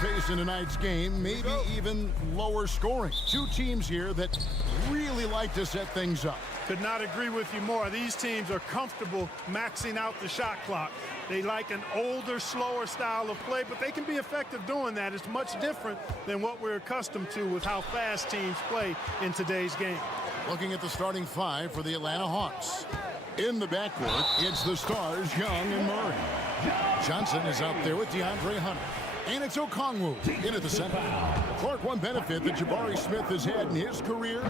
pace in tonight's game, maybe even lower scoring. Two teams here that really like to set things up. Could not agree with you more. These teams are comfortable maxing out the shot clock. They like an older, slower style of play, but they can be effective doing that. It's much different than what we're accustomed to with how fast teams play in today's game. Looking at the starting five for the Atlanta Hawks. In the backcourt, it's the stars, Young and Murray. Johnson is out there with DeAndre Hunter. And it's Okongwu in at the center. Clark, one benefit that Jabari Smith has had in his career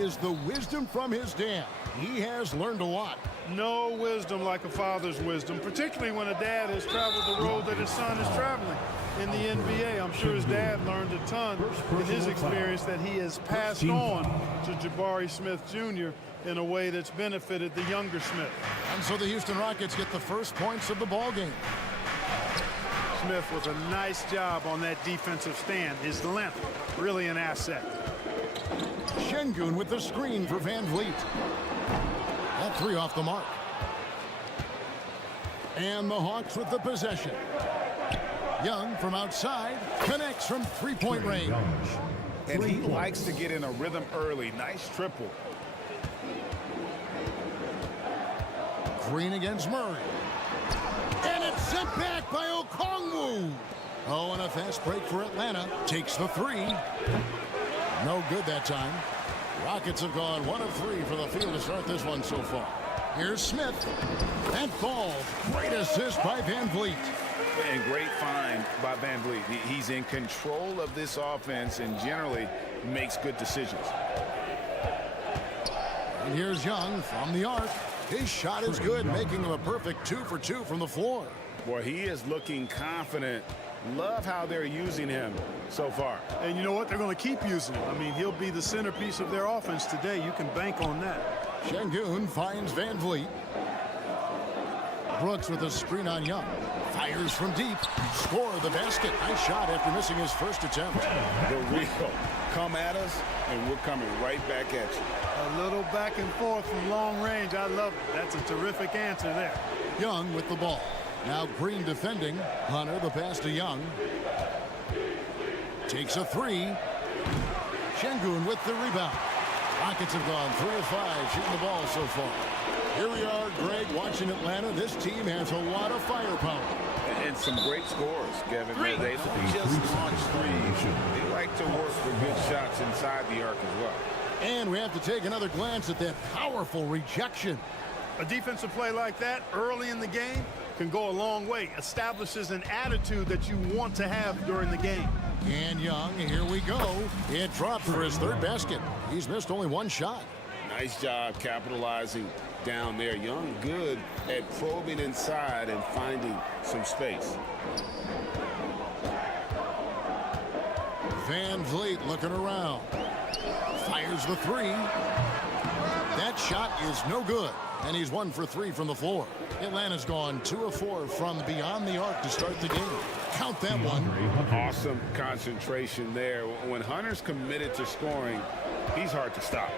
is the wisdom from his dad. He has learned a lot. No wisdom like a father's wisdom, particularly when a dad has traveled the road that his son is traveling. In the NBA, I'm sure his dad learned a ton in his experience that he has passed on to Jabari Smith Jr. in a way that's benefited the younger Smith. And so the Houston Rockets get the first points of the ball game. Smith with a nice job on that defensive stand. His length, really an asset. Şengün with the screen for Van Vliet. That three off the mark. And the Hawks with the possession. Young from outside connects from three-point range. And he likes to get in a rhythm early. Nice triple. Green against Murray. And it's sent back by Okongwu. Oh, and a fast break for Atlanta. Takes the three. No good that time. Rockets have gone 1 of 3 for the field to start this one so far. Here's Smith. That ball. Great assist by Van Vliet. And great find by Van Vliet. He's in control of this offense and generally makes good decisions. And here's Young from the arc. His shot is good, making him a perfect 2 for 2 from the floor. Boy, he is looking confident. Love how they're using him so far. And you know what? They're going to keep using him. I mean, he'll be the centerpiece of their offense today. You can bank on that. Şengün finds Van Vliet. Brooks with a screen on Young. Fires from deep. Score the basket. Nice shot after missing his first attempt. The real. Come at us, and we're coming right back at you. A little back and forth from long range. I love it. That's a terrific answer there. Young with the ball. Now Green defending. Hunter the pass to Young. Takes a three. Şengün with the rebound. Rockets have gone 3 of 5 shooting the ball so far. Here we are, Greg, watching Atlanta. This team has a lot of firepower. And some great scores, Kevin. They don't just launch threes. They like to work for good shots inside the arc as well. And we have to take another glance at that powerful rejection. A defensive play like that early in the game can go a long way. Establishes an attitude that you want to have during the game. And Young, here we go. It dropped for his third basket. He's missed only 1 shot. Nice job capitalizing down there. Young good at probing inside and finding some space. Van Vliet looking around. Fires the three. That shot is no good. And he's 1 for 3 from the floor. Atlanta's gone 2 of 4 from beyond the arc to start the game. Count that one. Awesome concentration there. When Hunter's committed to scoring, he's hard to stop.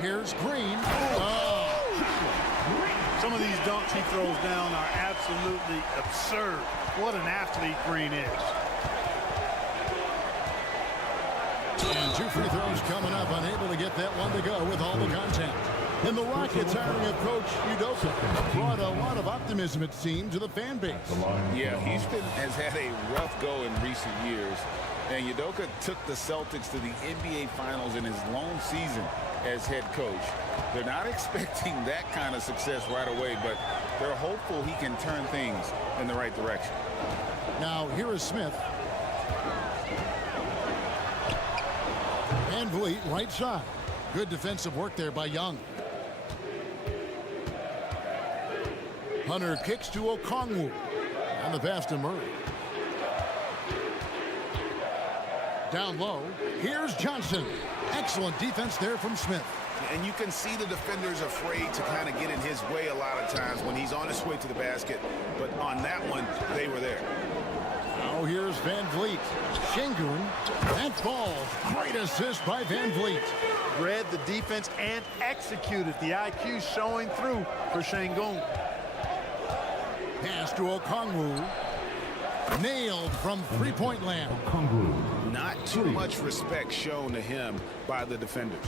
Here's Green. Oh. Some of these dunks he throws down are absolutely absurd. What an athlete Green is. And 2 free throws coming up, unable to get that one to go with all the contact. And the Rockets hiring of Coach EuroCup brought a lot of optimism, it seemed, to the fan base. Yeah, Houston has had a rough go in recent years. And EuroCup took the Celtics to the NBA Finals in his lone season as head coach. They're not expecting that kind of success right away, but they're hopeful he can turn things in the right direction. Now, here is Smith. Van Vliet, right side. Good defensive work there by Young. Hunter kicks to Okongwu. And the pass to Murray. Down low, here's Johnson. Excellent defense there from Smith. And you can see the defenders afraid to kind of get in his way a lot of times when he's on his way to the basket. But on that one, they were there. Now here's Van Vliet. Şengün. That ball. Great assist by Van Vliet. Read the defense and executed. The IQ showing through for Şengün. Pass to Okongwu. Nailed from three-point land. Not too much respect shown to him by the defenders.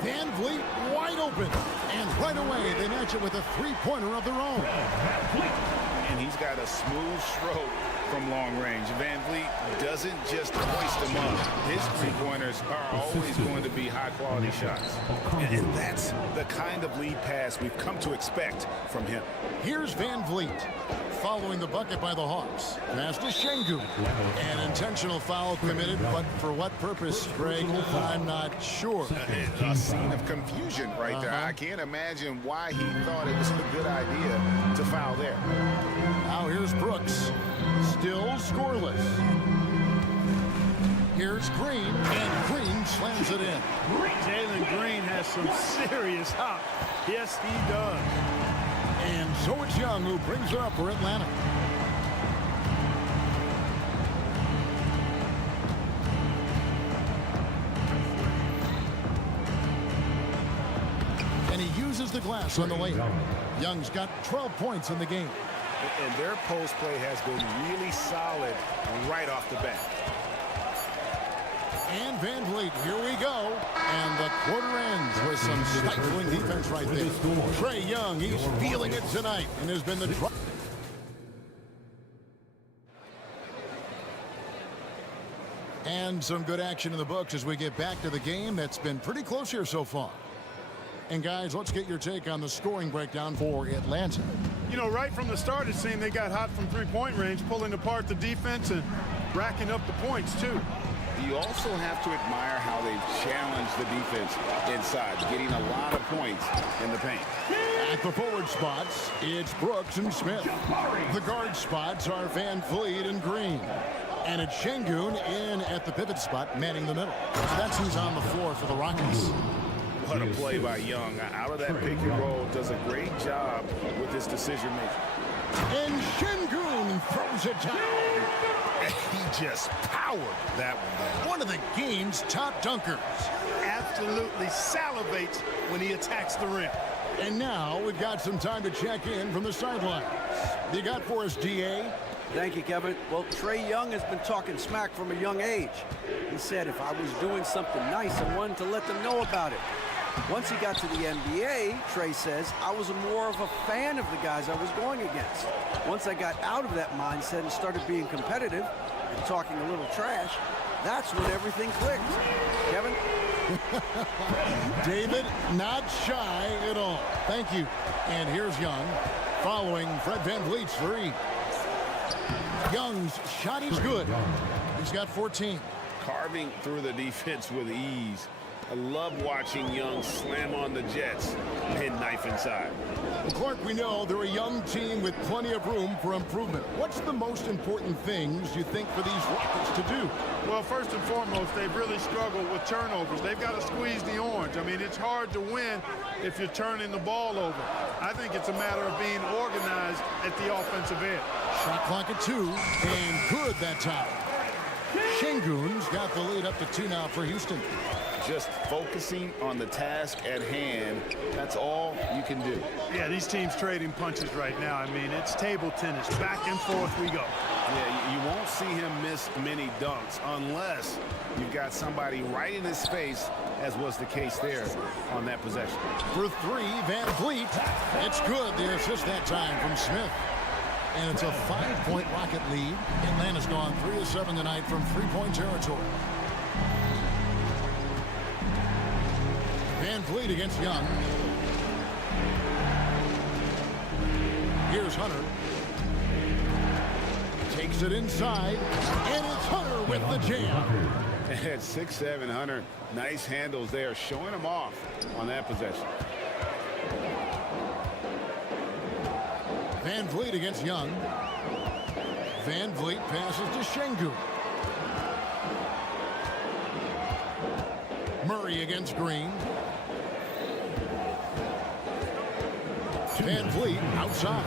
Van Vliet wide open. And right away, they match it with a three-pointer of their own. And he's got a smooth stroke from long range. Van Vliet doesn't just hoist them up. His three-pointers are always going to be high-quality shots. And that's the kind of lead pass we've come to expect from him. Here's Van Vliet. Following the bucket by the Hawks. Pass to Şengün. An intentional foul committed, but for what purpose, Greg? I'm not sure. A scene of confusion right there. I can't imagine why he thought it was a good idea to foul there. Now here's Brooks. Still scoreless. Here's Green, and Green slams it in. Jalen Green has some serious hop. Yes, he does. And so it's Young who brings her up for Atlanta. And he uses the glass on the layup. Young's got 12 points in the game. And their post play has been really solid right off the bat. And Van Vliet, here we go. And the quarter ends with some stifling defense right there. Trae Young, he's feeling it tonight and has been the... And some good action in the books as we get back to the game that's been pretty close here so far. And guys, let's get your take on the scoring breakdown for Atlanta. You know, right from the start, it seemed they got hot from three-point range, pulling apart the defense and racking up the points, too. You also have to admire how they've challenged the defense inside, getting a lot of points in the paint. At the forward spots, it's Brooks and Smith. The guard spots are Van Vliet and Green. And it's Şengün in at the pivot spot, manning the middle. So that's who's on the floor for the Rockets. What a play by Young. Out of that pick and roll, does a great job with his decision making. And Şengün throws it down. He just powered that one down. One of the game's top dunkers. Absolutely salivates when he attacks the rim. And now we've got some time to check in from the sidelines. You got for us, D.A.? Thank you, Kevin. Well, Trae Young has been talking smack from a young age. He said if I was doing something nice, I wanted to let them know about it. Once he got to the NBA, Trae says, I was more of a fan of the guys I was going against. Once I got out of that mindset and started being competitive and talking a little trash, that's when everything clicked. Kevin? David, not shy at all. Thank you. And here's Young following Fred Van Vliet's three. Young's shot is good. He's got 14. Carving through the defense with ease. I love watching Young slam on the Jets and knife inside. Well, Clark, we know they're a young team with plenty of room for improvement. What's the most important things you think for these Rockets to do? Well, first and foremost, they've really struggled with turnovers. They've got to squeeze the orange. I mean, it's hard to win if you're turning the ball over. I think it's a matter of being organized at the offensive end. Shot clock at 2, and good that time. Şengün's got the lead up to 2 now for Houston. Just focusing on the task at hand, that's all you can do. Yeah, these teams trading punches right now. I mean, it's table tennis. Back and forth we go. Yeah, you won't see him miss many dunks unless you've got somebody right in his face, as was the case there on that possession. For 3, Van Vliet. It's good. The assist that time from Smith. And it's a 5-point Rocket lead. Atlanta's gone 3 of 7 tonight from three-point territory. Van Vliet against Young. Here's Hunter. Takes it inside, and it's Hunter with the jam. At 6'7", Hunter, nice handles there, showing him off on that possession. Van Vliet against Young. Van Vliet passes to Şengün. Murray against Green. Van Vliet outside.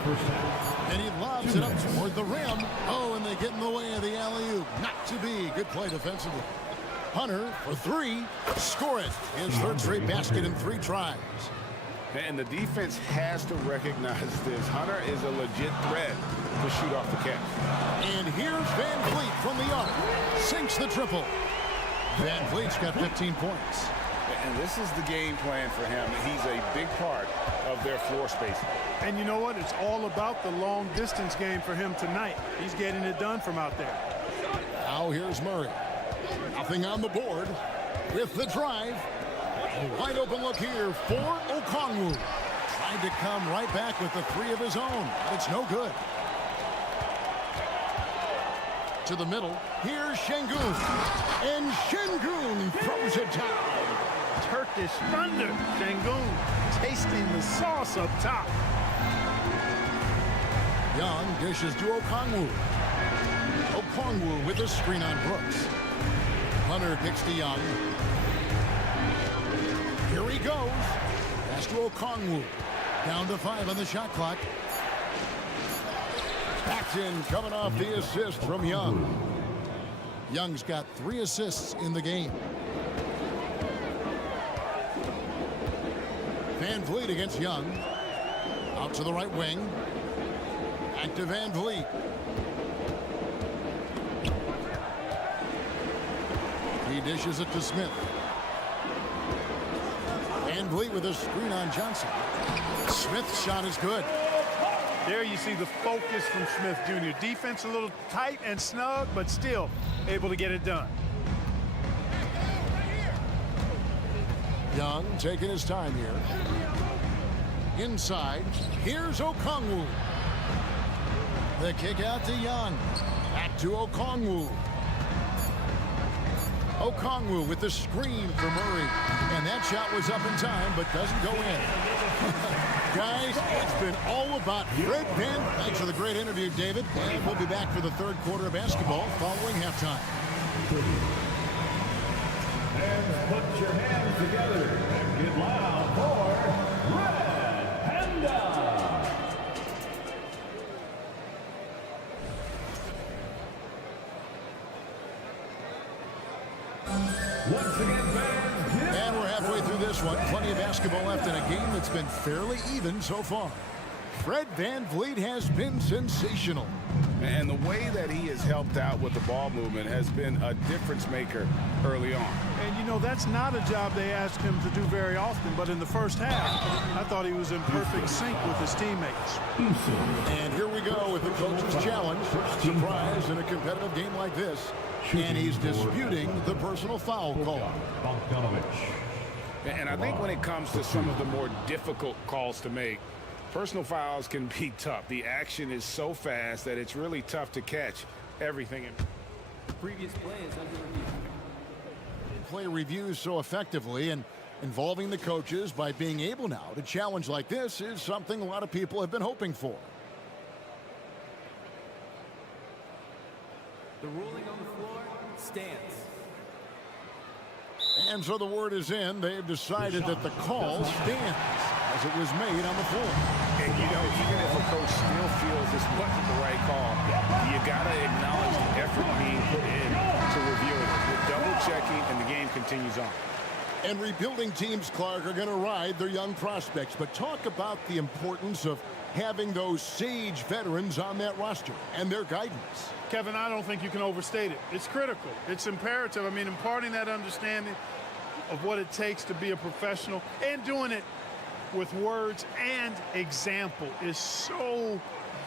And he lobs it up toward the rim. Oh, and they get in the way of the alley-oop. Not to be. Good play defensively. Hunter for 3. Score it. His third straight basket in 3 tries. And the defense has to recognize this. Hunter is a legit threat to shoot off the catch. And here's Van Vliet from the arc. Sinks the triple. Van Vliet's got 15 points. And this is the game plan for him. He's a big part of their floor spacing. And you know what? It's all about the long distance game for him tonight. He's getting it done from out there. Now here's Murray. Nothing on the board with the drive. A wide open look here for Okongwu. Tried to come right back with the three of his own, but it's no good. To the middle, here's Şengün. And Şengün throws it down. Turkish thunder. Şengün tasting the sauce up top. Young dishes to Okongwu. Okongwu with a screen on Brooks. Hunter kicks to Young. Here he goes. Pass to Okongwu. Down to 5 on the shot clock. Paxton coming off the assist from Young. Young's got 3 assists in the game. Van Vliet against Young. Out to the right wing. Back to Van Vliet. He dishes it to Smith. Van Vliet with a screen on Johnson. Smith's shot is good. There you see the focus from Smith Jr. Defense a little tight and snug, but still able to get it done. Young taking his time here. Inside, here's Okongwu. The kick out to Young. Back to Okongwu. Okongwu with the screen for Murray. And that shot was up in time, but doesn't go in. Guys, it's been all about Fred Van. Thanks for the great interview, David. And we'll be back for the third quarter of basketball following halftime. And put your hands together and get loud for Red Panda. Once again, fans. And we're halfway through this one. Plenty of basketball left in a game that's been fairly even so far. Fred Van Vliet has been sensational. And the way that he has helped out with the ball movement has been a difference maker early on. And you know, that's not a job they ask him to do very often, but in the first half, I thought he was in perfect sync with his teammates. And here we go with the coach's challenge. Surprise in a competitive game like this. And he's disputing the personal foul call. And I think when it comes to some of the more difficult calls to make, personal fouls can be tough. The action is so fast that it's really tough to catch everything. Previous play is under review. Play reviews so effectively, and involving the coaches by being able now to challenge like this is something a lot of people have been hoping for. The ruling on the floor stands. And so the word is in. They've decided that the call stands as it was made on the floor. And you know, even if a coach still feels this wasn't the right call, you got to acknowledge the effort being put in to review it. We're double checking, and the game continues on. And rebuilding teams, Clark, are going to ride their young prospects. But talk about the importance of having those sage veterans on that roster and their guidance. Kevin, I don't think you can overstate it. It's critical. It's imperative. I mean, imparting that understanding of what it takes to be a professional and doing it with words and example is so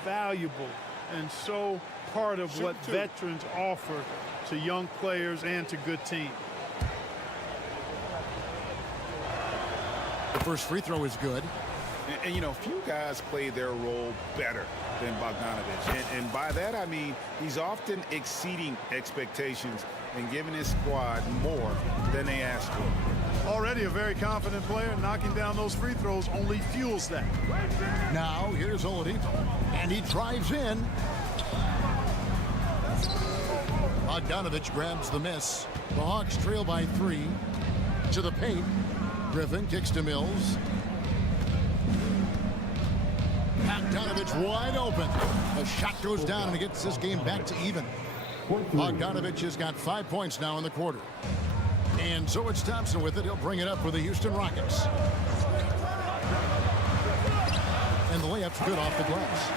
valuable and so part of what veterans offer to young players and to good teams. The first free throw is good. And you know, few guys play their role better than Bogdanovich. And by that, I mean he's often exceeding expectations and giving his squad more than they asked for. Already a very confident player, knocking down those free throws only fuels that. Now, here's Oladipo, and he drives in. Bogdanovich grabs the miss. The Hawks trail by 3. To the paint. Griffin kicks to Mills. Bogdanovich wide open. The shot goes down and it gets this game back to even. Bogdanovich has got 5 points now in the quarter. And so it's Thompson with it. He'll bring it up for the Houston Rockets. And the layup's good off the glass.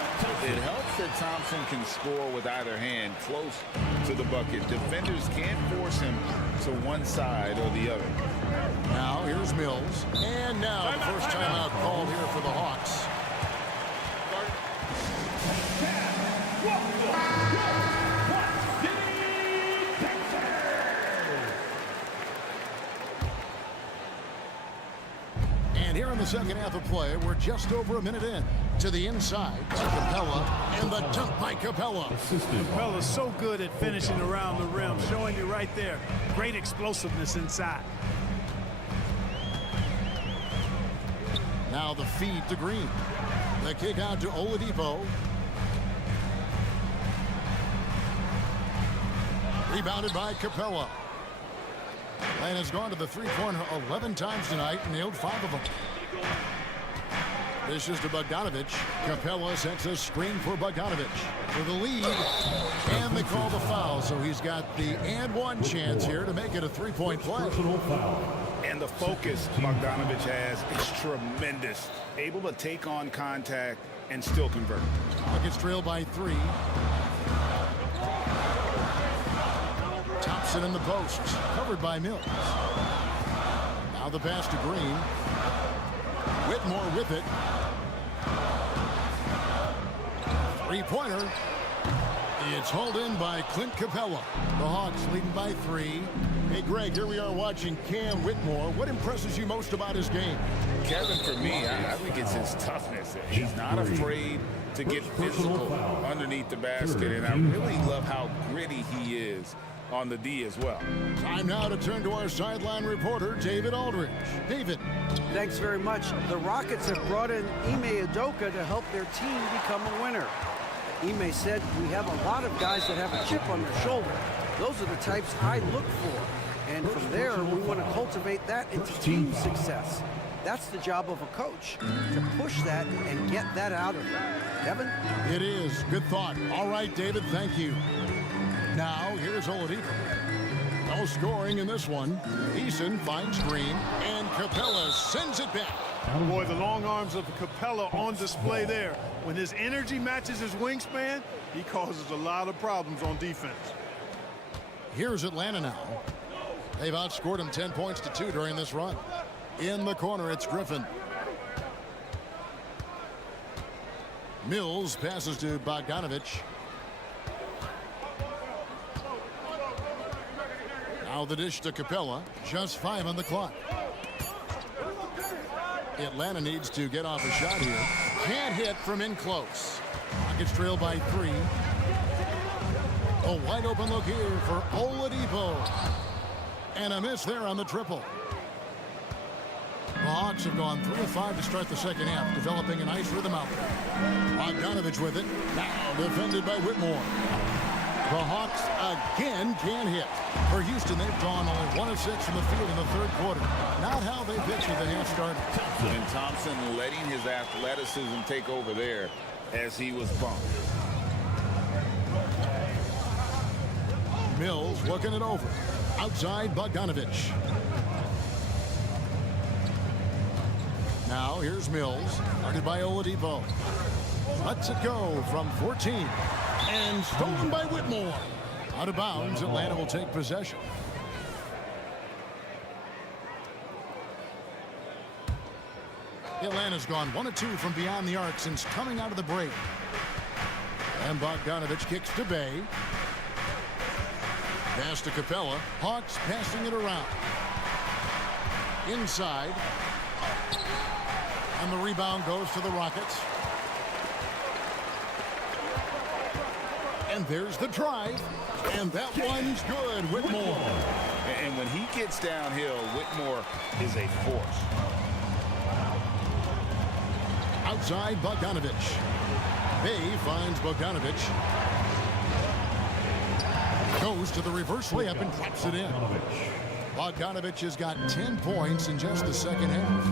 It helps that Thompson can score with either hand close to the bucket. Defenders can't force him to one side or the other. Now here's Mills. And now the first timeout called here for the Hawks. And here in the second half of play, we're just over a minute in. To the inside, to Capella, and the dunk by Capella. Capella's so good at finishing around the rim, showing you right there. Great explosiveness inside. Now the feed to Green. The kick out to Oladipo. Rebounded by Capella. And has gone to the three-pointer 11 times tonight and nailed 5 of them. This is to Bogdanovic. Capella sets a screen for Bogdanovic for the lead. And they call the foul, so he's got the and one chance here to make it a three-point play. And the focus Bogdanovic has is tremendous. Able to take on contact and still convert. Nuggets trail by 3. Thompson in the posts, covered by Mills. Now the pass to Green. Whitmore with it. Three-pointer. It's hauled in by Clint Capella. The Hawks leading by 3. Hey, Greg, here we are watching Cam Whitmore. What impresses you most about his game? Kevin, for me, I think it's his toughness. He's not afraid to get physical underneath the basket, and I really love how gritty he is on the D as well. Time now to turn to our sideline reporter, David Aldridge. David. Thanks very much. The Rockets have brought in Ime Udoka to help their team become a winner. Ime said, "We have a lot of guys that have a chip on their shoulder. Those are the types I look for. And from there, we want to cultivate that into team success. That's the job of a coach, to push that and get that out of them." Kevin? It is. Good thought. All right, David, thank you. Now, here's Oladipo. No scoring in this one. Eason finds Green, and Capella sends it back. Boy, the long arms of Capella on display there. When his energy matches his wingspan, he causes a lot of problems on defense. Here's Atlanta now. They've outscored him 10 points to 2 during this run. In the corner, it's Griffin. Mills passes to Bogdanovic. Now the dish to Capella. Just 5 on the clock. Atlanta needs to get off a shot here. Can't hit from in close. Rockets trail by 3. A wide open look here for Oladipo. And a miss there on the triple. The Hawks have gone 3 of 5 to start the second half, developing a nice rhythm out there. Bogdanovic with it. Now defended by Whitmore. The Hawks again can't hit. For Houston, they've gone only 1 of 6 from the field in the third quarter. Not how they pictured the half started. And Thompson letting his athleticism take over there as he was bumped. Mills working it over. Outside Bogdanovic. Now here's Mills. Guarded by Oladipo. Lets it go from 14. And stolen by Whitmore. Out of bounds, Atlanta will take possession. Atlanta's gone 1 of 2 from beyond the arc since coming out of the break. And Bogdanovic kicks to Bay. Pass to Capella. Hawks passing it around. Inside. And the rebound goes to the Rockets. And there's the drive. And that one's good. Whitmore. And when he gets downhill, Whitmore is a force. Outside Bogdanovic. Bay finds Bogdanovic. Goes to the reverse layup and drops it in. Bogdanovic has got 10 points in just the second half.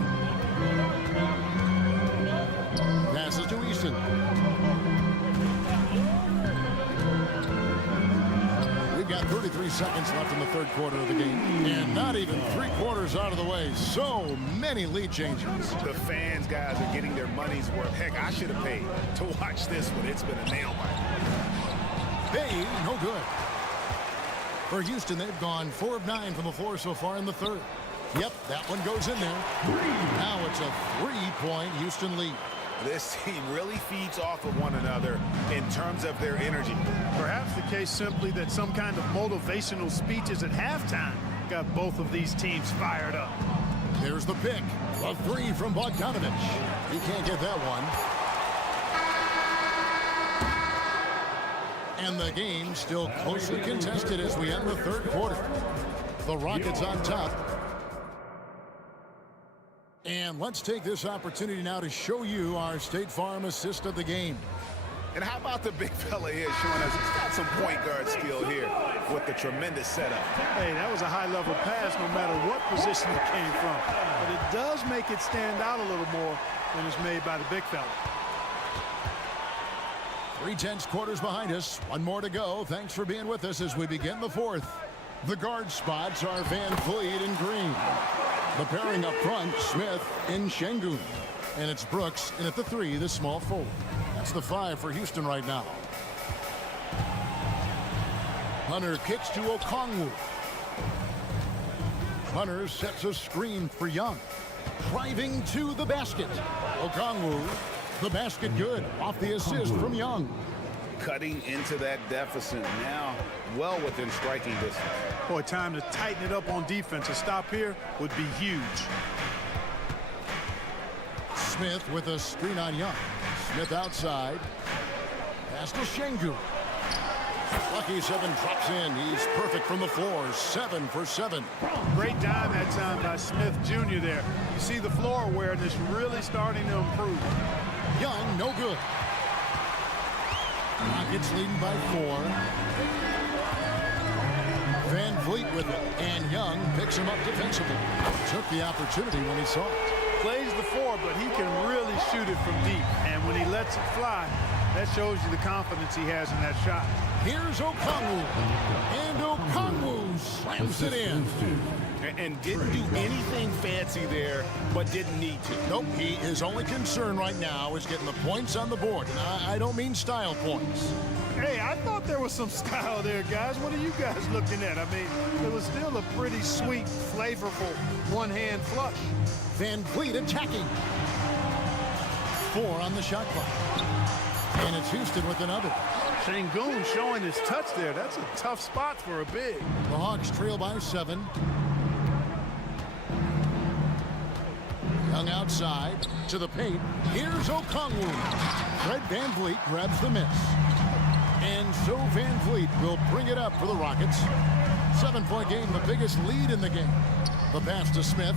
Passes to Easton. We've got got 33 seconds left in the third quarter of the game. And not even 3/4 out of the way. So many lead changes. The fans, guys, are getting their money's worth. Heck, I should have paid to watch this one. It's been a nail biter. Bay, no good. For Houston, they've gone 4 of 9 from the floor so far in the third. Yep, that one goes in there. Now it's a 3-point Houston lead. This team really feeds off of one another in terms of their energy. Perhaps the case simply that some kind of motivational speeches at halftime got both of these teams fired up. There's the pick. A 3 from Bogdanovich. He can't get that one. And the game still closely contested as we end the third quarter. The Rockets on top. And let's take this opportunity now to show you our State Farm assist of the game. And how about the big fella here showing us he's got some point guard skill here with the tremendous setup. Hey, that was a high-level pass no matter what position it came from. But it does make it stand out a little more when it's made by the big fella. 3/10 quarters behind us. One more to go. Thanks for being with us as we begin the fourth. The guard spots are Van Vliet and Green. The pairing up front, Smith and Şengün. And it's Brooks in at the 3, the small forward. That's the 5 for Houston right now. Hunter kicks to Okongwu. Hunter sets a screen for Young. Driving to the basket. Okongwu, the basket good. Off the assist from Young. Cutting into that deficit now, well within striking distance. Boy, time to tighten it up on defense. A stop here would be huge. Smith with a screen on Young. Smith outside. Pass to Şengün. Lucky 7 drops in. He's perfect from the floor. 7 for 7. Great dime that time by Smith Jr. there. You see the floor awareness really starting to improve. Young, no good. Rockets leading by 4. Van Vliet with it. And Young picks him up defensively. Took the opportunity when he saw it. Plays the 4, but he can really shoot it from deep. And when he lets it fly, that shows you the confidence he has in that shot. Here's Okongwu. And Okongwu slams it in. And didn't do anything fancy there, but didn't need to. Nope, his only concern right now is getting the points on the board. And I don't mean style points. Hey, I thought there was some style there, guys. What are you guys looking at? I mean, it was still a pretty sweet, flavorful one-hand flush. Van Vliet attacking. 4 on the shot clock. And it's Houston with another. Şengün showing his touch there. That's a tough spot for a big. The Hawks trail by 7. Young outside to the paint. Here's Okongwu. Fred Van Vliet grabs the miss. And so Van Vliet will bring it up for the Rockets. 7-point game, the biggest lead in the game. The pass to Smith.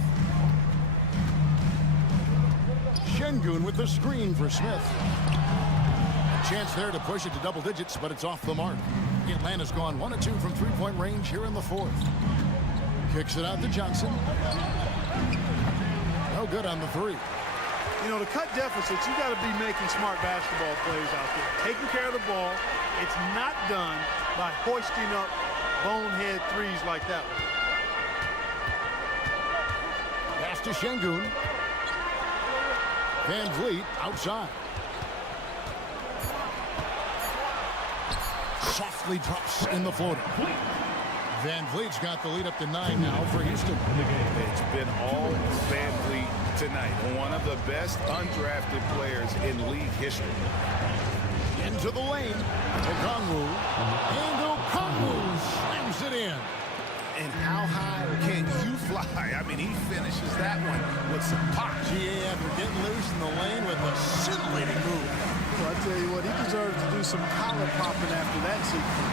Şengün with the screen for Smith. A chance there to push it to double digits, but it's off the mark. Atlanta's gone 1 of 2 from 3-point range here in the fourth. Kicks it out to Johnson. No good on the 3. You know, to cut deficits, you got to be making smart basketball plays out there. Taking care of the ball. It's not done by hoisting up bonehead threes like that one. Pass to Şengün. Van Vliet outside. Softly drops in the floater. Van Vliet's got the lead up to 9 now for Houston. It's been all Van Vliet tonight. One of the best undrafted players in league history. Into the lane. Okongwu. And Okongwu slams it in. And how high can you fly? I mean, he finishes that one with some pop. GA after getting loose in the lane with a scintillating move. Well, I tell you what, he deserves to do some collar popping after that sequence.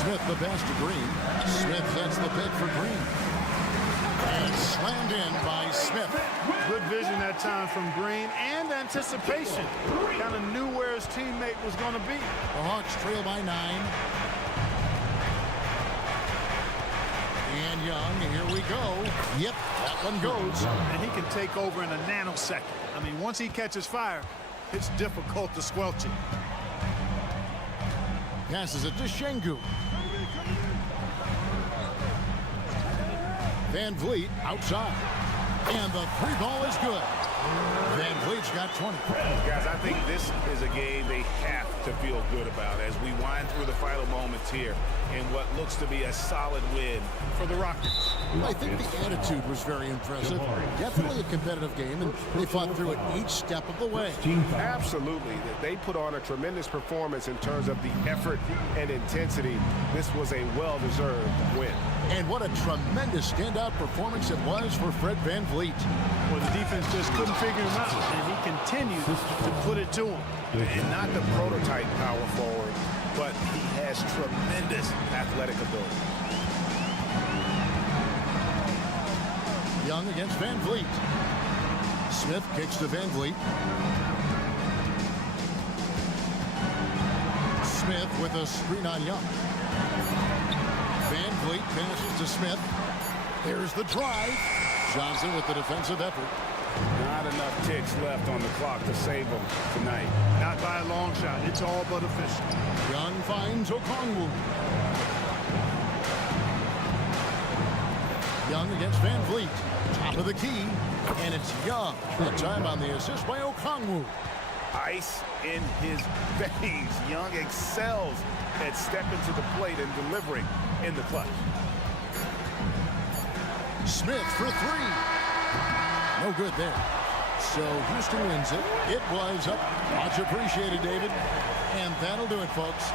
Smith the pass to Green. Smith sets the pick for Green. And slammed in by Smith. Good vision that time from Green and anticipation. Kind of knew where his teammate was going to be. The Hawks trail by 9. And Young, here we go. Yep, that one goes. And he can take over in a nanosecond. I mean, once he catches fire, it's difficult to squelch it. passes it to Şengün. Van Vliet outside. And the three ball is good. Van Vliet's got 20. Guys, I think this is a game they have to feel good about as we wind through the final moments here in what looks to be a solid win for the Rockets. I think the attitude was very impressive. Definitely a competitive game, and they fought through it each step of the way. Absolutely. They put on a tremendous performance in terms of the effort and intensity. This was a well-deserved win. And what a tremendous standout performance it was for Fred Van Vliet. Well, the defense just couldn't figure him out, and he continued to put it to him. And not the prototype power forward, but he has tremendous athletic ability. Young against Van Vliet. Smith kicks to Van Vliet. Smith with a screen on Young. Van Vliet passes to Smith. There's the drive. Johnson with the defensive effort. Not enough ticks left on the clock to save them tonight. Not by a long shot. It's all but official. Young finds Okongwu. Young against Van Vliet. Top of the key. And it's Young. That time on the assist by Okongwu. Ice in his veins. Young excels at stepping to the plate and delivering in the clutch. Smith for three. No good there. So Houston wins it. It was up. Much appreciated, David. And that'll do it, folks.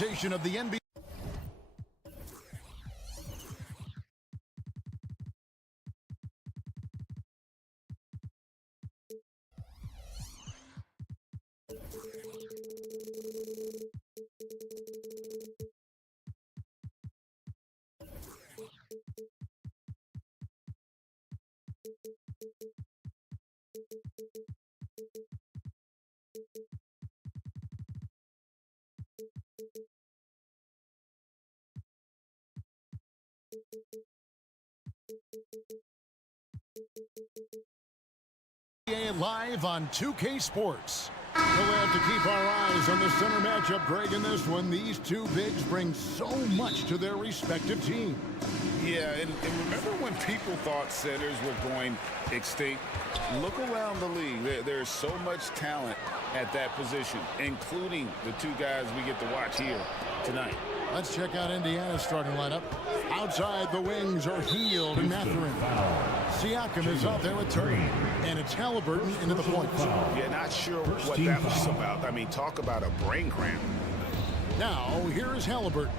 presentation of the NBA. Live on 2K Sports. We'll have to keep our eyes on the center matchup, Greg, in this one. These two bigs bring so much to their respective teams. Yeah, and remember when people thought centers were going extinct? Look around the league. There's so much talent at that position, including the two guys we get to watch here tonight. Let's check out Indiana's starting lineup. Outside, the wings are Heald and Mathurin. Siakam is out there with Turner. And it's Halliburton into the point. Yeah, not sure what that was about. I mean, talk about a brain cramp. Now, here is Halliburton.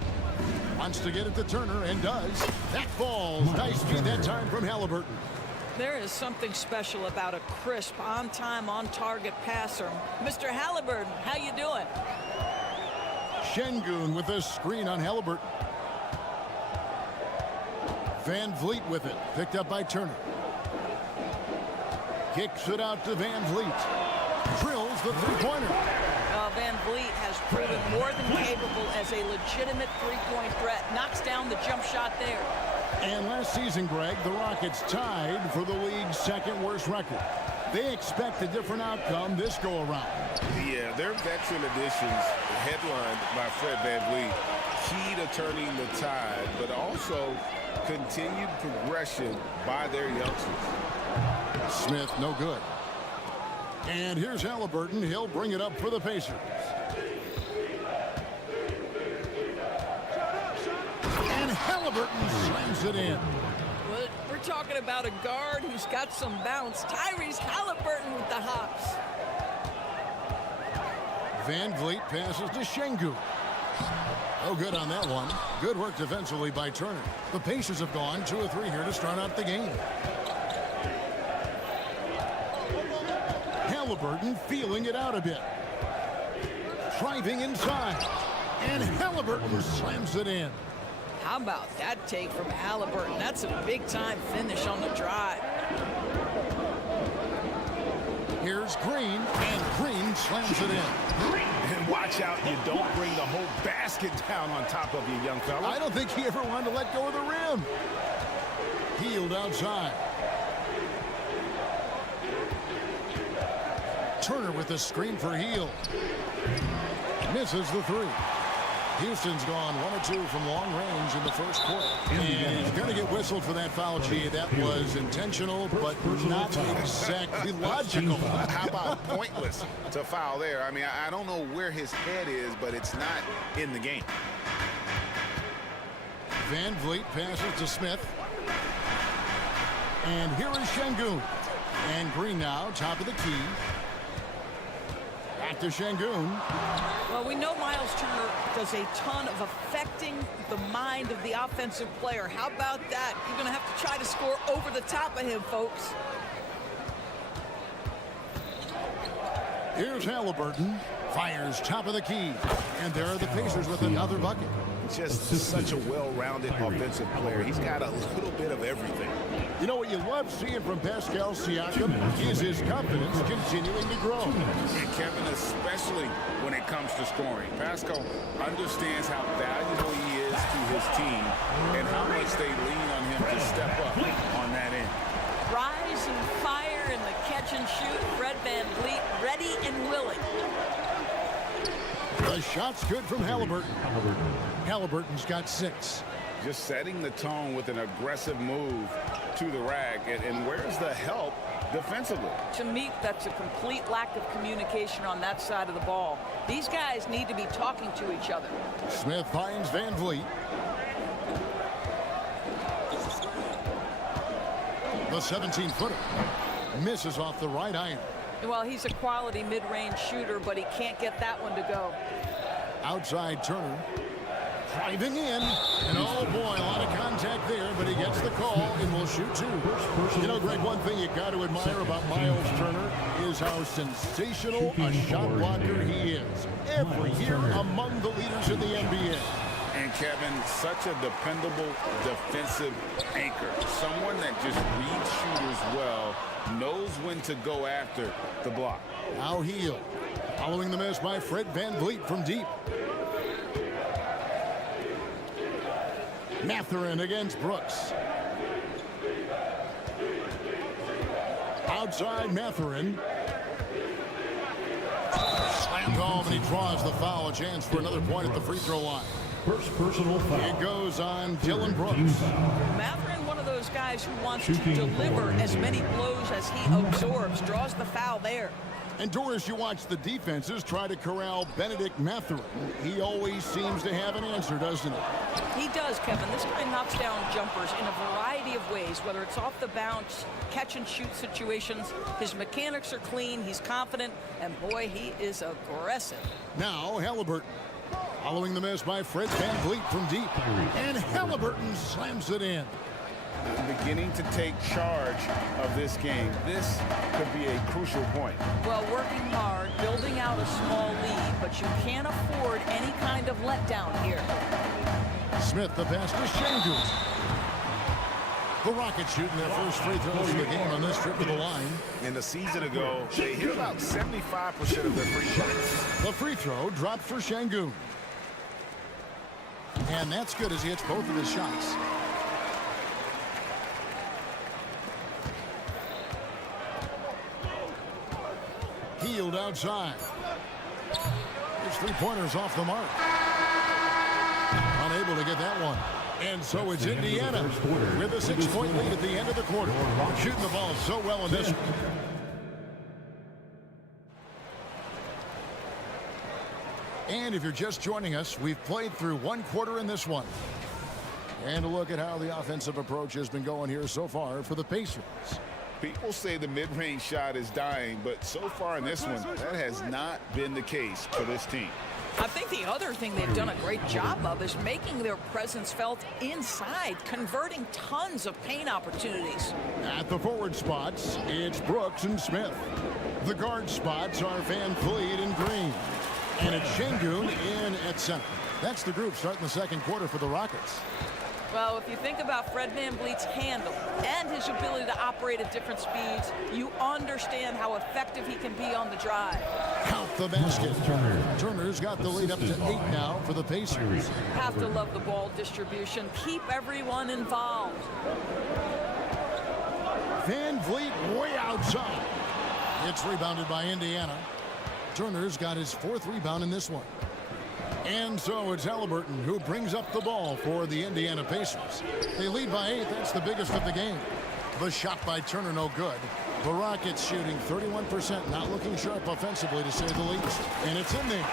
Wants to get it to Turner and does. That falls. Nice feed that time from Halliburton. There is something special about a crisp, on-time, on-target passer. Mr. Halliburton, how you doing? Şengün with a screen on Halliburton. Van Vliet with it. Picked up by Turner. Kicks it out to Van Vliet. Drills the three-pointer. Van Vliet has proven more than capable as a legitimate three-point threat. Knocks down the jump shot there. And last season, Greg, the Rockets tied for the league's second worst record. They expect a different outcome this go-around. Yeah, their veteran additions, headlined by Fred VanVleet, key to turning the tide, but also continued progression by their youngsters. Smith, no good. And here's Halliburton. He'll bring it up for the Pacers. And Halliburton slams it in. Well, we're talking about a guard who's got some bounce. Tyrese Halliburton with the hops. Van Vliet passes to Şengün. Oh, good on that one. Good work defensively by Turner. The Pacers have gone 2 of 3 here to start out the game. Halliburton feeling it out a bit. Driving inside. And Halliburton slams it in. How about that take from Halliburton? That's a big-time finish on the drive. Here's Green, and Green slams it in. And watch out, you don't bring the whole basket down on top of you, young fella. I don't think he ever wanted to let go of the rim. Heald outside. Turner with the screen for Heald. Misses the three. Houston's gone 1 of 2 from long range in the first quarter. And he's going to get whistled for that foul, G. That was intentional, but not exactly logical. How about pointless to foul there? I mean, I don't know where his head is, but it's not in the game. Van Vliet passes to Smith. And here is Şengün. And Green now, top of the key. Back to Şengün. Well, we know Miles Turner does a ton of affecting the mind of the offensive player. How about that? You're going to have to try to score over the top of him, folks. Here's Halliburton. Fires top of the key. And there are the Pacers with another bucket. Just such a well-rounded offensive player. He's got a little bit of everything. You know what you love seeing from Pascal Siakam is his confidence continuing to grow. And Kevin, especially when it comes to scoring. Pascal understands how valuable he is to his team and how much they lean on him to step up on that end. Rise and fire in the catch and shoot. Fred VanVleet ready and willing. The shot's good from Halliburton. Halliburton's got 6. Just setting the tone with an aggressive move to the rack. And where's the help defensively? To me, that's a complete lack of communication on that side of the ball. These guys need to be talking to each other. Smith finds Van Vliet. The 17-footer misses off the right iron. Well, he's a quality mid-range shooter, but he can't get that one to go. Outside Turner. Driving in. And oh boy, a lot of contact there, but he gets the call and will shoot two. You know, Greg, one thing you got to admire about Miles Turner is how sensational a shot blocker he is. Every year among the leaders in the NBA. And Kevin, such a dependable defensive anchor. Someone that just reads shooters well, knows when to go after the block. Now Heel. Following the miss by Fred VanVleet from deep. Mathurin against Brooks. Outside Mathurin. Slammed home, and he draws the foul. A chance for another point at the free throw line. First personal foul. It goes on Dylan Brooks. Mathurin, one of those guys who wants to deliver as many blows as he absorbs, draws the foul there. And Doris, you watch the defenses try to corral Benedict Mathurin. He always seems to have an answer, doesn't he? He does, Kevin. This guy knocks down jumpers in a variety of ways, whether it's off the bounce, catch and shoot situations. His mechanics are clean, he's confident, and boy, he is aggressive. Now Halliburton. Following the miss by Fred VanVleet from deep. And Halliburton slams it in. Beginning to take charge of this game. This could be a crucial point. Well, working hard, building out a small lead, but you can't afford any kind of letdown here. Smith, the pass to Şengün. The Rockets shooting their first free throws of the game on this trip to the line. And a season ago, they hit about 75% of their free shots. The free throw dropped for Şengün. And that's good as he hits both of his shots. Healed outside. His three-pointers off the mark. Unable to get that one. And so it's Indiana with a 6-point lead at the end of the quarter. Shooting the ball so well in this one. And if you're just joining us, we've played through one quarter in this one. And a look at how the offensive approach has been going here so far for the Pacers. People say the mid-range shot is dying, but so far in this one, that has not been the case for this team. I think the other thing they've done a great job of is making their presence felt inside, converting tons of paint opportunities. At the forward spots, it's Brooks and Smith. The guard spots are VanVleet and Green. And it's Şengün in at center. That's the group starting the second quarter for the Rockets. Well, if you think about Fred VanVleet's handle and his ability to operate at different speeds, you understand how effective he can be on the drive. Count the basket. Turner's got the lead up to 8 now for the Pacers. Have to love the ball distribution. Keep everyone involved. VanVleet way outside. It's rebounded by Indiana. Turner's got his 4th rebound in this one. And so it's Halliburton who brings up the ball for the Indiana Pacers. They lead by 8. That's the biggest of the game. The shot by Turner no good. The Rockets shooting 31%, not looking sharp offensively to say the least. And it's in there.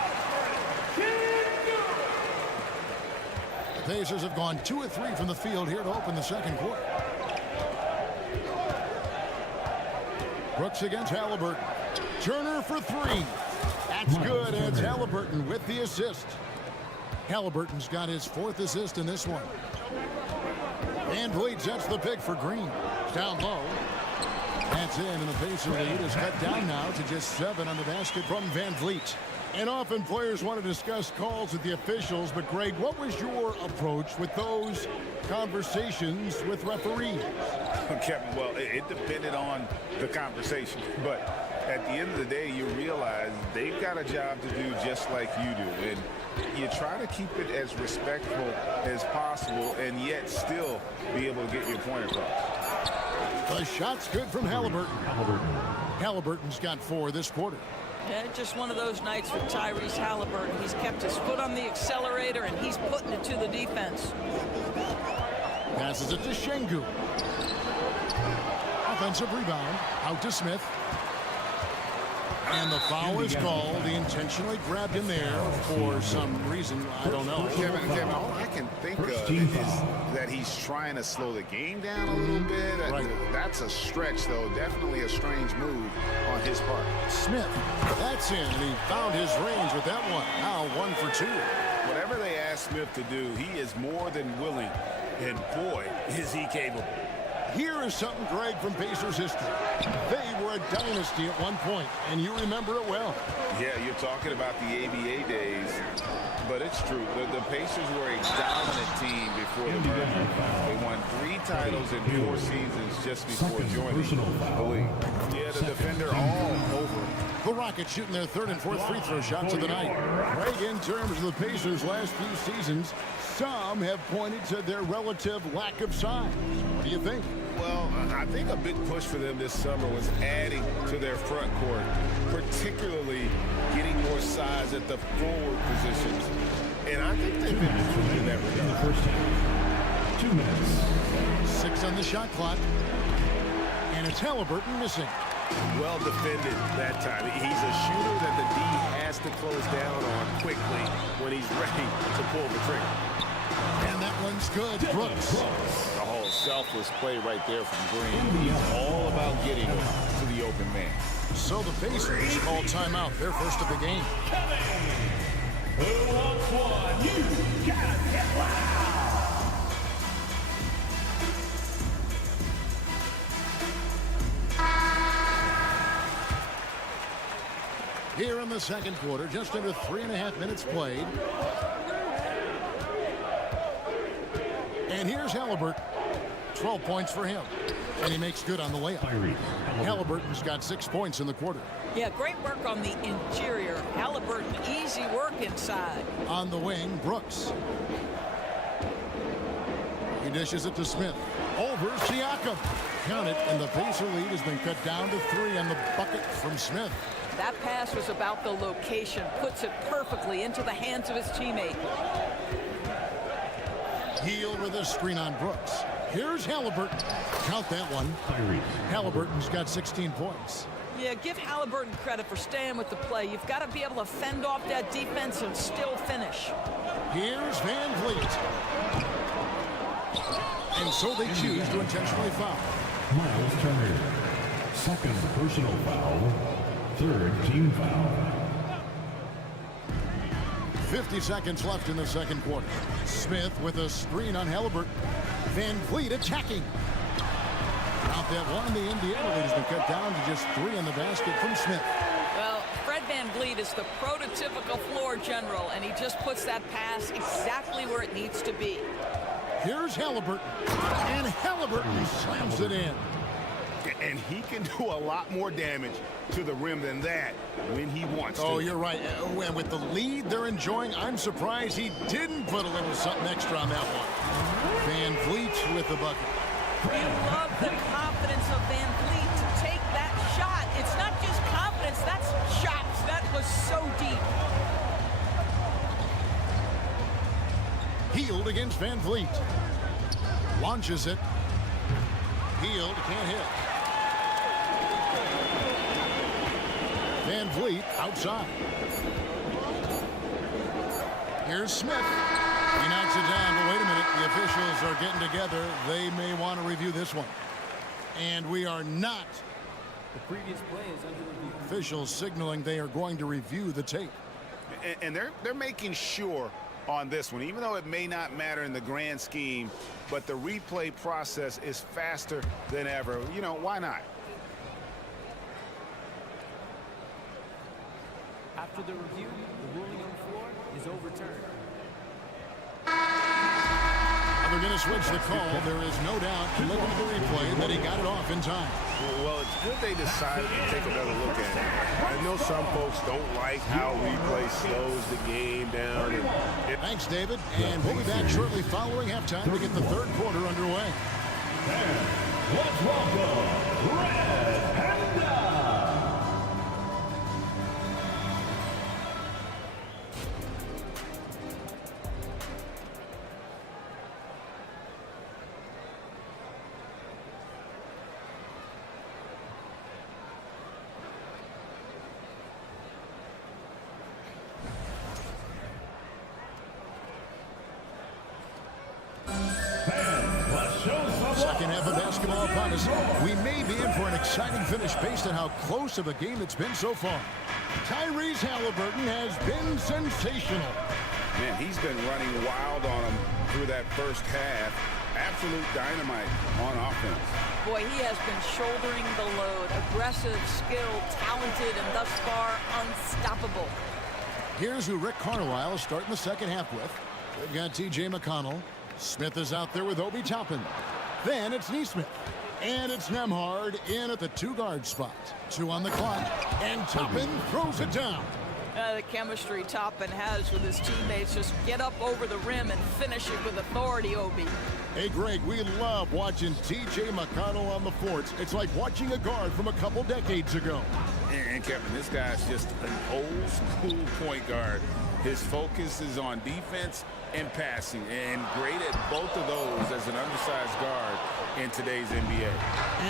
The Pacers have gone 2 of 3 from the field here to open the second quarter. Brooks against Halliburton. Turner for 3. That's good. It's Halliburton with the assist. Halliburton's got his 4th assist in this one. VanVleet sets the pick for Green. Down low. That's in, and the Pacer lead is cut down now to just 7 on the basket from VanVleet. And often players want to discuss calls with the officials, but Greg, what was your approach with those conversations with referees? Kevin, well, it depended on the conversation, but at the end of the day, you realize they've got a job to do just like you do, and you try to keep it as respectful as possible and yet still be able to get your point across. The shot's good from Halliburton. Halliburton's got 4 this quarter. Yeah, just one of those nights for Tyrese Halliburton. He's kept his foot on the accelerator, and he's putting it to the defense. Passes it to Şengün. Offensive rebound. Out to Smith. And the foul is called. He intentionally grabbed him there for some reason. I don't know. Kevin, all I can think of is that he's trying to slow the game down a little bit. Right. That's a stretch, though. Definitely a strange move on his part. Smith, that's in, and he found his range with that one. Now 1 for 2. Whatever they ask Smith to do, he is more than willing. And boy, is he capable. Here is something, Greg, from Pacers history. They were a dynasty at one point, and you remember it well. Yeah, you're talking about the ABA days, but it's true. The Pacers were a dominant team before the merger. They won 3 titles in 4 seasons just before joining the league. Yeah, the defender all over. The Rockets shooting their 3rd and 4th free throw shots of the night. Greg, in terms of the Pacers' last few seasons, some have pointed to their relative lack of size. What do you think? Well, I think a big push for them this summer was adding to their front court, particularly getting more size at the forward positions. And I think they've been improved in that regard. First half. 2 minutes. 6 on the shot clock. And it's Halliburton missing. Well defended that time. He's a shooter that the D has to close down on quickly when he's ready to pull the trigger. And that one's good. Brooks. The whole selfless play right there from Green. He's all about getting to the open man. So the Pacers call timeout, their first of the game. Who wants one? You gotta get loud. Here in the second quarter, just under 3.5 minutes played. And here's Halliburton. 12 points for him. And he makes good on the layup. Halliburton's got 6 points in the quarter. Yeah, great work on the interior. Halliburton, easy work inside. On the wing, Brooks. He dishes it to Smith. Over Siakam. Count it, and the Pacer lead has been cut down to 3 on the bucket from Smith. That pass was about the location, puts it perfectly into the hands of his teammate. Heel with a screen on Brooks. Here's Halliburton. Count that one. Halliburton's got 16 points. Yeah, give Halliburton credit for staying with the play. You've got to be able to fend off that defense and still finish. Here's Van Vliet. And so they choose to intentionally foul. Miles Turner. Second personal foul. 3rd team foul. 50 seconds left in the second quarter. Smith with a screen on Halliburton. Van Vliet attacking. Count that one. The Indiana lead has been cut down to just 3 in the basket from Smith. Well, Fred Van Vliet is the prototypical floor general, and he just puts that pass exactly where it needs to be. Here's Halliburton. And Halliburton slams it in. And he can do a lot more damage to the rim than that when he wants to. Oh, you're right. And with the lead they're enjoying, I'm surprised he didn't put a little something extra on that one. Van Vliet with the bucket. You love the confidence of Van Vliet to take that shot. It's not just confidence, that's shots. That was so deep. Healed against Van Vliet. Launches it. Healed, can't hit. Van Vliet outside. Here's Smith. He knocks it down, but wait a minute. The officials are getting together. They may want to review this one. And we are not. The previous play is under review. Officials signaling they are going to review the tape. And they're making sure on this one, even though it may not matter in the grand scheme, but the replay process is faster than ever. You know, why not? After the review, the ruling on the floor is overturned. They're going to switch the call. There is no doubt, looking at the replay, that he got it off in time. Well, it's good they decided to take another look at it. I know some folks don't like how replay slows the game down. Thanks, David. And we'll be back shortly following halftime to get the third quarter underway. Let's welcome Red Panda. half of basketball upon us. We may be in for an exciting finish based on how close of a game it's been so far. Tyrese Halliburton has been sensational. Man, he's been running wild on him through that first half. Absolute dynamite on offense. Boy, he has been shouldering the load. Aggressive, skilled, talented, and thus far unstoppable. Here's who Rick Carlisle is starting the second half with. They've got T.J. McConnell. Smith is out there with Obi Toppin. Then it's Nesmith. And it's Nembhard in at the two-guard spot. 2 on the clock. And Toppin throws it down. The chemistry Toppin has with his teammates. Just get up over the rim and finish it with authority, Obi. Hey, Greg, we love watching T.J. McConnell on the floor. It's like watching a guard from a couple decades ago. And Kevin, this guy's just an old school point guard. His focus is on defense and passing, and great at both of those as an undersized guard in today's NBA.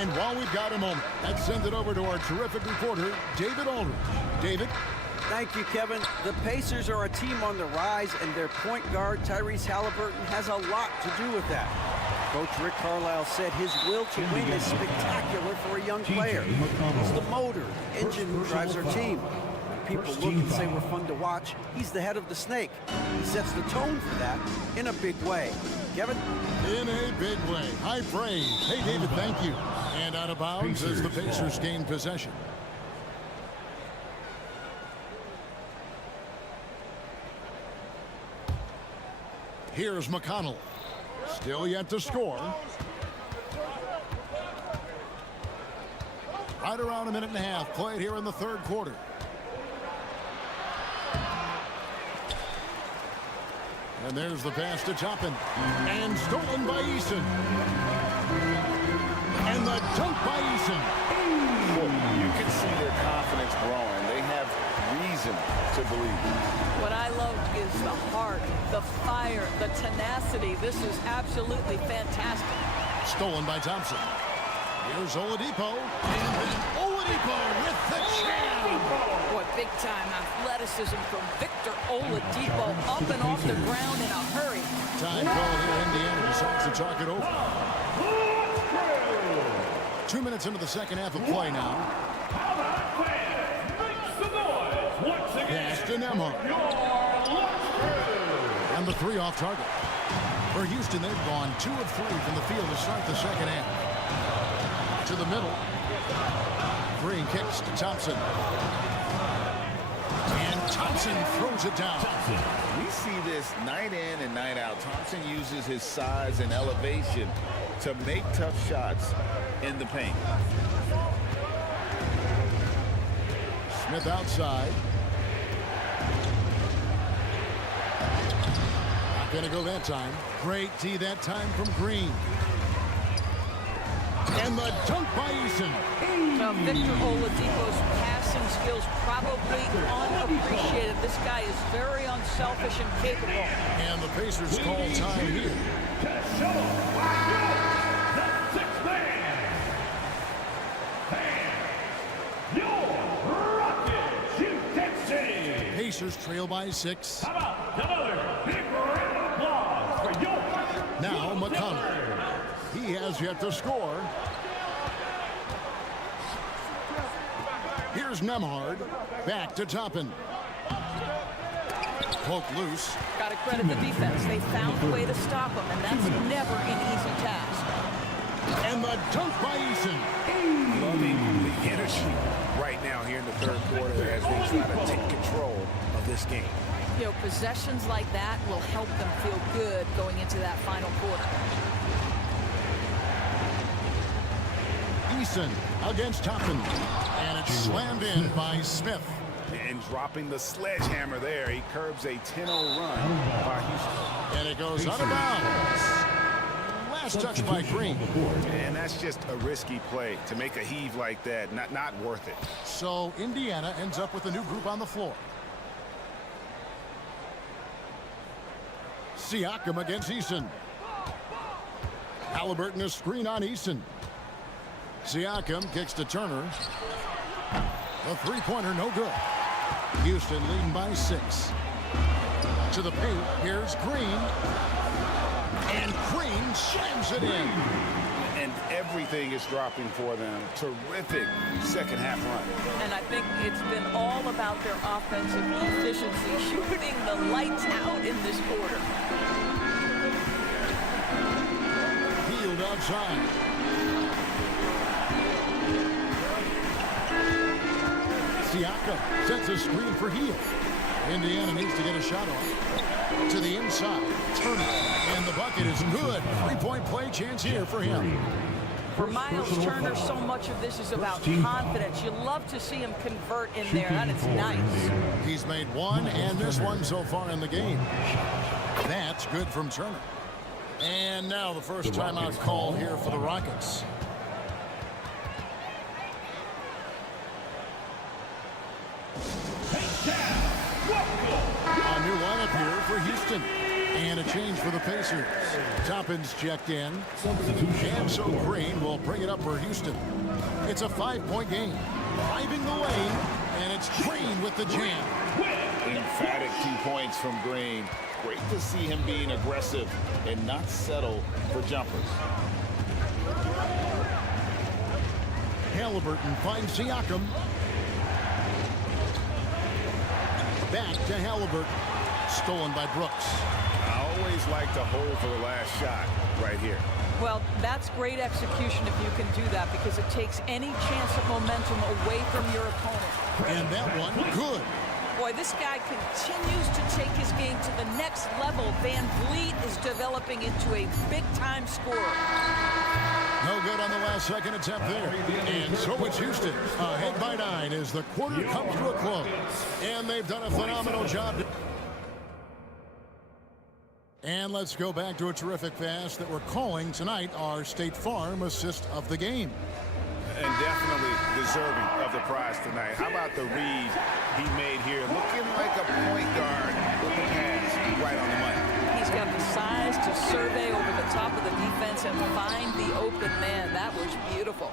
And while we've got a moment, let's send it over to our terrific reporter, David Aldridge. David? Thank you, Kevin. The Pacers are a team on the rise, and their point guard, Tyrese Halliburton, has a lot to do with that. Coach Rick Carlisle said his will to win is spectacular for a young player. He's the motor, engine who drives our team. When people look and say we're fun to watch, he's the head of the snake. He sets the tone for that in a big way. Kevin? In a big way. High praise. Hey, David, thank you. And out of bounds as the Pacers gain possession. Here's McConnell. Still yet to score. Right around a minute and a half played here in the third quarter. And there's the pass to Toppin. And stolen by Eason. And the dunk by Eason. You can see their confidence growing. They have reason to believe. What I love is the heart, the fire, the tenacity. This is absolutely fantastic. Stolen by Thompson. Here's Oladipo. And Oladipo with the jam. Boy, big-time athleticism from Victor Oladipo, up and off the ground in a hurry. Time called here. Indiana decides to talk it over. 2 minutes into the second half of play now. Pass to Nembhard. And the 3 off target. For Houston, they've gone 2 of 3 from the field to start the second half. To the middle. Green kicks to Thompson. And Thompson throws it down. We see this night in and night out. Thompson uses his size and elevation to make tough shots in the paint. Smith outside. Not going to go that time. Great D that time from Green. And the dunk by Eason. Now, Victor Oladipo's passing skills probably unappreciated. This guy is very unselfish and capable. And the Pacers call time here. To show the sixth man. And your Rockets, Houston City. Pacers trail by 6. How about another big round of applause for your Now McConnell. He has yet to score. Here's Nembhard. Back to Toppin. Poke loose. Got to credit the defense. They found a way to stop him, and that's never an easy task. And the dunk by Eason. Loving the energy right now here in the third quarter as they try to take control of this game. You know, possessions like that will help them feel good going into that final quarter. Eason against Toppin. And it's slammed in by Smith. And dropping the sledgehammer there, he curbs a 10-0 run by Houston. And it goes out of bounds. Last touch by Green. And that's just a risky play to make a heave like that. Not worth it. So Indiana ends up with a new group on the floor. Siakam against Eason. Halliburton a screen on Eason. Siakam kicks to Turner. The three-pointer no good. Houston leading by 6. To the paint, here's Green. And Green slams it in. and everything is dropping for them. Terrific second half run. And I think it's been all about their offensive efficiency, shooting the lights out in this quarter. Field outside. Siakam sets a screen for Hield. Indiana needs to get a shot off. To the inside. Turner. And the bucket is good. Three-point play chance here for him. For Miles Turner, so much of this is about confidence. You love to see him convert in there. That is nice. He's made one and this one so far in the game. That's good from Turner. And now the first timeout call here for the Rockets. A new lineup here for Houston. And a change for the Pacers. Toppin's checked in. And so Green will bring it up for Houston. It's a 5-point game. Driving the lane. And it's Green with the jam. Emphatic 2 points from Green. Great to see him being aggressive and not settle for jumpers. Halliburton finds Siakam. Back to Halliburton. Stolen by Brooks. I always like to hold for the last shot right here. Well, that's great execution if you can do that, because it takes any chance of momentum away from your opponent. And that one, good. Boy, this guy continues to take his game to the next level. Van Vliet is developing into a big-time scorer. No good on the last second attempt there. And so it's Houston. Ahead by 9 as the quarter comes to a close. And they've done a phenomenal job. And let's go back to a terrific pass that we're calling tonight our State Farm assist of the game. And definitely deserving of the prize tonight. How about the read he made here? Looking like a point guard with the pass right on the money. He's got the size to survey over the top of the defense and find the open man. That was beautiful.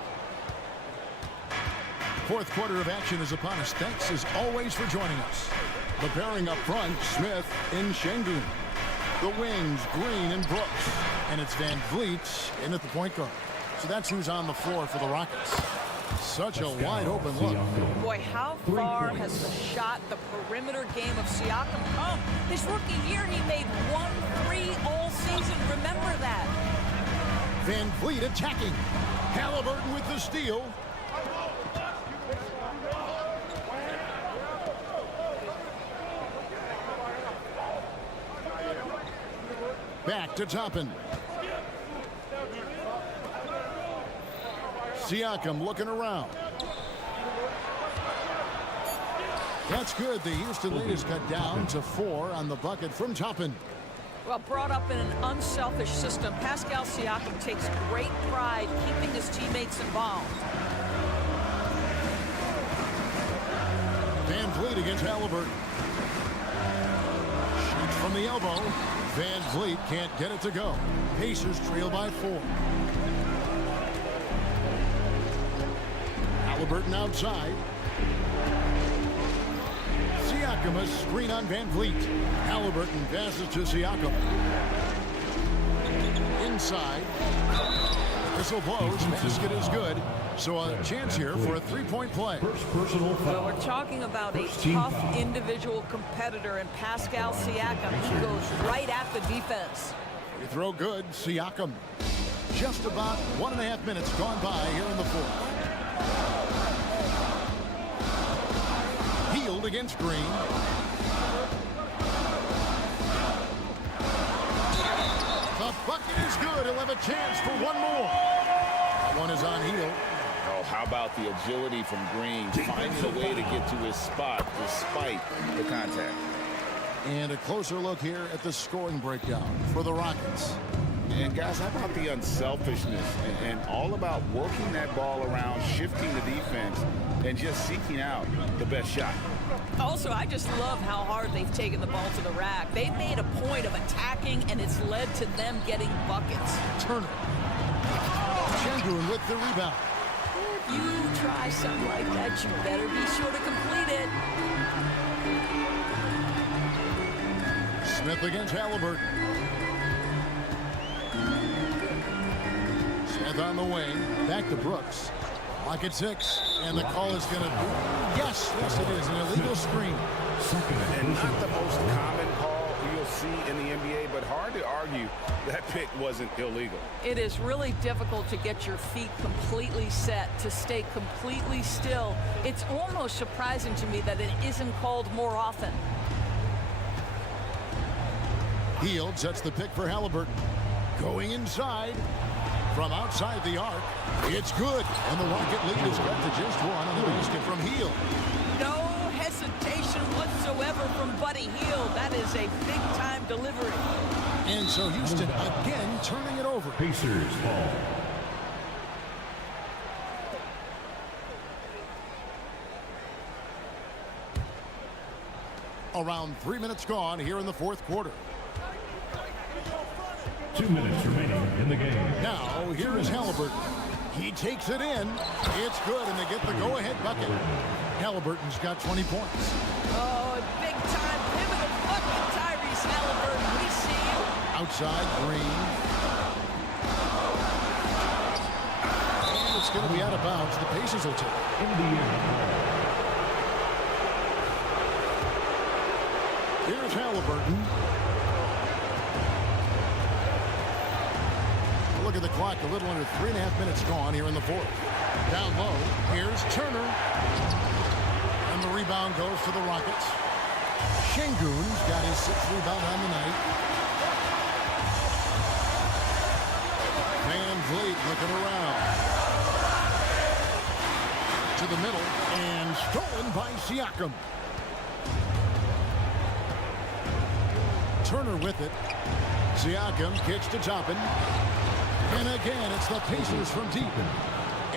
Fourth quarter of action is upon us. Thanks as always for joining us. The pairing up front, Smith and Şengün. The wings, Green and Brooks. And it's Van Vliet in at the point guard. So that's who's on the floor for the Rockets. Such a wide open look. Boy, how far has the shot, the perimeter game of Siakam come? His rookie year, he made 1 3 all season. Remember that. Van Vliet attacking. Halliburton with the steal. Back to Toppin. Siakam looking around. That's good. The Houston lead is cut down to 4 on the bucket from Toppin. Well, brought up in an unselfish system, Pascal Siakam takes great pride keeping his teammates involved. Van Vliet against Halliburton. Shoots from the elbow. Van Vliet can't get it to go. Pacers trail by 4. Halliburton outside. Siakam a screen on Van Vliet. Halliburton passes to Siakam. Inside. Whistle blows. Basket is good. So a chance here for a 3-point play. Well, we're talking about a tough individual competitor in Pascal Siakam. He goes right at the defense. Free throw good. Siakam. Just about 1.5 minutes gone by here in the fourth. Hield against Green. The bucket is good. He'll have a chance for one more. That one is on Hield. Oh, how about the agility from Green, finding a way to get to his spot despite the contact. And a closer look here at the scoring breakdown for the Rockets. And guys, how about the unselfishness and all about working that ball around, shifting the defense, and just seeking out the best shot. Also, I just love how hard they've taken the ball to the rack. They've made a point of attacking, and it's led to them getting buckets. Turner. Şengün with the rebound. If you try something like that, you better be sure to complete it. Smith against Halliburton. Smith Smith on the wing. Back to Brooks. Lock at 6. And the call is going to be... Yes, it is. An illegal screen. And not the most common call you'll see in the NBA, but hard to argue that pick wasn't illegal. It is really difficult to get your feet completely set, to stay completely still. It's almost surprising to me that it isn't called more often. Hield sets the pick for Halliburton. Going inside from outside the arc. It's good. And the Rocket lead is cut to just 1 on the basket from Hield. No hesitation whatsoever from Buddy Hield. That is a big-time delivery. And so Houston again turning it over. Pacers ball. Around 3 minutes gone here in the fourth quarter. 2 minutes remaining in the game. Now, here is Halliburton. He takes it in. It's good, and they get the go-ahead bucket. Halliburton's got 20 points. Oh, big-time pivotal bucket, Tyrese Halliburton. We see you. Outside, Green. And it's going to be out of bounds. The Pacers will take it. Here's Halliburton. Look at the clock, a little under 3.5 minutes gone here in the fourth. Down low, here's Turner. And the rebound goes to the Rockets. Şengün's got his 6th rebound on the night. Van Vliet looking around. To the middle, and stolen by Siakam. Turner with it. Siakam kicks to Toppin. And again, it's the Pacers from deep.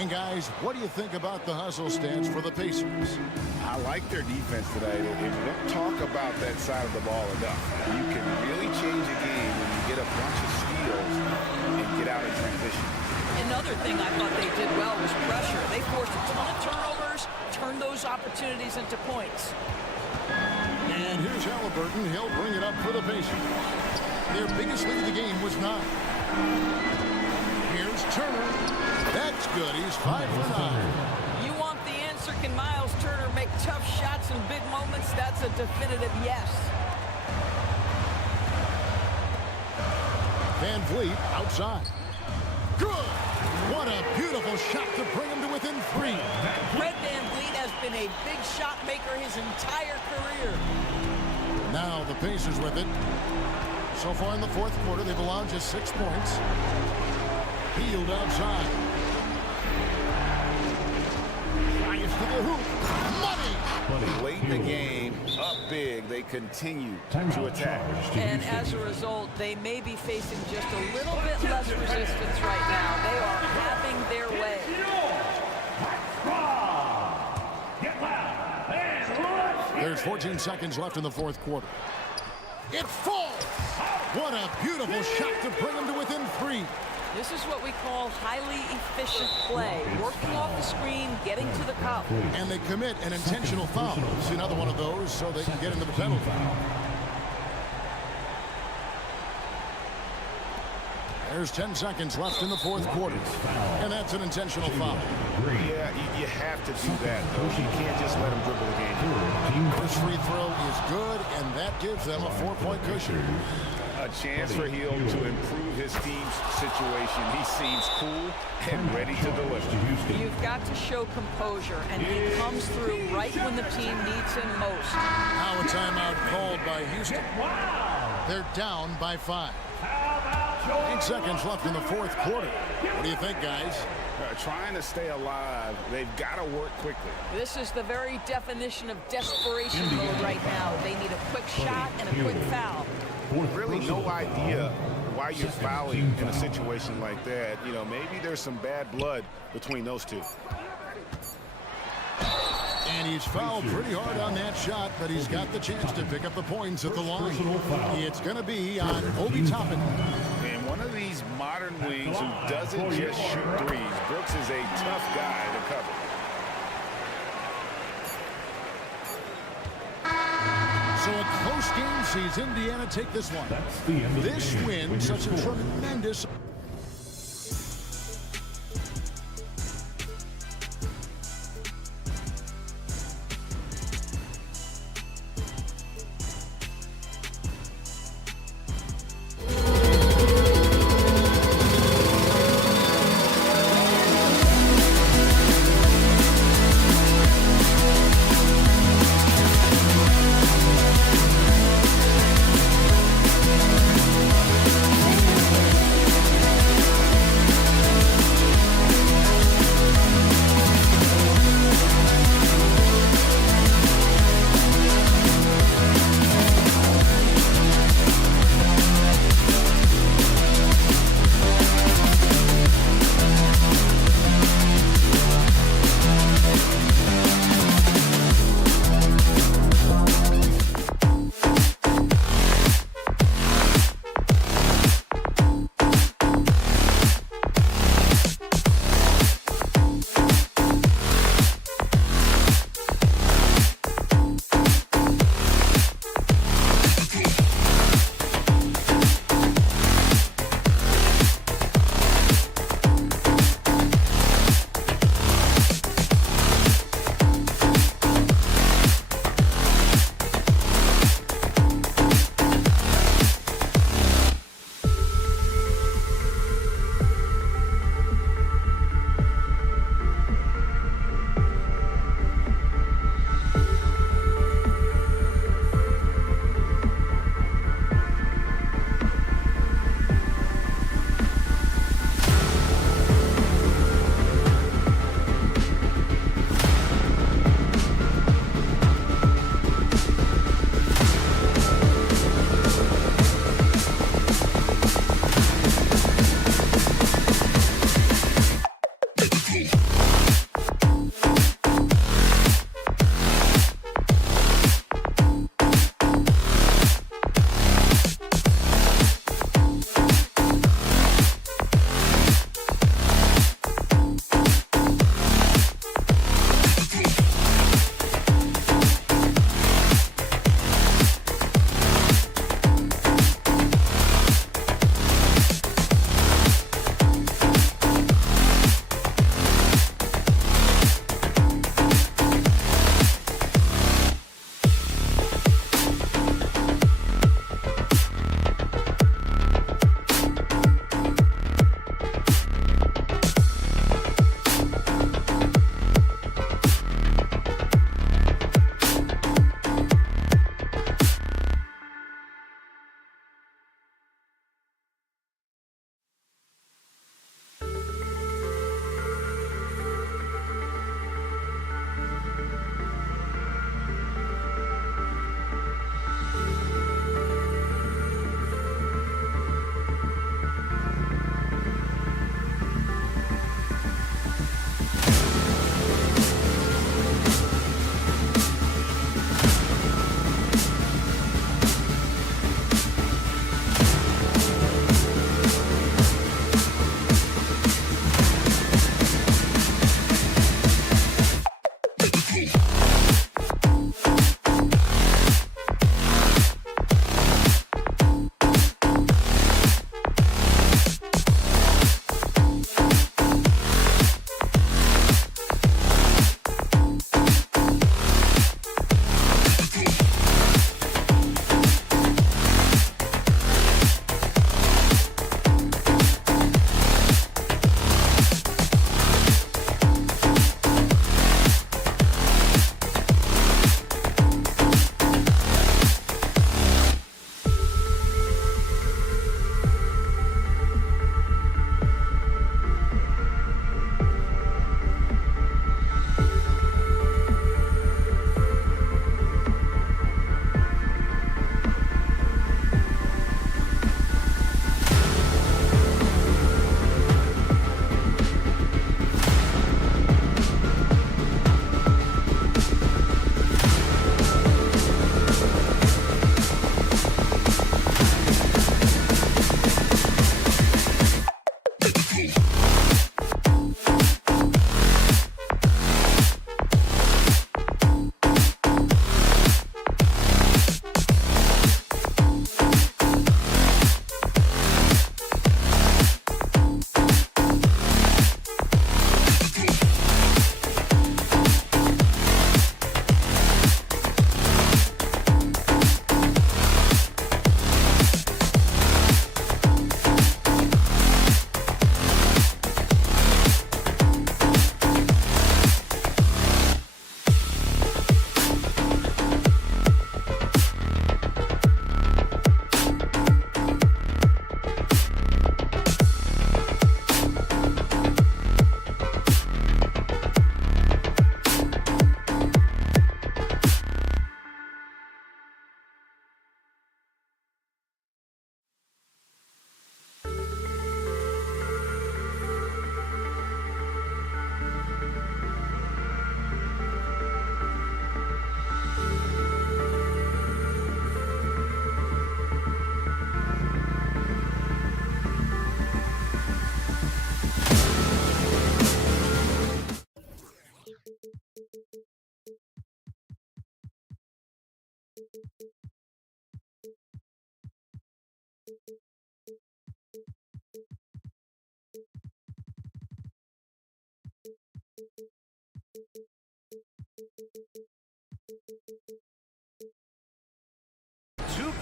And guys, what do you think about the hustle stance for the Pacers? I like their defense today. They don't talk about that side of the ball enough. You can really change a game when you get a bunch of steals and get out in transition. Another thing I thought they did well was pressure. They forced a ton of turnovers, turned those opportunities into points. And here's Halliburton. He'll bring it up for the Pacers. Their biggest lead of the game was 9. Here's Turner. That's good. He's 5 for 9. You want the answer? Can Miles Turner make tough shots in big moments? That's a definitive yes. Van Vliet outside. Good. What a beautiful shot to bring him to within 3. Fred Van Vliet has been a big shot maker his entire career. Now the Pacers with it. So far in the fourth quarter, they've allowed just 6 points. Hield outside. Fires to the hoop. Money! Late in the game, up big, they continue to attack. And as a result, they may be facing just a little bit less resistance right now. They are having their way. There's 14 seconds left in the fourth quarter. It falls! What a beautiful shot to bring them to within 3. This is what we call highly efficient play. Working off the screen, getting to the cup. And they commit an intentional foul. See another one of those so they can get into the penalty. There's 10 seconds left in the fourth quarter. And that's an intentional foul. Yeah, you have to do that, though. You can't just let them dribble the game. First free throw is good, and that gives them a 4-point cushion. A chance for Hield to improve his team's situation. He seems cool and ready to deliver. You've got to show composure, and he comes through right when the team needs him most. Now a timeout called by Houston. They're down by 5. 8 seconds left in the fourth quarter. What do you think, guys? Trying to stay alive, they've got to work quickly. This is the very definition of desperation mode right now. They need a quick shot and a quick foul. Really no idea why you're fouling in a situation like that. You know, maybe there's some bad blood between those two. And he's fouled pretty hard on that shot, but he's got the chance to pick up the points at the line. It's going to be on Obi Toppin. And one of these modern wings who doesn't just shoot threes. Brooks is a tough guy to cover. So a close game sees Indiana take this one. This win, such a tremendous...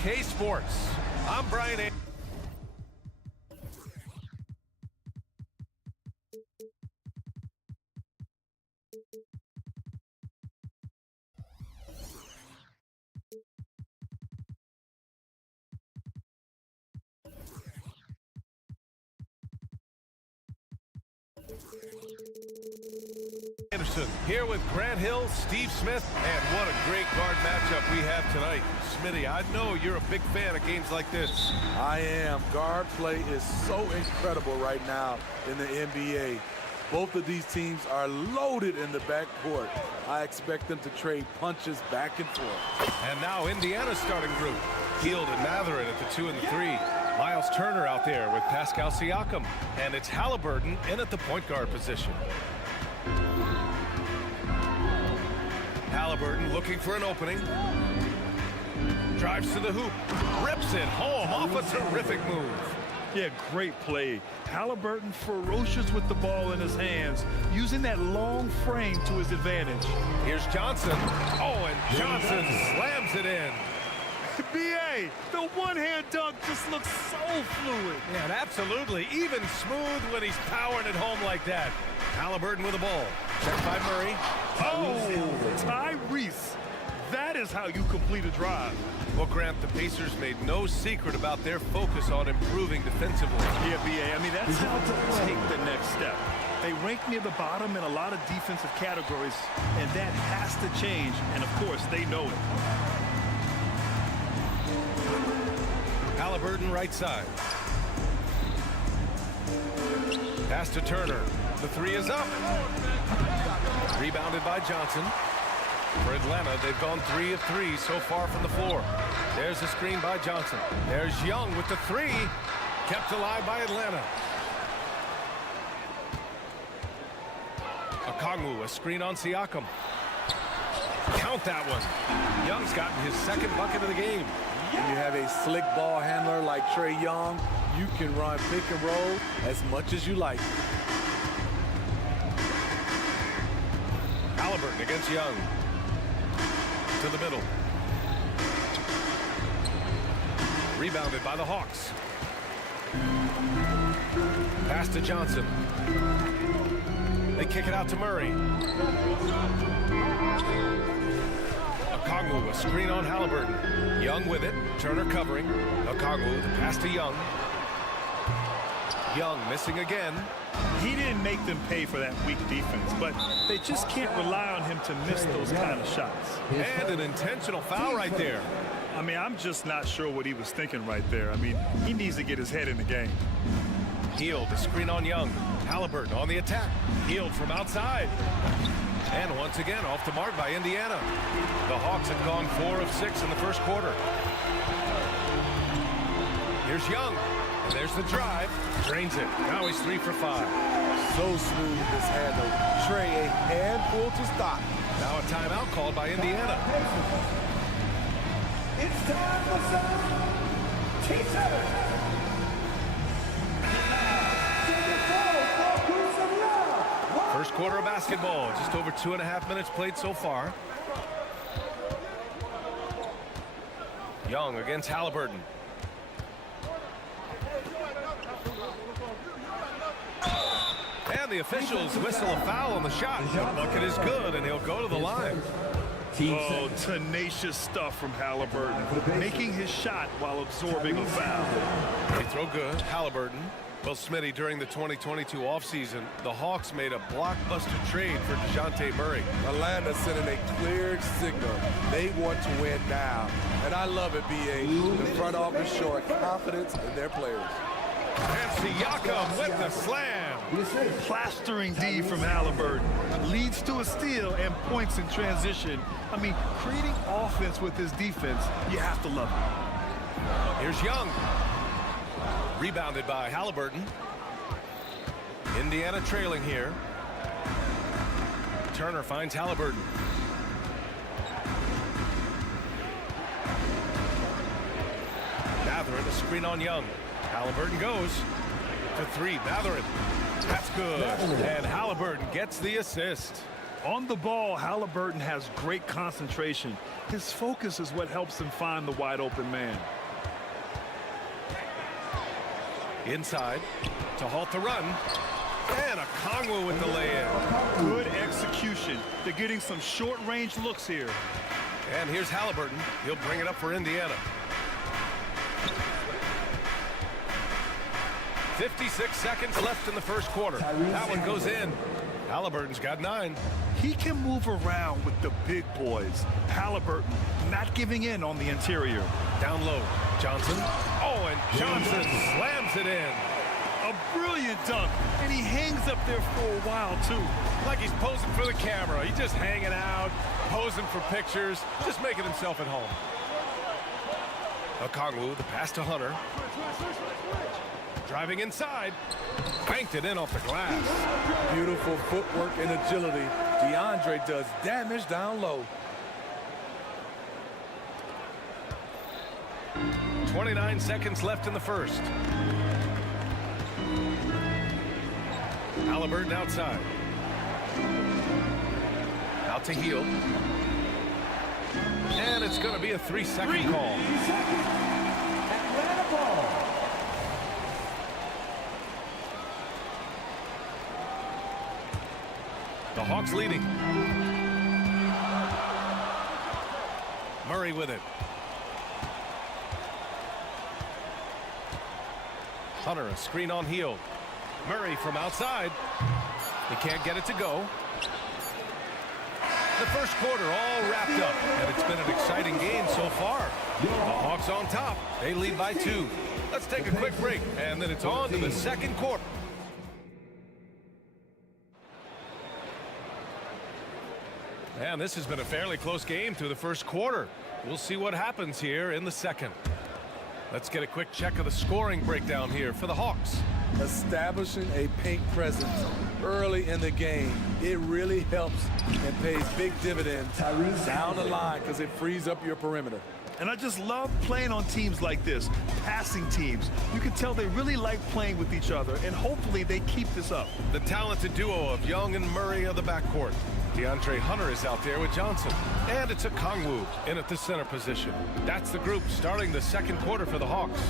2K Sports. I'm Brian A. Anderson here with Grant Hill, Steve Smith, and what a great guard matchup we have tonight. Smitty, I know you're a big fan of games like this. I am. Guard play is so incredible right now in the NBA. Both of these teams are loaded in the backcourt. I expect them to trade punches back and forth. And now Indiana's starting group. Hield and Matherin at the 2 and the 3. Miles Turner out there with Pascal Siakam. And it's Halliburton in at the point guard position. Halliburton looking for an opening. Drives to the hoop. Rips it home off a terrific move. Yeah, great play. Halliburton ferocious with the ball in his hands, using that long frame to his advantage. Here's Johnson. Oh, and Johnson slams it in. B.A., the one-hand dunk just looks so fluid. Yeah, absolutely. Even smooth when he's powering it home like that. Halliburton with the ball. Checked by Murray. Oh, Tyrese. That is how you complete a drive. Well, Grant, the Pacers made no secret about their focus on improving defensively. Yeah, B.A., I mean, that's how to take the next step. They rank near the bottom in a lot of defensive categories, and that has to change, and of course, they know it. Halliburton right side. Pass to Turner. The 3 is up. Rebounded by Johnson. For Atlanta, they've gone 3 of 3 so far from the floor. There's a screen by Johnson. There's Young with the 3. Kept alive by Atlanta. Okongwu, a screen on Siakam. Count that one. Young's gotten his second bucket of the game. When you have a slick ball handler like Trae Young, you can run pick and roll as much as you like. Halliburton against Young. To the middle. Rebounded by the Hawks. Pass to Johnson. They kick it out to Murray. Okongwu, a screen on Halliburton. Young with it. Turner covering. Okongwu, the pass to Young. Young missing again. He didn't make them pay for that weak defense, but they just can't rely on him to miss those kind of shots. And an intentional foul right there. I mean, I'm just not sure what he was thinking right there. I mean, he needs to get his head in the game. Hield, the screen on Young. Halliburton on the attack. Hield from outside. And once again, off the mark by Indiana. The Hawks have gone 4 of 6 in the first quarter. Here's Young. And there's the drive. Drains it. Now he's 3 for 5. So smooth this handle. Trae a handful to stop. Now a timeout called by Indiana. It's time for some T7. First quarter of basketball. Just over 2.5 minutes played so far. Young against Halliburton. And the officials whistle a foul on the shot. The bucket is good, and he'll go to the line. Oh, tenacious stuff from Halliburton, making his shot while absorbing a foul. They throw good. Halliburton. Well, Smitty, during the 2022 offseason, the Hawks made a blockbuster trade for DeJounte Murray. Atlanta sending a clear signal. They want to win now. And I love it, B.A. The front office showing confidence in their players. And Siakam with the slam. Plastering D from Halliburton. Leads to a steal and points in transition. I mean, creating offense with his defense, you have to love it. Here's Young. Rebounded by Halliburton. Indiana trailing here. Turner finds Halliburton. Matherin, a screen on Young. Halliburton goes for 3. Matherin. That's good. And Halliburton gets the assist. On the ball, Halliburton has great concentration. His focus is what helps him find the wide open man. Inside to halt the run. And Okongwu with the lay-in. Good execution. They're getting some short-range looks here. And here's Halliburton. He'll bring it up for Indiana. 56 seconds left in the first quarter. That one goes in. Halliburton's got 9. He can move around with the big boys. Halliburton not giving in on the interior. Down low, Johnson. Oh, and Johnson slams it in. A brilliant dunk, and he hangs up there for a while, too. Like he's posing for the camera. He's just hanging out, posing for pictures, just making himself at home. Okongwu, the pass to Hunter. Driving inside. Banked it in off the glass. Beautiful footwork and agility. DeAndre does damage down low. 29 seconds left in the first. Halliburton outside. Out to Heel. And it's going to be a 3-second call. Atlanta ball. The Hawks leading. Murray with it. Hunter, a screen on Heel. Murray from outside. He can't get it to go. The first quarter all wrapped up, and it's been an exciting game so far. The Hawks on top. They lead by 2. Let's take a quick break, and then it's on to the second quarter. And this has been a fairly close game through the first quarter. We'll see what happens here in the second. Let's get a quick check of the scoring breakdown here for the Hawks. Establishing a paint presence early in the game, it really helps and pays big dividends down the line because it frees up your perimeter. And I just love playing on teams like this, passing teams. You can tell they really like playing with each other, and hopefully they keep this up. The talented duo of Young and Murray of the backcourt. DeAndre Hunter is out there with Johnson. And it's Okongwu in at the center position. That's the group starting the second quarter for the Hawks.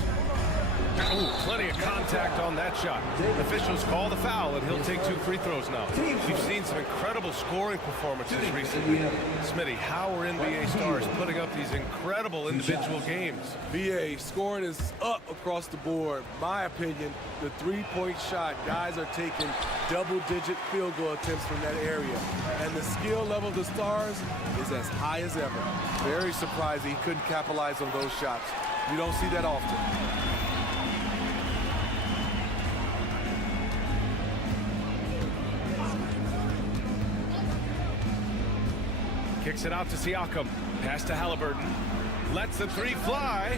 Ooh, plenty of contact on that shot. Officials call the foul, and he'll take 2 free throws now. We've seen some incredible scoring performances recently. Smitty, how are NBA stars putting up these incredible individual games? BA, scoring is up across the board. My opinion, the three-point shot, guys are taking double-digit field goal attempts from that area. And the skill level of the stars is as high as ever. Very surprising he couldn't capitalize on those shots. You don't see that often. Kicks it out to Siakam. Pass to Halliburton. Lets the 3 fly.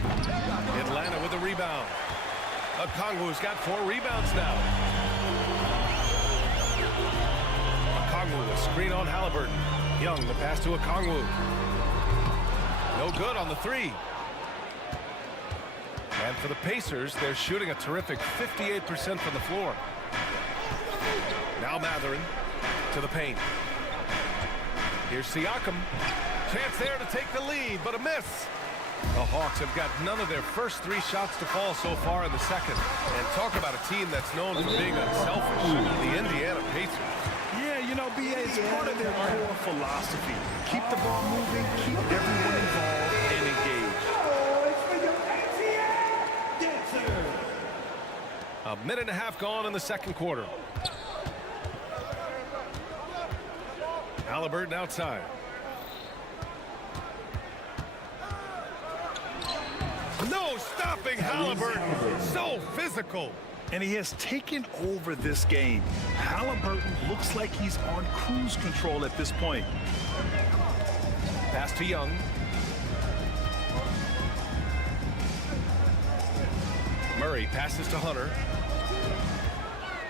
Atlanta with a rebound. Okongwu's got 4 rebounds now. Okongwu, a screen on Halliburton. Young, the pass to Okongwu. No good on the 3. And for the Pacers, they're shooting a terrific 58% from the floor. Now Matherin to the paint. Here's Siakam. Chance there to take the lead, but a miss. The Hawks have got none of their first 3 shots to fall so far in the second. And talk about a team that's known for being unselfish. The Indiana Pacers. Yeah, you know, B.A. is part of their core philosophy. Keep the ball moving, keep everyone involved and engaged. A minute and a half gone in the second quarter. Halliburton outside. No stopping Halliburton. So physical. And he has taken over this game. Halliburton looks like he's on cruise control at this point. Pass to Young. Murray passes to Hunter.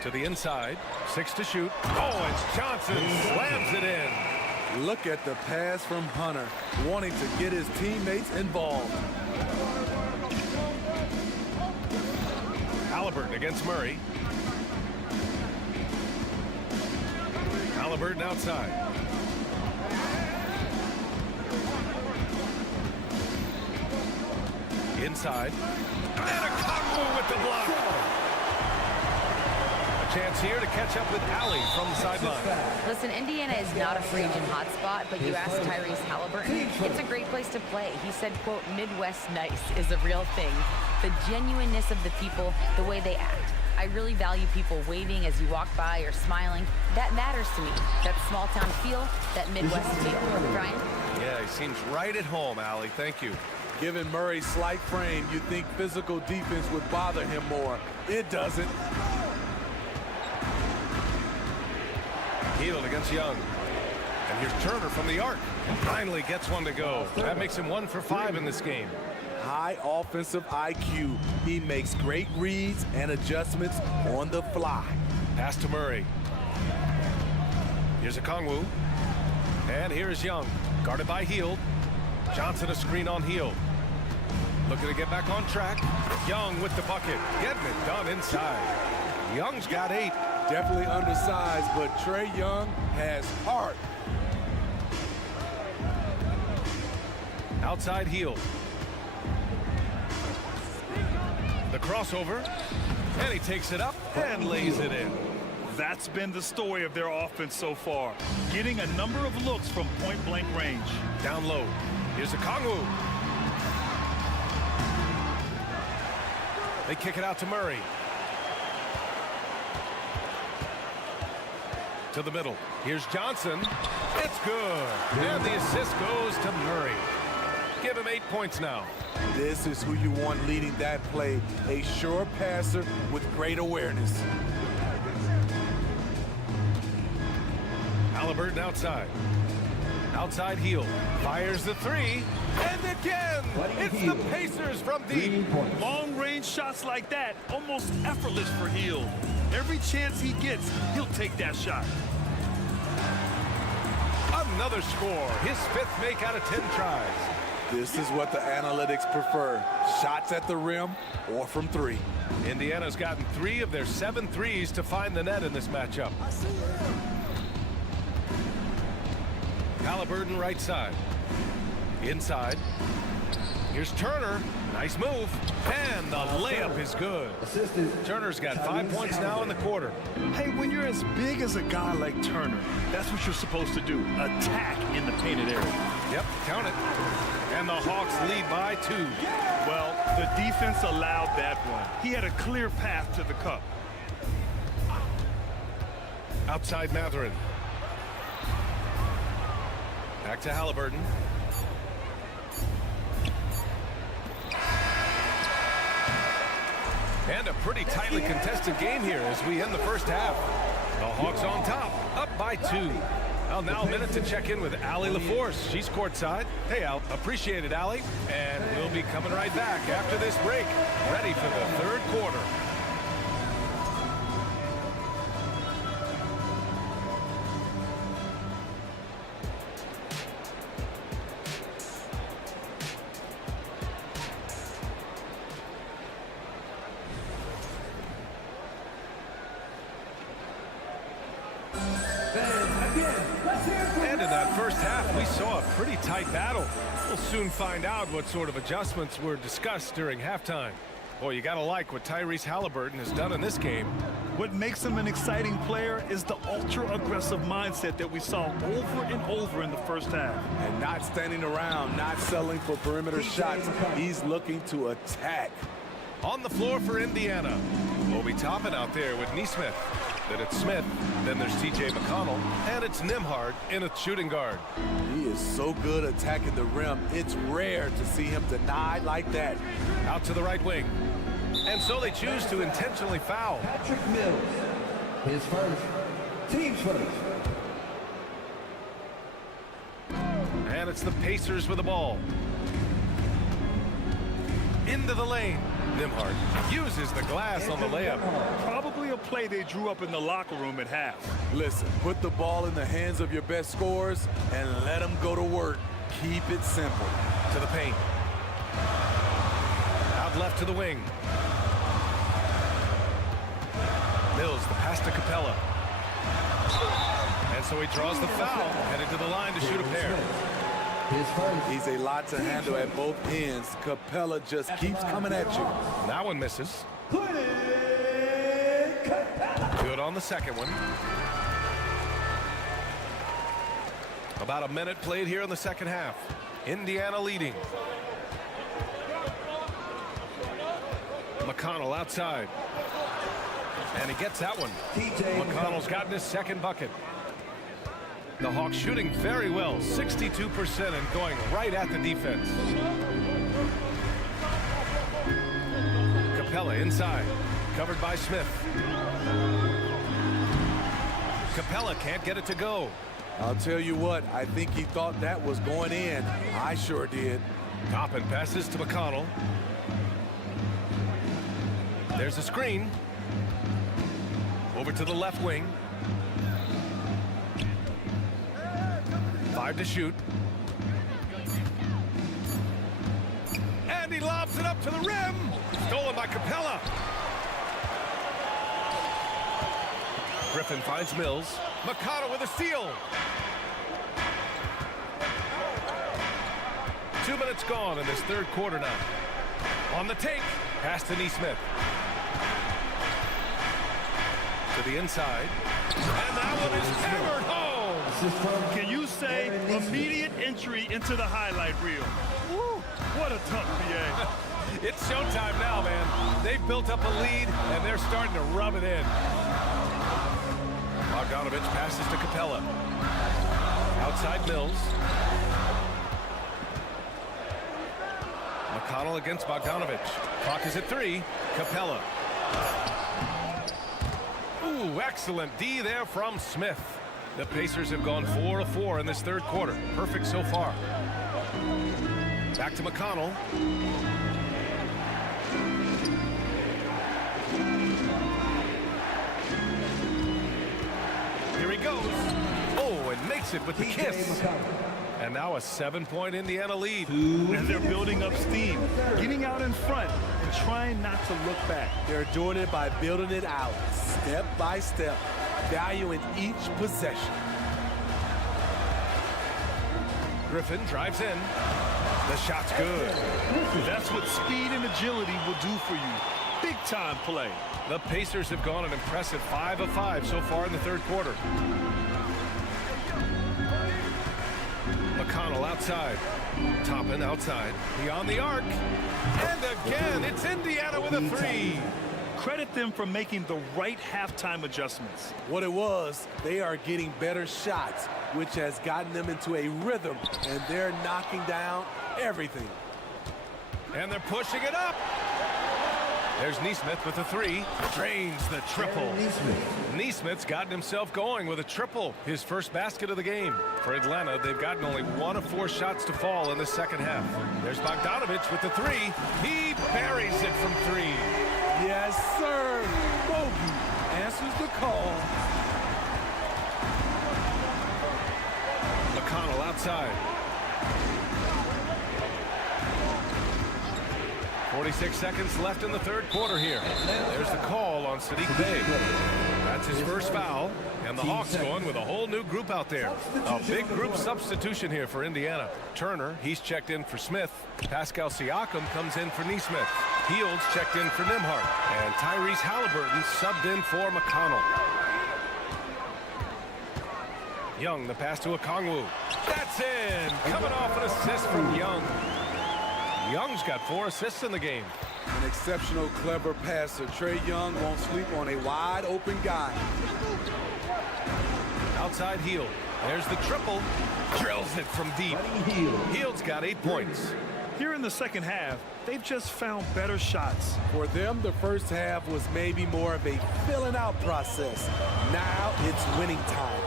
To the inside. 6 to shoot. Oh, and Johnson slams it in. Look at the pass from Hunter, wanting to get his teammates involved. Halliburton against Murray. Halliburton outside. Inside. And a Kongwu with the block. A chance here to catch up with Allie from the sideline. Listen, Indiana is not a free agent hotspot, but you asked Tyrese Halliburton, it's a great place to play. He said, quote, Midwest nice is a real thing. The genuineness of the people, the way they act. I really value people waving as you walk by or smiling. That matters to me. That small town feel, that Midwest feel. Brian? Yeah, he seems right at home, Allie. Thank you. Given Murray's slight frame, you'd think physical defense would bother him more. It doesn't. Hield against Young. And here's Turner from the arc. Finally gets one to go. That makes him 1 for 5 in this game. High offensive IQ. He makes great reads and adjustments on the fly. Pass to Murray. Here's a Kongwu. And here's Young. Guarded by Hield. Johnson a screen on Hield. Looking to get back on track. Young with the bucket. Getting it done inside. Young's got 8. Definitely undersized, but Trae Young has heart. Outside Hield. The crossover. And he takes it up and lays it in. That's been the story of their offense so far. Getting a number of looks from point-blank range. Down low. Here's a Kongwu. They kick it out to Murray. To the middle. Here's Johnson. It's good. And the assist goes to Murray. Give him 8 points now. This is who you want leading that play. A sure passer with great awareness. Halliburton outside. Outside Hield. Fires the 3. And again, it's the Pacers from deep. Long-range shots like that, almost effortless for Hield. Every chance he gets, he'll take that shot. Another score. His 5th make out of 10 tries. This is what the analytics prefer. Shots at the rim or from 3. Indiana's gotten 3 of their 7 threes to find the net in this matchup. Halliburton right side. Inside. Here's Turner. Nice move. And the layup is good. Turner's got 5 points now in the quarter. Hey, when you're as big as a guy like Turner, that's what you're supposed to do. Attack in the painted area. Yep, count it. And the Hawks lead by 2. Well, the defense allowed that one. He had a clear path to the cup. Outside Matherin. Back to Halliburton. And a pretty tightly contested game here as we end the first half. The Hawks on top, up by 2. Well, now a minute to check in with Allie LaForce. She's courtside. Hey, Al, appreciate it, Allie. And we'll be coming right back after this break, ready for the 3rd quarter. And in that first half, we saw a pretty tight battle. We'll soon find out what sort of adjustments were discussed during halftime. Boy, you gotta like what Tyrese Halliburton has done in this game. What makes him an exciting player is the ultra-aggressive mindset that we saw over and over in the first half. And not standing around, not settling for perimeter shots. He's looking to attack. On the floor for Indiana. Obi Toppin out there with Nesmith. Then it's Smith. Then there's T.J. McConnell. And it's Nembhard in a shooting guard. He is so good attacking the rim. It's rare to see him denied like that. Out to the right wing. And so they choose to intentionally foul. Patrick Mills, his first, team's first. And it's the Pacers with the ball. Into the lane. Nembhard uses the glass on the layup. Probably a play they drew up in the locker room at half. Listen, put the ball in the hands of your best scorers and let them go to work. Keep it simple. To the paint. Out left to the wing. Mills, the pass to Capella. And so he draws the foul, headed to the line to shoot a pair. He's a lot to handle at both ends. Capella just keeps coming at you. That one misses. Good on the second one. About a minute played here in the second half. Indiana leading. McConnell outside. And he gets that one. McConnell's gotten his second bucket. The Hawks shooting very well, 62% and going right at the defense. Capella inside, covered by Smith. Capella can't get it to go. I'll tell you what, I think he thought that was going in. I sure did. Toppin passes to McConnell. There's a screen. Over to the left wing. 5 to shoot. And he lobs it up to the rim. Stolen by Capella. Griffin finds Mills. McConnell with a steal. 2 minutes gone in this third quarter now. On the take, pass to Neesmith. To the inside. And that one is hammered home. Can you say immediate entry into the highlight reel? Woo, what a tough PA. It's showtime now, man. They've built up a lead, and they're starting to rub it in. Bogdanovich passes to Capella. Outside Mills. McConnell against Bogdanovich. Clock is at 3. Capella. Ooh, excellent D there from Smith. The Pacers have gone 4 of 4 in this third quarter. Perfect so far. Back to McConnell. Here he goes. Oh, and makes it with the kiss. And now a 7-point Indiana lead. And they're building up steam, getting out in front and trying not to look back. They're doing it by building it out, step by step, valuing each possession. Griffin drives in. The shot's good. That's what speed and agility will do for you. Big time play. The Pacers have gone an impressive 5 of 5 so far in the third quarter. McConnell outside. Toppin outside. Beyond the arc. And again, it's Indiana with a 3. Credit them for making the right halftime adjustments. What it was, they are getting better shots, which has gotten them into a rhythm, and they're knocking down everything. And they're pushing it up. There's Neesmith with a 3. Drains the triple. Neesmith's gotten himself going with a triple. His first basket of the game. For Atlanta, they've gotten only 1 of 4 shots to fall in the second half. There's Bogdanovich with the 3. He buries it from 3. Yes, sir. Bogey answers the call. McConnell outside. 46 seconds left in the third quarter here. There's the call on Sadiq Bey. That's his first foul. And the Hawks going with a whole new group out there. A big group substitution here for Indiana. Turner, he's checked in for Smith. Pascal Siakam comes in for Neesmith. Fields checked in for Nembhard. And Tyrese Halliburton subbed in for McConnell. Young, the pass to Okongwu. That's in! Coming off an assist from Young. Young's got 4 assists in the game. An exceptional, clever passer. Trae Young won't sleep on a wide open guy. Outside Hield. There's the triple. Drills it from deep. Hield's got 8 points. Here in the second half, they've just found better shots. For them, the first half was maybe more of a filling out process. Now it's winning time.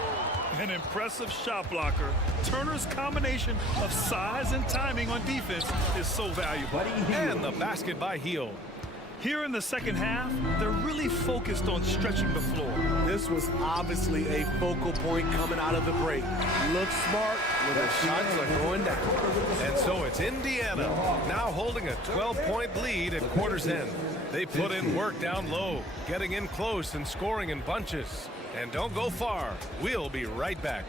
An impressive shot blocker. Turner's combination of size and timing on defense is so valuable. And the basket by Hield. Here in the second half, they're really focused on stretching the floor. This was obviously a focal point coming out of the break. Looks smart when the shots are going down. And so it's Indiana now holding a 12-point lead at quarter's end. They put in work down low, getting in close and scoring in bunches. And don't go far. We'll be right back.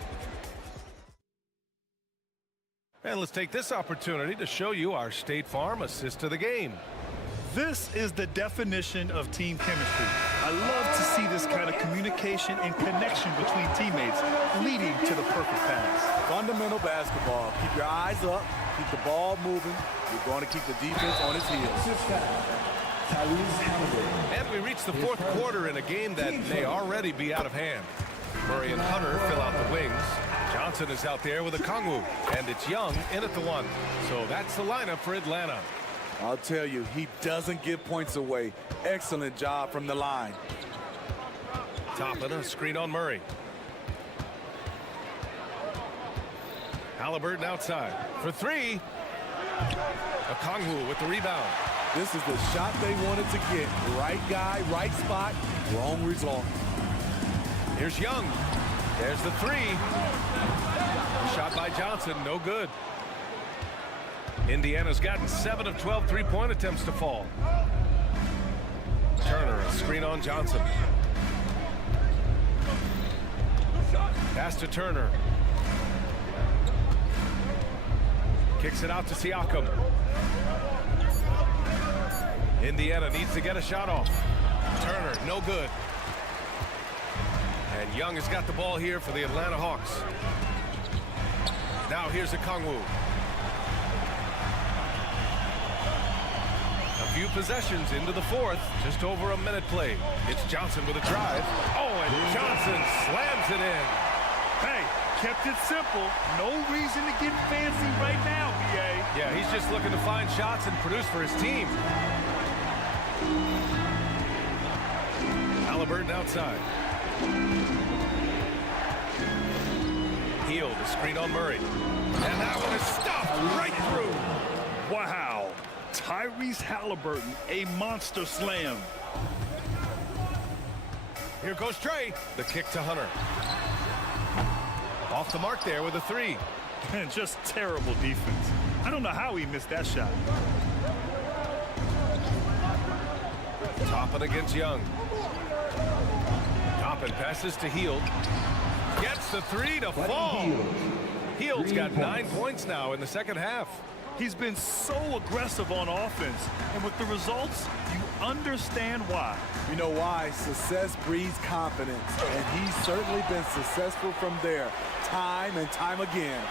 And let's take this opportunity to show you our State Farm assist to the game. This is the definition of team chemistry. I love to see this kind of communication and connection between teammates leading to the perfect pass. Fundamental basketball. Keep your eyes up. Keep the ball moving. You're going to keep the defense on its heels. And we reach the fourth quarter in a game that may already be out of hand. Murray and Hunter fill out the wings. Johnson is out there with a Kongwu, and it's Young in at the 1. So that's the lineup for Atlanta. I'll tell you, he doesn't give points away. Excellent job from the line. Toppin, a screen on Murray. Halliburton outside for 3. A Kongwu with the rebound. This is the shot they wanted to get. Right guy, right spot, wrong result. Here's Young. There's the 3. Shot by Johnson, no good. Indiana's gotten 7 of 12 three-point attempts to fall. Turner, a screen on Johnson. Pass to Turner. Kicks it out to Siakam. Indiana needs to get a shot off. Turner, no good. And Young has got the ball here for the Atlanta Hawks. Now here's a Kongwu. A few possessions into the fourth, just over a minute played. It's Johnson with a drive. Oh, and Johnson slams it in. Hey, kept it simple. No reason to get fancy right now, B.A. Yeah, he's just looking to find shots and produce for his team. Halliburton outside. Hield, a screen on Murray. And that one is stuffed right through. Wow. Tyrese Halliburton, a monster slam. Here goes Trey. The kick to Hunter. Off the mark there with a 3. And just terrible defense. I don't know how he missed that shot. Toppin against Young. Toppin passes to Hield. Gets the 3 to fall. Hield's got 9 points now in the second half. He's been so aggressive on offense, and with the results, you understand why. You know why? Success breeds confidence, and he's certainly been successful from there, time and time again.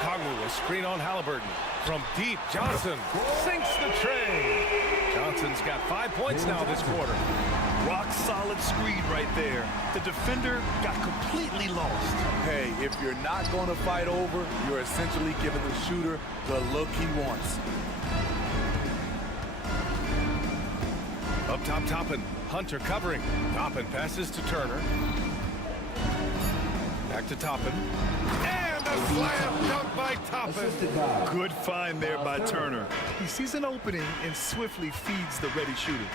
Okongwu, a screen on Halliburton. From deep, Johnson sinks the tray. Johnson's got 5 points now this quarter. Rock solid screen right there. The defender got completely lost. Hey, if you're not going to fight over, you're essentially giving the shooter the look he wants. Up top, Toppin. Hunter covering. Toppin passes to Turner. Back to Toppin. And a slam dunk by Toppin. Good find there by Turner. He sees an opening and swiftly feeds the ready shooter.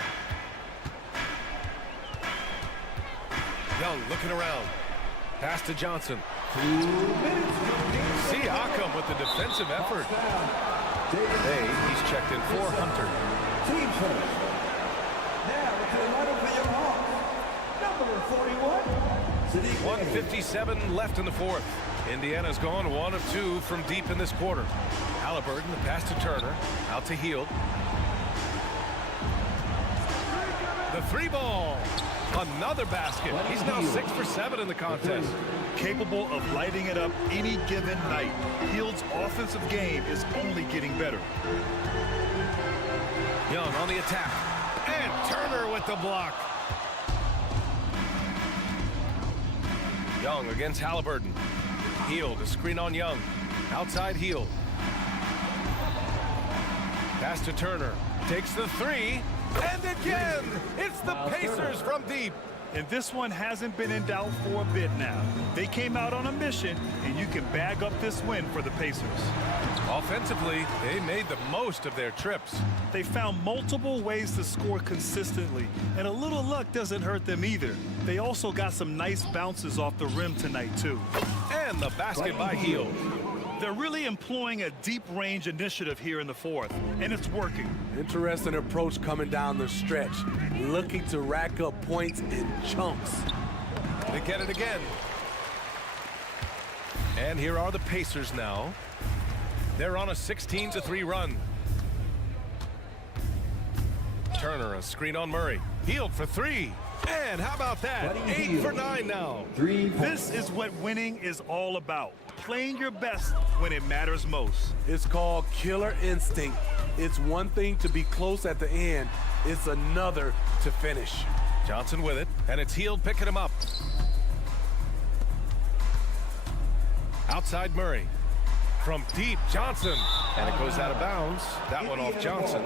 Young looking around. Pass to Johnson. Siakam with the defensive effort. Hey, he's checked in for Hunter. Team first. Now to the lineup for your Hawks. Number 41. 1:57 left in the fourth. Indiana's gone 1 of 2 from deep in this quarter. Halliburton, the pass to Turner. Out to Hield. The 3 ball. Another basket. He's now 6 for 7 in the contest. Capable of lighting it up any given night. Hield's offensive game is only getting better. Young on the attack. And Turner with the block. Young against Halliburton. Hield, a screen on Young. Outside Hield. Pass to Turner. Takes the 3. And again, it's the Pacers from deep. And this one hasn't been in doubt for a bit now. They came out on a mission, and you can bag up this win for the Pacers. Offensively, they made the most of their trips. They found multiple ways to score consistently, and a little luck doesn't hurt them either. They also got some nice bounces off the rim tonight, too. And the basket by Hield. They're really employing a deep-range initiative here in the fourth, and it's working. Interesting approach coming down the stretch, looking to rack up points in chunks. They get it again. And here are the Pacers now. They're on a 16-3 run. Turner, a screen on Murray. Healed for 3. And how about that? 8 for 9 now. This is what winning is all about. Playing your best when it matters most. It's called killer instinct. It's one thing to be close at the end. It's another to finish. Johnson with it, and it's Healed picking him up. Outside Murray. From deep, Johnson. And it goes out of bounds. That one off Johnson.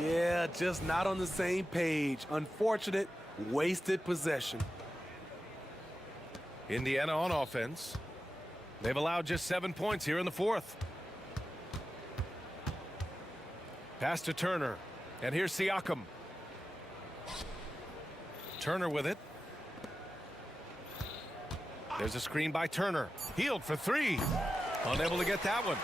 Yeah, just not on the same page. Unfortunate, wasted possession. Indiana on offense. They've allowed just 7 points here in the fourth. Pass to Turner. And here's Siakam. Turner with it. There's a screen by Turner. Healed for 3. Unable to get that one.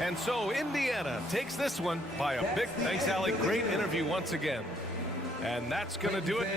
And so Indiana takes this one by a big. Thanks, Allie. Great interview once again. And that's going to do it.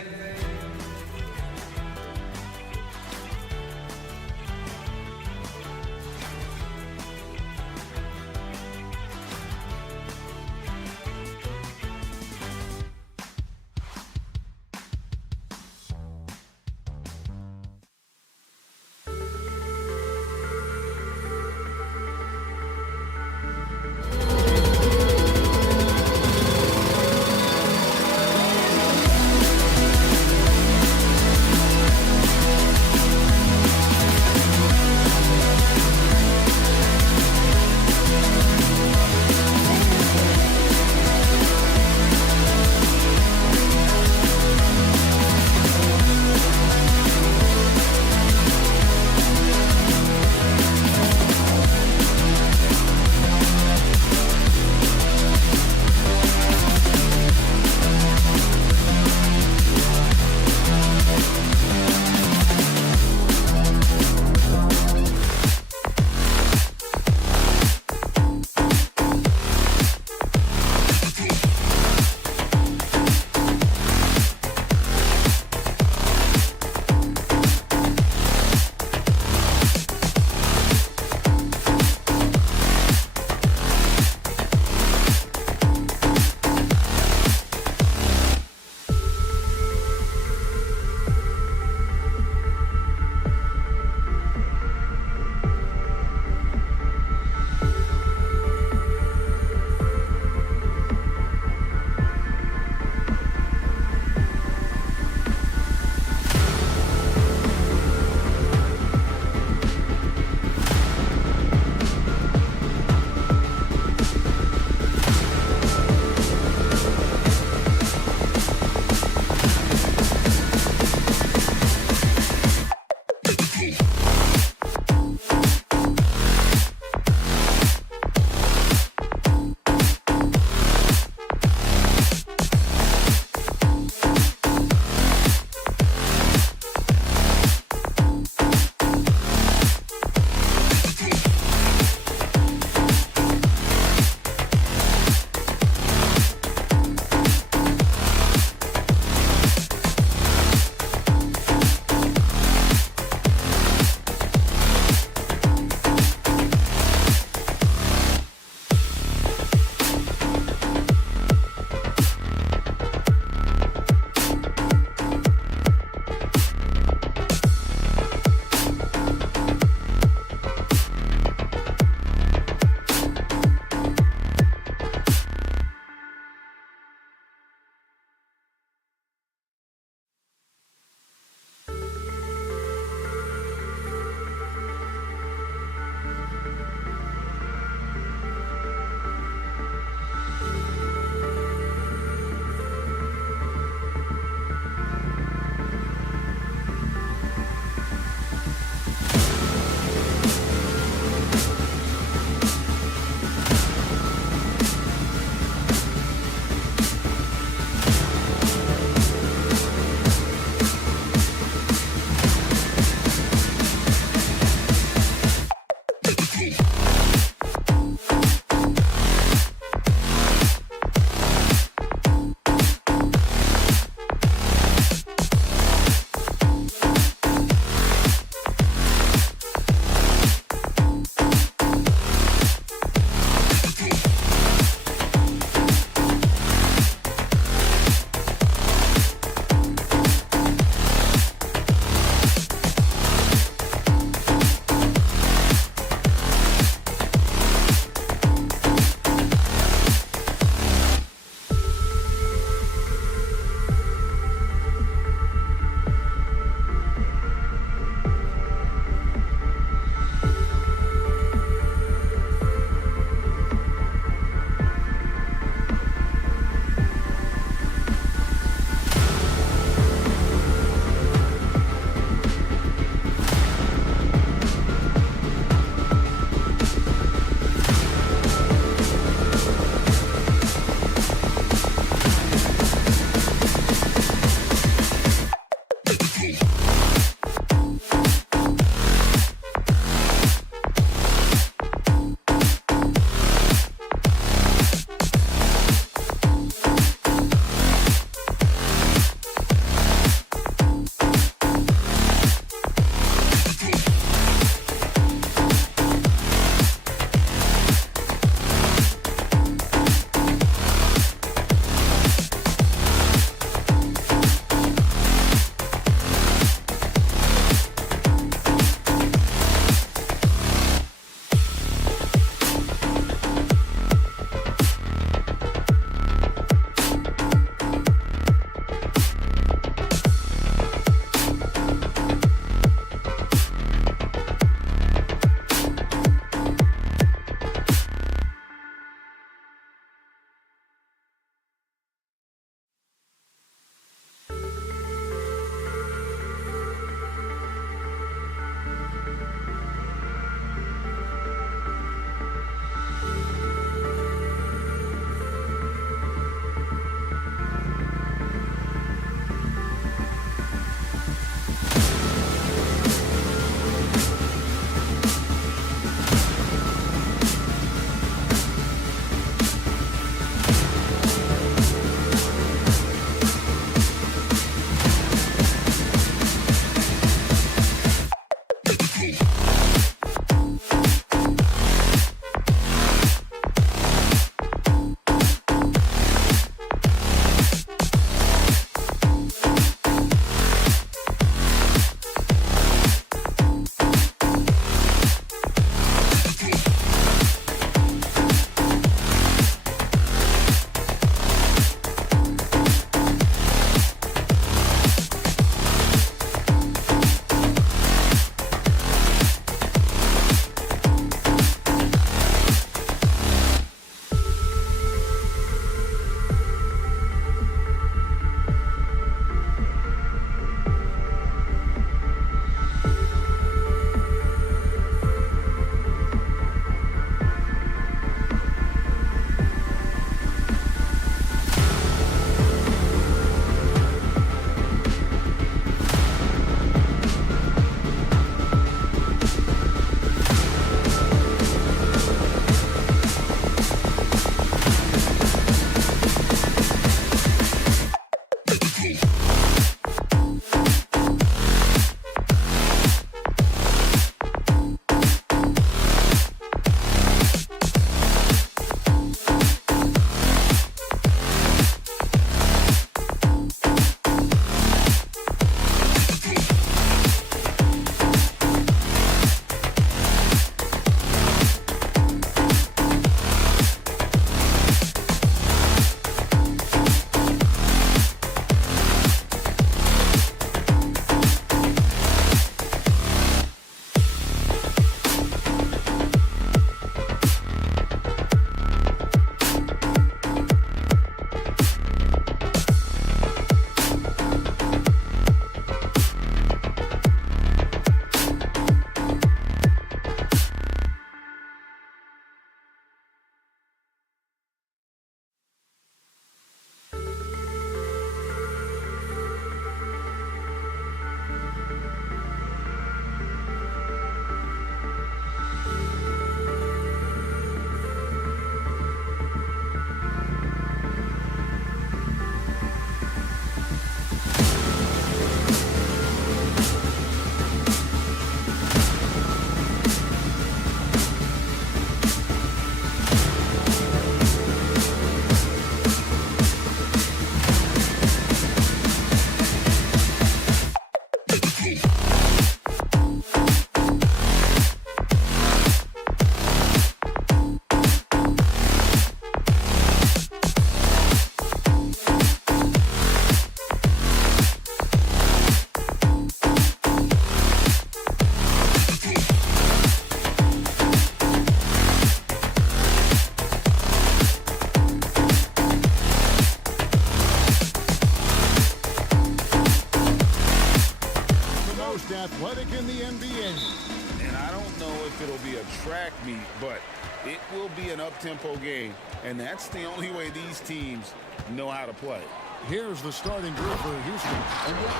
if it'll be a track meet, but it will be an up-tempo game, and that's the only way these teams know how to play. Here's the starting group for Houston.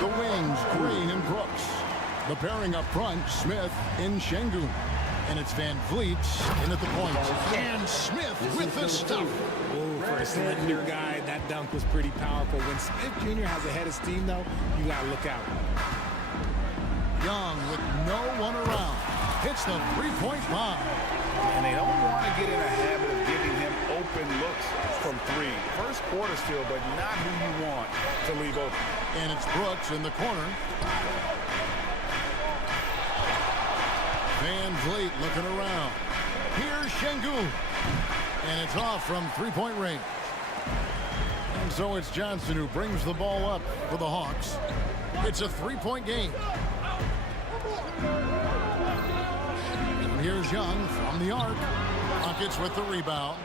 The wings, Green and Brooks. The pairing up front, Smith and Şengün. And it's Van Vliet in at the point. And Smith with the stuff. Oh, for a slender guy, that dunk was pretty powerful. When Smith Jr. has a head of steam, though, you got to look out. Young with no one around. Hits the three-point bomb. And they don't want to get in a habit of giving him open looks from three. First quarter still, but not who you want to leave open. And it's Brooks in the corner. Van Vliet looking around. Here's Şengün. And it's off from three-point range. And so it's Johnson who brings the ball up for the Hawks. It's a three-point game. And here's Young from the arc. Rockets with the rebound.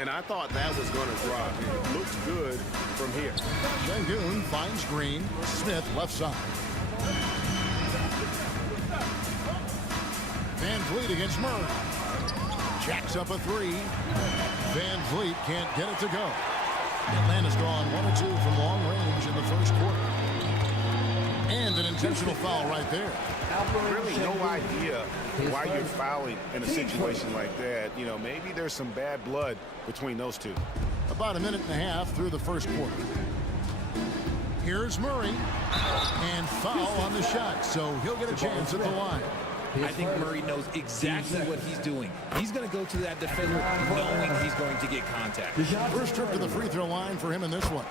And I thought that was going to drop. It looks good from here. Şengün finds Green. Smith left side. Van Vliet against Murray. Jacks up a three. Van Vliet can't get it to go. Atlanta's gone 1 or 2 from long range in the first quarter. And an intentional foul right there. Really no idea why you're fouling in a situation like that. You know, maybe there's some bad blood between those two. About a minute and a half through the first quarter. Here's Murray. And foul on the shot, so he'll get a chance at the line. I think Murray knows exactly what he's doing. He's going to go to that defender knowing he's going to get contact. First trip to the free throw line for him in this one.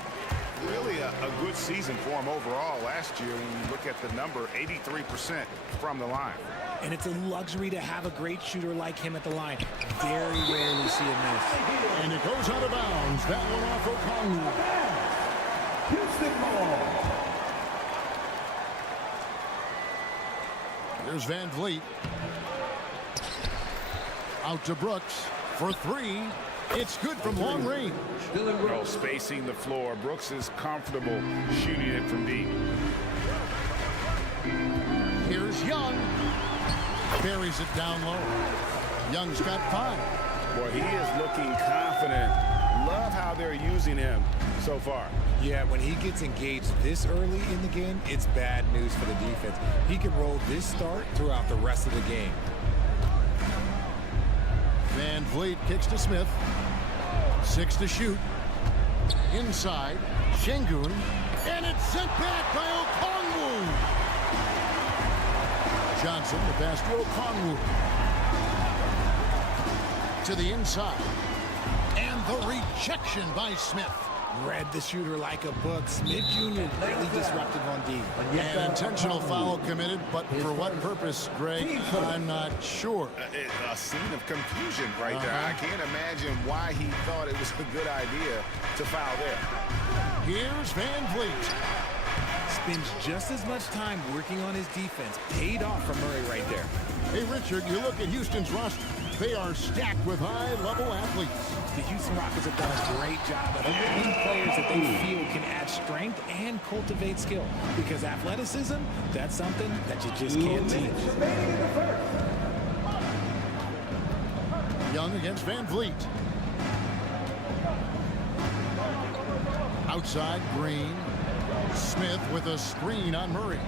Really a good season for him overall last year when you look at the number, 83% from the line. And it's a luxury to have a great shooter like him at the line. Very rarely see him miss. And it goes out of bounds. That one off Okongwu. Houston ball. Here's Van Vliet. Out to Brooks for three. It's good from long range. Oh, spacing the floor. Brooks is comfortable shooting it from deep. Here's Young. Buries it down low. Young's got 5. Boy, he is looking confident. Love how they're using him so far. Yeah, when he gets engaged this early in the game, it's bad news for the defense. He can roll this start throughout the rest of the game. Van Vliet kicks to Smith. 6 to shoot. Inside, Şengün. And it's sent back by Okongwu. Johnson, the pass to Okongwu. To the inside. And the rejection by Smith. Read the shooter like a book. Smith Jr. really disruptive on D. An intentional foul committed, but for what purpose, Greg, I'm not sure. A scene of confusion right there. I can't imagine why he thought it was a good idea to foul there. Here's Van Vliet. Spends just as much time working on his defense. Paid off for Murray right there. Hey, Richard, you look at Houston's roster. They are stacked with high-level athletes. The Houston Rockets have done a great job of getting players that they feel can add strength and cultivate skill. Because athleticism, that's something that you just can't teach. Young against Van Vliet. Outside, Green. Smith with a screen on Murray.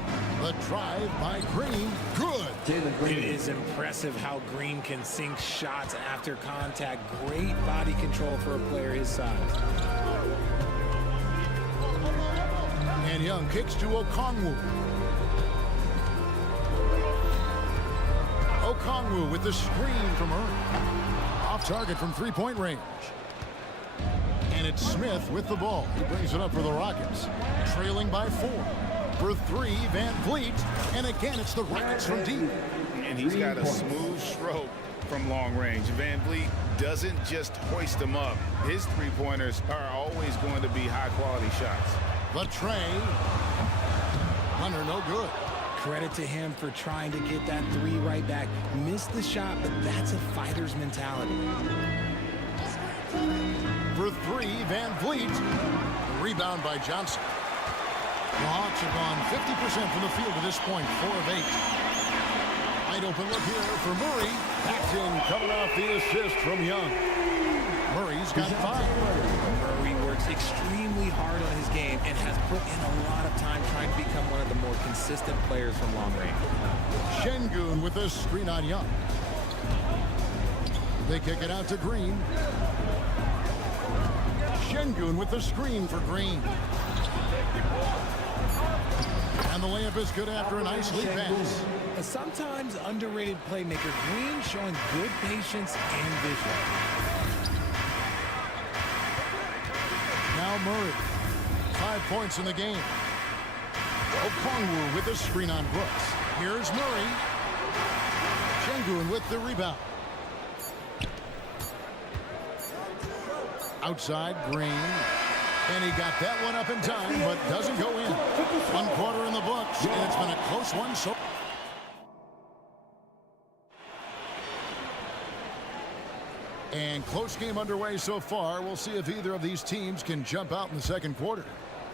The drive by Green. Good. It is impressive how Green can sink shots after contact. Great body control for a player his size. And Young kicks to Okongwu. Okongwu with the screen from Murray. Off target from three-point range. And it's Smith with the ball. He brings it up for the Rockets. Trailing by 4. For 3, Van Vliet. And again, it's the Rockets from deep. And he's got a smooth stroke from long range. Van Vliet doesn't just hoist them up. His three-pointers are always going to be high-quality shots. The tray. Hunter, no good. Credit to him for trying to get that 3 right back. Missed the shot, but that's a fighter's mentality. For 3, Van Vliet. Rebound by Johnson. The Hawks have gone 50% from the field to this point, 4 of 8. Wide open look here for Murray. That's in, coming off the assist from Young. Murray's got 5. Murray works extremely hard on his game and has put in a lot of time trying to become one of the more consistent players from long range. Şengün with a screen on Young. They kick it out to Green. Şengün with the screen for Green. And the layup is good after a nice lead pass. A sometimes underrated playmaker, Green showing good patience and vision. Now Murray. 5 points in the game. Okongwu with the screen on Brooks. Here's Murray. Şengün with the rebound. Outside, Green. And he got that one up in time, but doesn't go in. 1 quarter in the books, and it's been a close one. So, and close game underway so far. We'll see if either of these teams can jump out in the second quarter.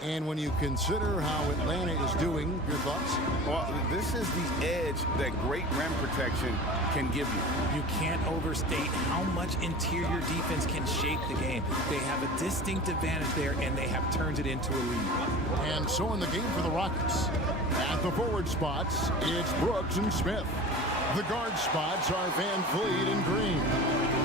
And when you consider how Atlanta is doing, your thoughts? Well, this is the edge that great rim protection can give you. You can't overstate how much interior defense can shape the game. They have a distinct advantage there, and they have turned it into a lead. And so in the game for the Rockets. At the forward spots, it's Brooks and Smith. The guard spots are Van Vliet and Green.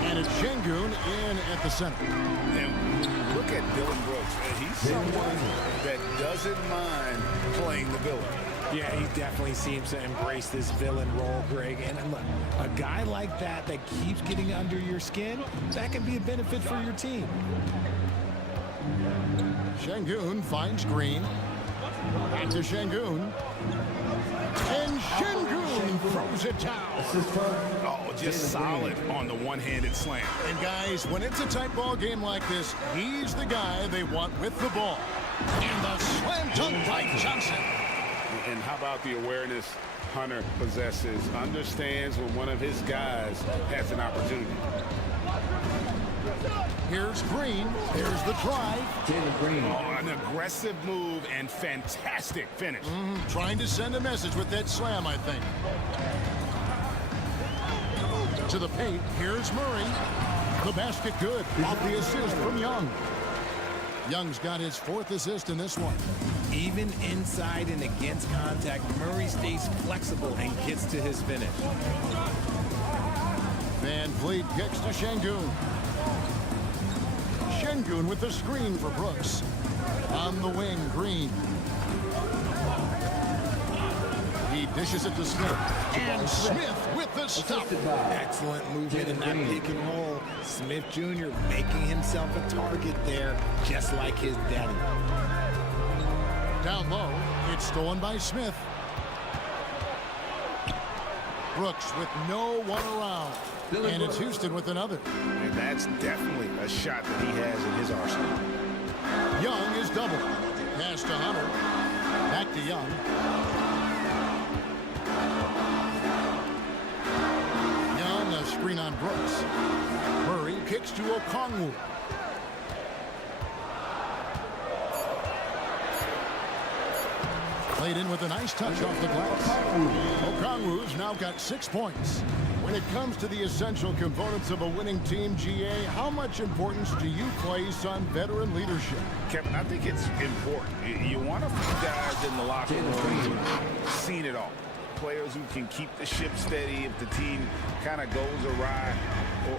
And it's Şengün in at the center. And when you look at Dylan Brooks, he's someone that doesn't mind playing the villain. Yeah, he definitely seems to embrace this villain role, Greg. And look, a guy like that keeps getting under your skin, that can be a benefit for your team. Şengün finds Green. Back to Şengün. And Şengün throws it down. Oh, just solid on the one-handed slam. And guys, when it's a tight ball game like this, he's the guy they want with the ball. And the slam dunk by Johnson. And how about the awareness Hunter possesses? Understands when one of his guys has an opportunity. Here's Green. Here's the drive. Oh, an aggressive move and fantastic finish. Trying to send a message with that slam, I think. To the paint. Here's Murray. The basket good. Off the assist from Young. Young's got his 4th assist in this one. Even inside and against contact, Murray stays flexible and gets to his finish. Van Vliet kicks to Şengün. Şengün with the screen for Brooks. On the wing, Green. He dishes it to Smith. And Smith with the stop. Excellent movement in that pick and roll. Smith Jr. making himself a target there, just like his daddy. Down low, it's stolen by Smith. Brooks with no one around. And it's Houston with another. And that's definitely a shot that he has in his arsenal. Young is double. Pass to Hunter. Back to Young. Young, a screen on Brooks. Murray kicks to Okongwu. Played in with a nice touch off the glass. Okongwu's now got 6 points. When it comes to the essential components of a winning team, GA, how much importance do you place on veteran leadership? Kevin, I think it's important. You want a few guys in the locker room who've seen it all. Players who can keep the ship steady if the team kind of goes awry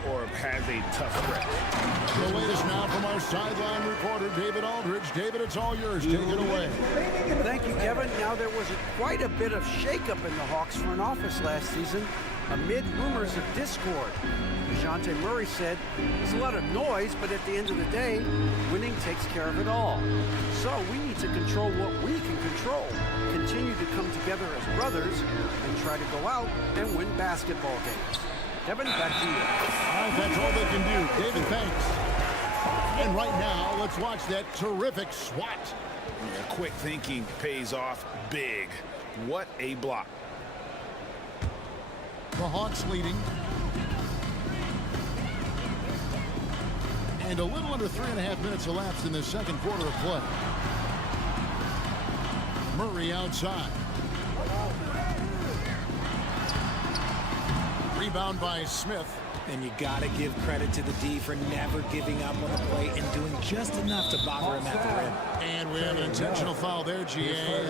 or has a tough stretch. The latest now from our sideline reporter, David Aldridge. David, it's all yours. Take it away. Thank you, Kevin. Now, there was quite a bit of shakeup in the Hawks front office last season amid rumors of discord. DeJounte Murray said, "There's a lot of noise, but at the end of the day, winning takes care of it all. So we need to control what we can control, continue to come together as brothers, and try to go out and win basketball games." Kevin, back to you. All right, that's all they can do. David, thanks. And right now, let's watch that terrific swat. Yeah, quick thinking pays off big. What a block. The Hawks leading. And a little under 3.5 minutes elapsed in the second quarter of play. Murray outside. Rebound by Smith. And you got to give credit to the D for never giving up on the play and doing just enough to bother him at the rim. And we have an intentional foul there, GA.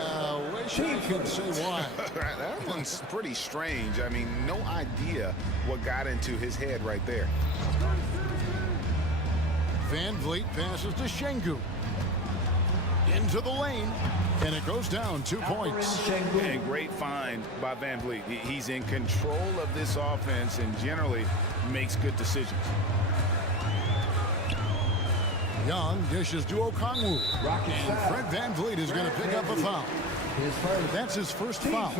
Wish I could say why. That one's pretty strange. I mean, no idea what got into his head right there. Van Vliet passes to Şengün. Into the lane, and it goes down 2 points. And great find by Van Vliet. He's in control of this offense and generally makes good decisions. Young dishes to Okongwu. And Fred Van Vliet is going to pick up a foul. That's his first foul.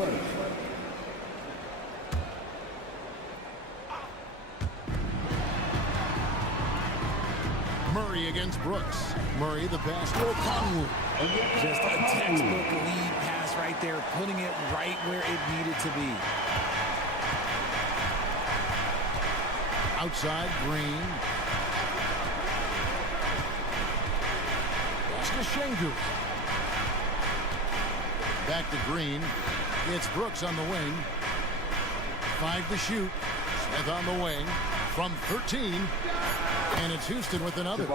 Murray against Brooks. Murray the pass to Okongwu. Just a textbook lead pass right there, putting it right where it needed to be. Outside, Green. Pass to Şengün. Back to Green. It's Brooks on the wing. 5 to shoot. Smith on the wing. From 13. And it's Houston with another.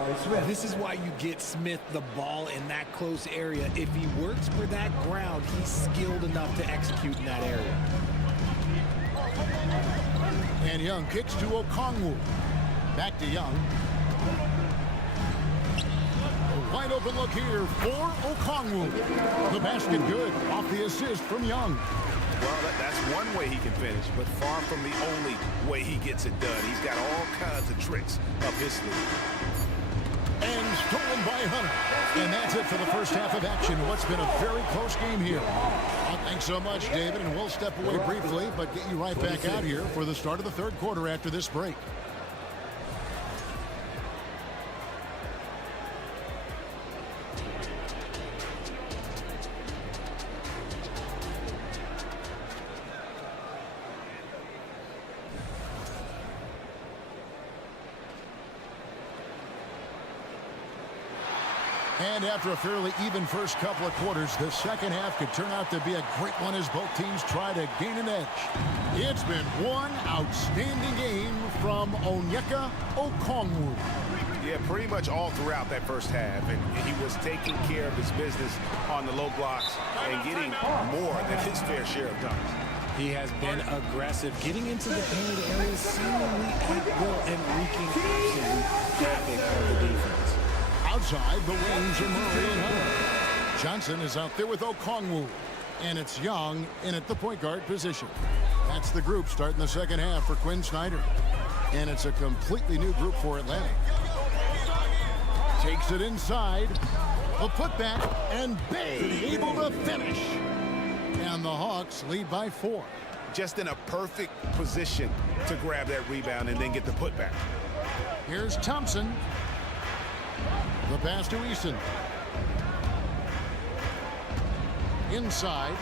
This is why you get Smith the ball in that close area. If he works for that ground, he's skilled enough to execute in that area. And Young kicks to Okongwu. Back to Young. A wide open look here for Okongwu. The basket good off the assist from Young. Well, that's one way he can finish, but far from the only way he gets it done. He's got all kinds of tricks up his sleeve. And stolen by Hunter. And that's it for the first half of action. What's been a very close game here. Thanks so much, David, and we'll step away briefly, but get you right back out here for the start of the third quarter after this break. And after a fairly even first couple of quarters, the second half could turn out to be a great one as both teams try to gain an edge. It's been one outstanding game from Onyeka Okongwu. Yeah, pretty much all throughout that first half. And he was taking care of his business on the low blocks and getting more than his fair share of dunks. He has been aggressive, getting into the painted areas seemingly at will and wreaking absolute havoc on the defense. Outside, the wings are Murray and Hunter. Johnson is out there with Okongwu. And it's Young in at the point guard position. That's the group starting the second half for Quinn Snyder. And it's a completely new group for Atlanta. Takes it inside. A putback, and Bay able to finish. And the Hawks lead by 4. Just in a perfect position to grab that rebound and then get the putback. Here's Thompson. The pass to Eason. Inside.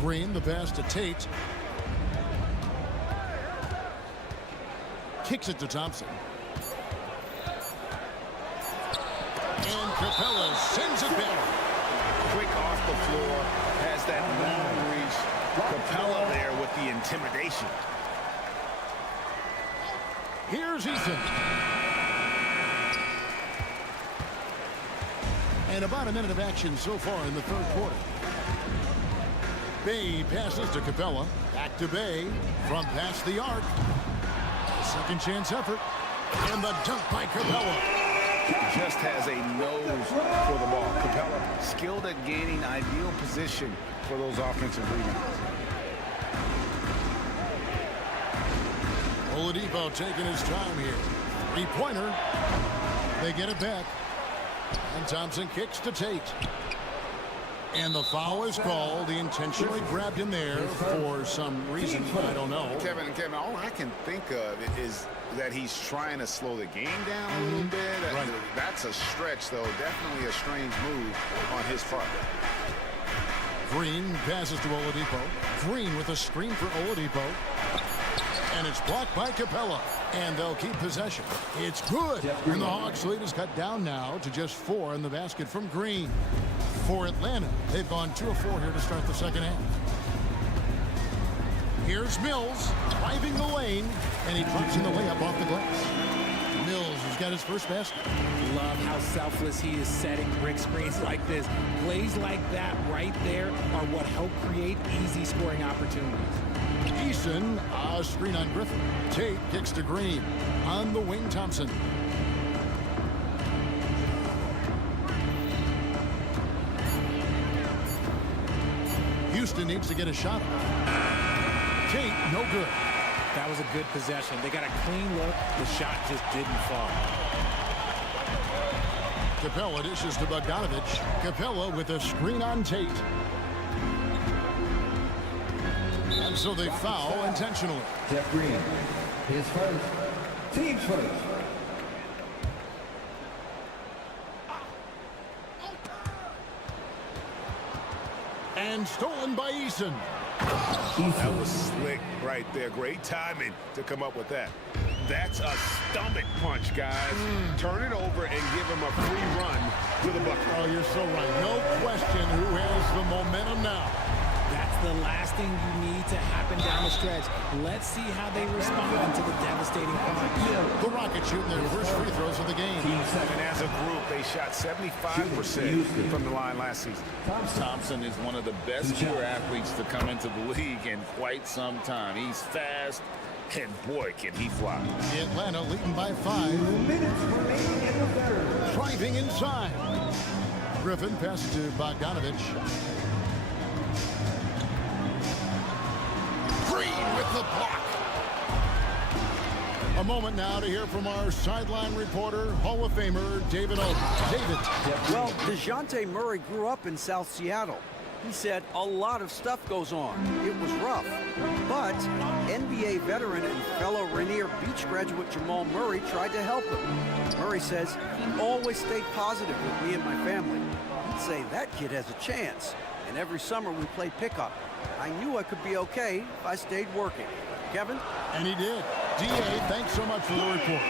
Green, the pass to Tate. Kicks it to Thompson. And Capella sends it back. Quick off the floor. Has that long reach. Capella there with the intimidation. Here's Eason. And about a minute of action so far in the third quarter. Bay passes to Capella. Back to Bay from past the arc. Second chance effort. And the dunk by Capella. Just has a nose for the ball. Capella skilled at gaining ideal position for those offensive rebounds. Oladipo taking his time here. Three-pointer. They get it back. And Thompson kicks to Tate. And the foul is called. He intentionally grabbed him there for some reason. I don't know. Kevin, all I can think of is that he's trying to slow the game down a little bit. Right. That's a stretch, though. Definitely a strange move on his part. Green passes to Oladipo. Green with a screen for Oladipo. And it's blocked by Capella. And they'll keep possession. It's good. And the Hawks lead is cut down now to just 4 in the basket from Green. For Atlanta, they've gone 2 of 4 here to start the second half. Here's Mills driving the lane, and he drops in the layup off the glass. Mills has got his first basket. Love how selfless he is setting brick screens like this. Plays like that right there are what help create easy scoring opportunities. Eason, a screen on Griffin. Tate kicks to Green. On the wing, Thompson. Houston needs to get a shot off. Tate, no good. That was a good possession. They got a clean look. The shot just didn't fall. Capella dishes to Bogdanovich. Capella with a screen on Tate. And so they foul intentionally. Jeff Green, his first, team's first. And stolen by Eason. That was slick right there. Great timing to come up with that. That's a stomach punch, guys. Turn it over and give him a free run with a bucket. Oh, you're so right. No question who has the momentum now. That's the last thing you need to happen down the stretch. Let's see how they respond to the devastating punch. The Rockets shooting their first free throws of the game. And as a group, they shot 75% from the line last season. Thompson is one of the best pure athletes to come into the league in quite some time. He's fast, and boy, can he fly. Atlanta leading by 5. Minutes remaining in the third. Driving inside. Griffin passes to Bogdanovich. Green with the block. A moment now to hear from our sideline reporter, Hall of Famer David Oak. David. Well, DeJounte Murray grew up in South Seattle. He said a lot of stuff goes on. It was rough. But NBA veteran and fellow Rainier Beach graduate Jamal Murray tried to help him. Murray says he always stayed positive with me and my family. He'd say that kid has a chance. And every summer we played pickup. I knew I could be okay if I stayed working. Kevin? And he did. D.A., thanks so much for the report.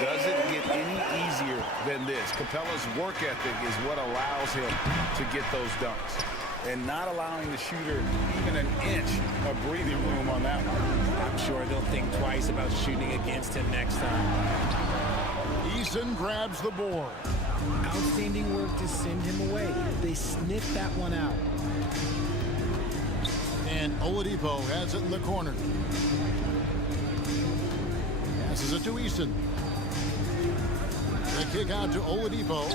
Does it get any easier than this? Capella's work ethic is what allows him to get those dunks. And not allowing the shooter even an inch of breathing room on that one. I'm sure they'll think twice about shooting against him next time. Eason grabs the board. Outstanding work to send him away. They sniffed that one out. And Oladipo has it in the corner. Passes it to Eason. The kick out to Oladipo.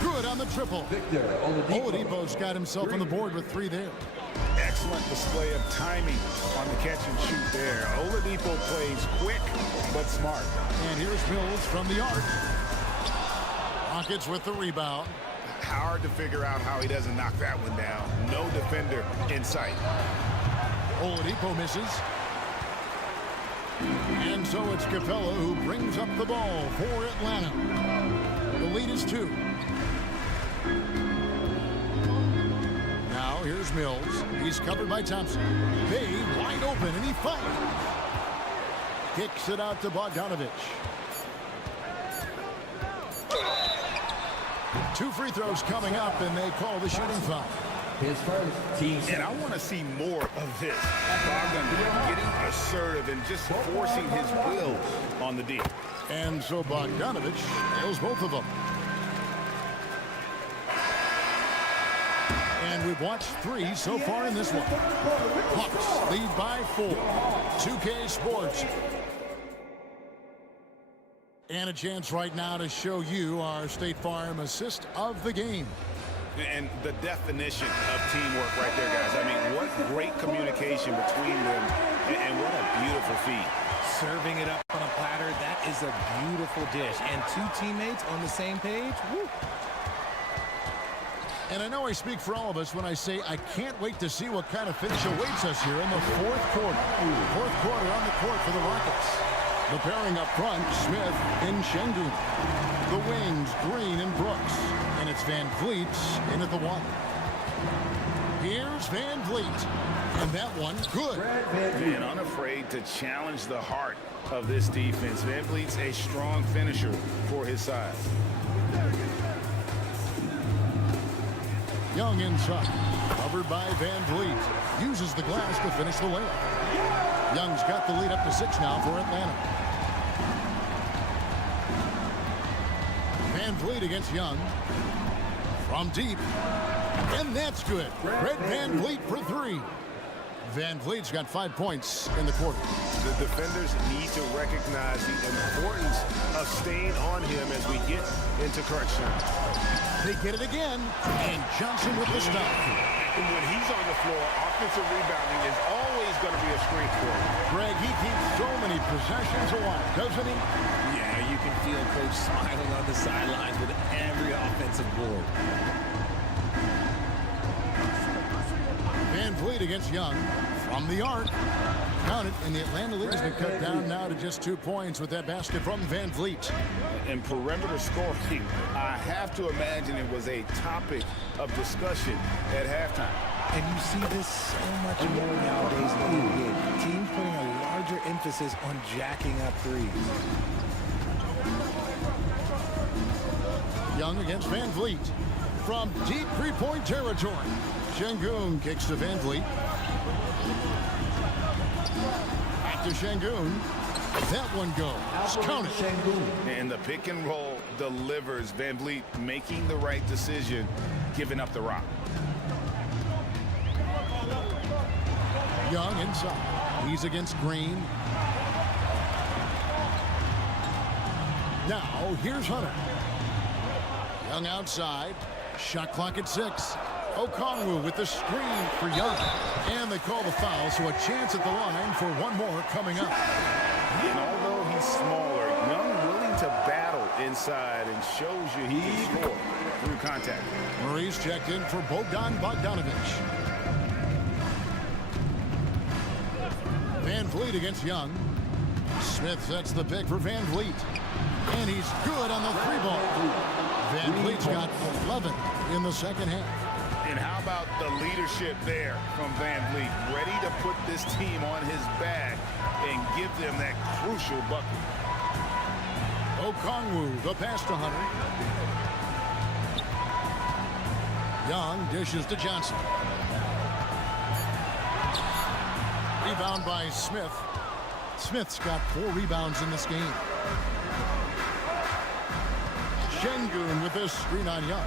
Good on the triple. Victor Oladipo's got himself on the board with 3 there. Excellent display of timing on the catch and shoot there. Oladipo plays quick but smart. And here's Mills from the arc. Rockets with the rebound. Hard to figure out how he doesn't knock that one down. No defender in sight. Oladipo misses. And so it's Capella who brings up the ball for Atlanta. The lead is 2. Now here's Mills. He's covered by Thompson. Bay wide open and he fires. Kicks it out to Bogdanovich. 2 free throws coming up, and they call the shooting foul. His first, team. And I want to see more of this. Bogdan getting assertive and just forcing his will on the D. And so Bogdanovich nails both of them. And we've watched 3 so far in this one. Hawks lead by 4. 2K Sports. And a chance right now to show you our State Farm assist of the game. And the definition of teamwork right there, guys. I mean, what great communication between them, and what a beautiful feed. Serving it up on a platter, that is a beautiful dish. And 2 teammates on the same page, woo. And I know I speak for all of us when I say I can't wait to see what kind of finish awaits us here in the 4th quarter. 4th quarter on the court for the Rockets. The pairing up front, Smith and Şengün. The wings, Green and Brooks. And it's Van Vliet in at the 1. Here's Van Vliet. And that one, good. And unafraid to challenge the heart of this defense. Van Vliet's a strong finisher for his side. Young inside. Up Covered by Van Vliet. Uses the glass to finish the layup. Young's got the lead up to 6 now for Atlanta. Van Vliet against Young. From deep. And that's good. Fred Van Vliet for 3. Van Vliet's got 5 points in the quarter. The defenders need to recognize the importance of staying on him as we get into crunch time. They get it again, and Johnson with the stop. And when he's on the floor, offensive rebounding is always going to be a strength for him. Greg, he keeps so many possessions alive, doesn't he? Yeah, you can feel Coach smiling on the sidelines with every offensive board. Van Vliet against Young from the arc. Count it, and the Atlanta lead has been cut down now to just 2 points with that basket from Van Vliet. And perimeter scoring, I have to imagine it was a topic of discussion at halftime. And you see this so much more nowadays in the NBA. Teams putting a larger emphasis on jacking up threes. Young against Van Vliet from deep three-point territory. Şengün kicks to Van Vliet. Back to Şengün. That one goes. Count it. And the pick and roll delivers. Van Vliet making the right decision, giving up the rock. Young inside. He's against Green. Now, here's Hunter. Young outside. Shot clock at 6. Okongwu with the screen for Young. And they call the foul, so a chance at the line for one more coming up. And although he's smaller, Young willing to battle inside and shows you he can score through contact. Murray's checked in for Bogdan Bogdanovic. Van Vliet against Young. Smith sets the pick for Van Vliet. And he's good on the 3-ball. Van Vliet's got 11 in the second half. And how about the leadership there from Van Vliet? Ready to put this team on his back and give them that crucial bucket. Okongwu, the pass to Hunter. Young dishes to Johnson. Rebound by Smith. Smith's got 4 rebounds in this game. Şengün with this screen on Young.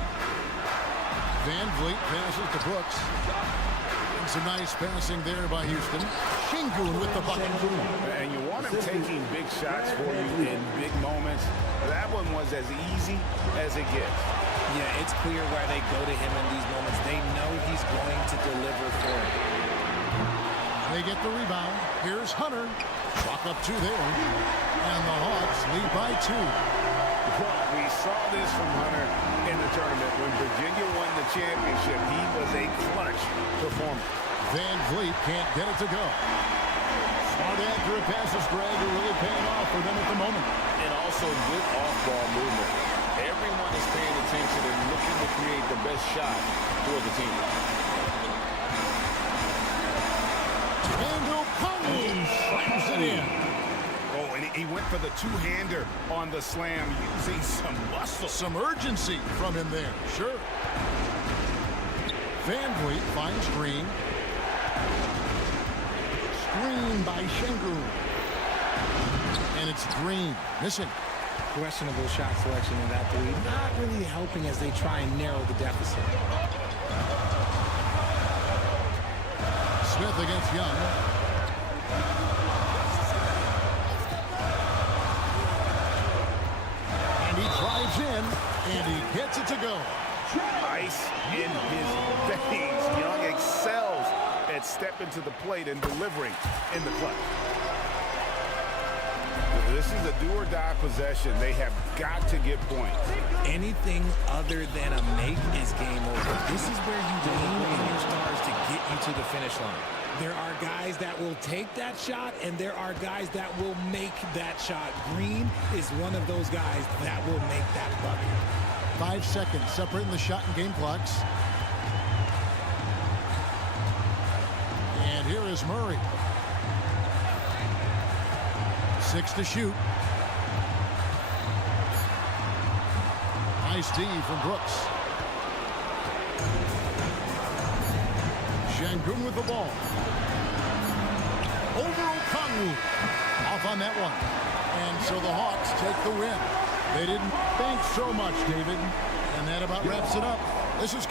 Van Vliet passes to Brooks. And some nice passing there by Houston. Şengün with the bucket. And you want him taking big shots for you in big moments. That one was as easy as it gets. Yeah, it's clear why they go to him in these moments. They know he's going to deliver for him. They get the rebound. Here's Hunter. Clock up 2 there. And the Hawks lead by 2. Well, we saw this from Hunter in the tournament. When Virginia won the championship, he was a clutch performer. Van Vliet can't get it to go. Smart accurate passes, Greg, are really paying off for them at the moment. And also good off-ball movement. Everyone is paying attention and looking to create the best shot for the team. And Okongwu slams it in. Oh, and he went for the two-hander on the slam, using some muscle. Some urgency from him there, sure. Van Vliet finds Green. Screen by Şengün. And it's Green missing. Questionable shot selection in that 3. Not really helping as they try and narrow the deficit. Smith against Young. And he drives in, and he gets it to go. Ice in his veins. Young excels at stepping to the plate and delivering in the clutch. This is a do-or-die possession. They have got to get points. Anything other than a make is game over. This is where you lean on your stars to get you to the finish line. There are guys that will take that shot, and there are guys that will make that shot. Green is one of those guys that will make that bucket. 5 seconds separating the shot and game clocks. And here is Murray. 6 to shoot. Nice D from Brooks. Şengün with the ball. Over Okongwu. Off on that one. And so the Hawks take the win. They didn't. Thanks so much, David. And that about wraps it up. This is...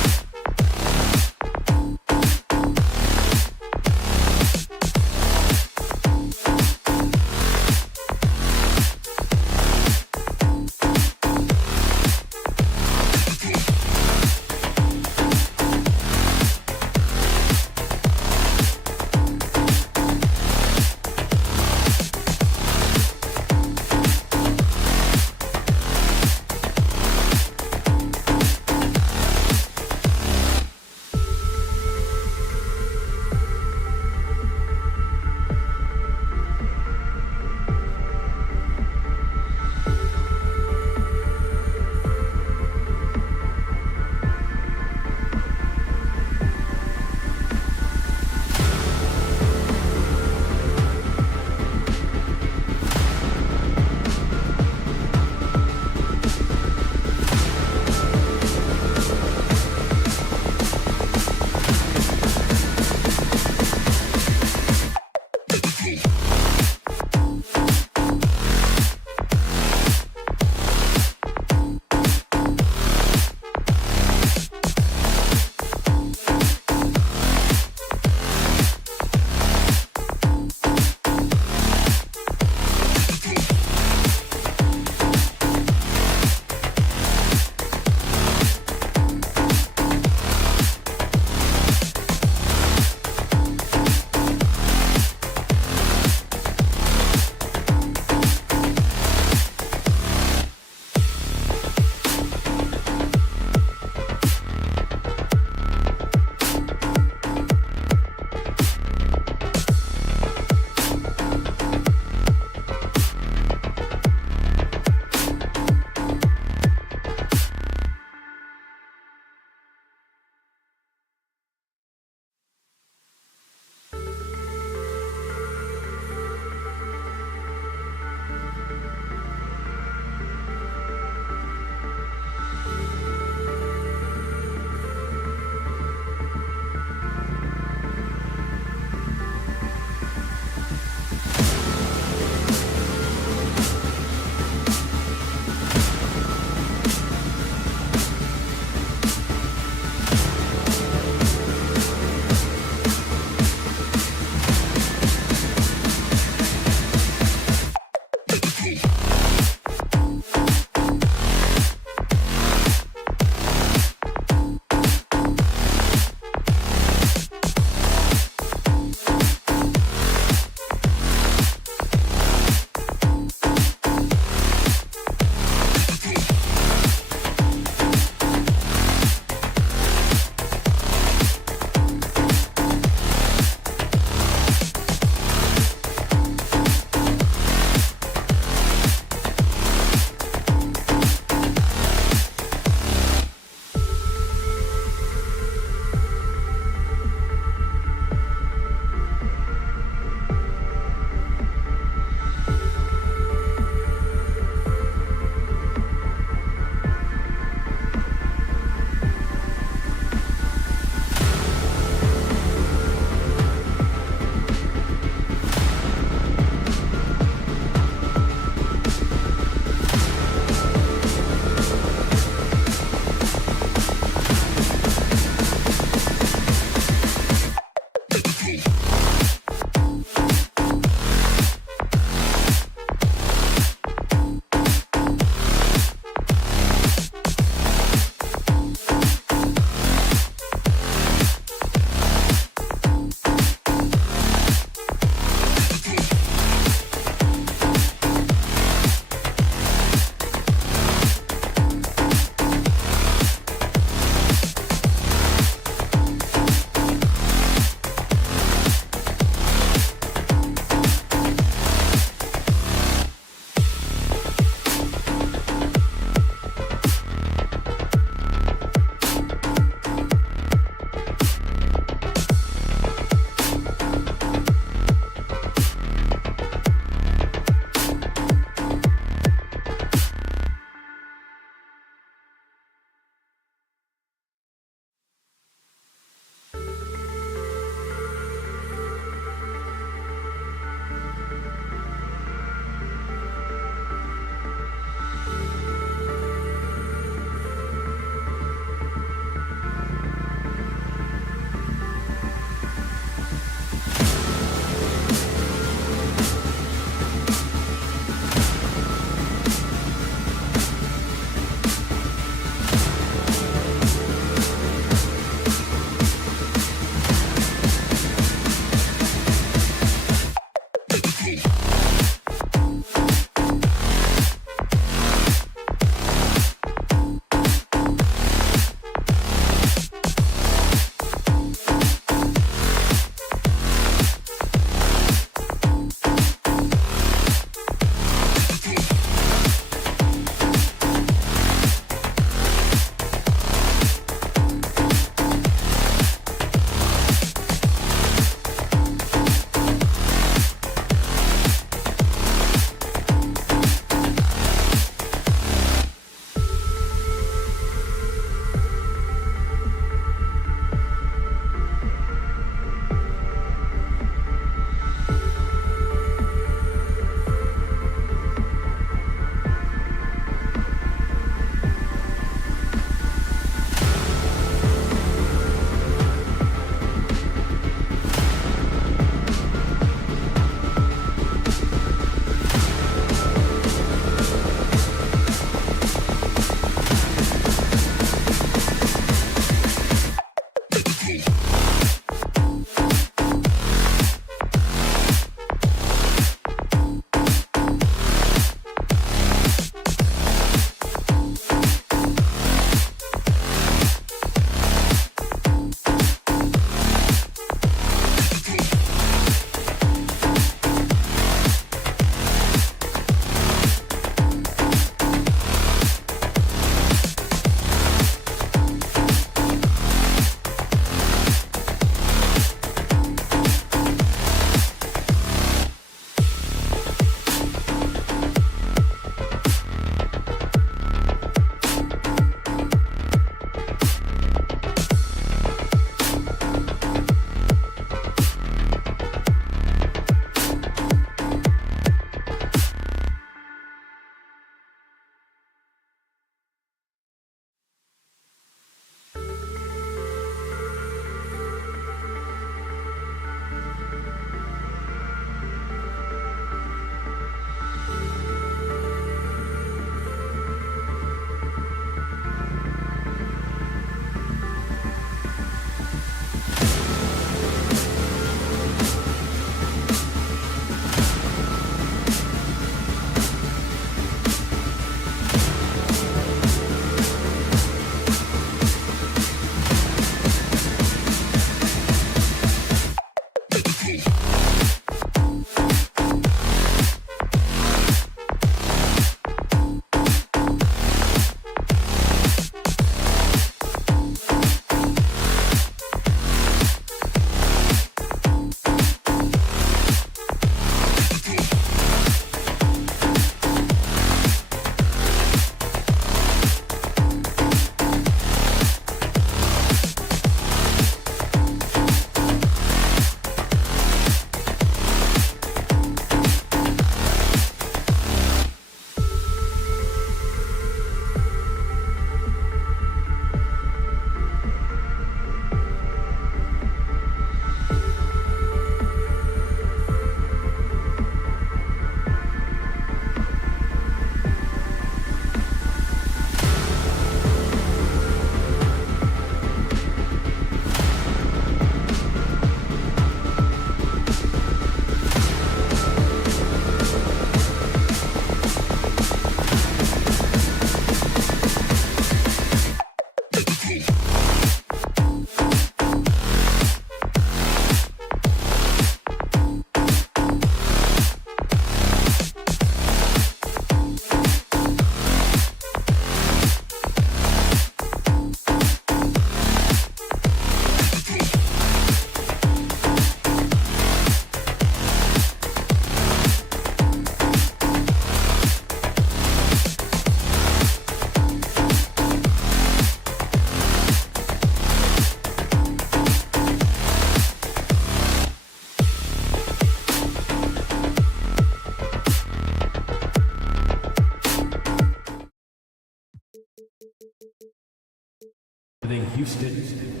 representing Houston.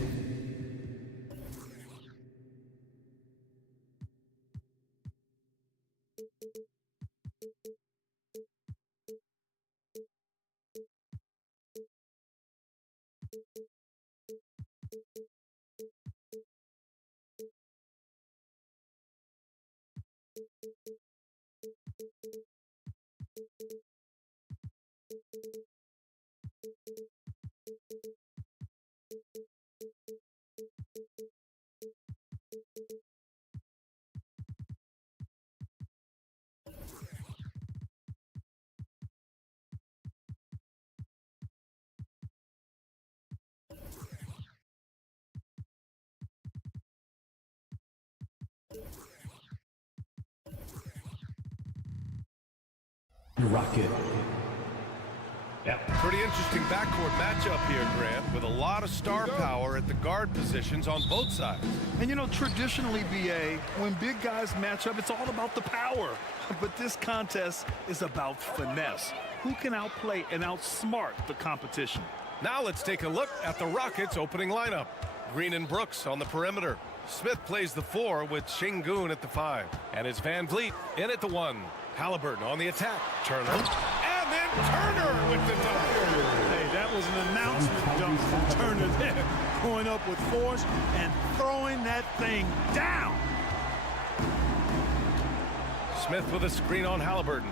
Rocket. Yeah. Pretty interesting backcourt matchup here, Grant, with a lot of star power at the guard positions on both sides. And you know, traditionally, B.A., when big guys match up, it's all about the power. But this contest is about finesse. Who can outplay and outsmart the competition? Now let's take a look at the Rockets' opening lineup. Green and Brooks on the perimeter. Smith plays the 4 with Şengün at the 5. And it's Van Vliet in at the 1. Halliburton on the attack. Turner. And then Turner with the dunk. Hey, that was an announcement dunk from Turner there. Going up with force and throwing that thing down. Smith with a screen on Halliburton.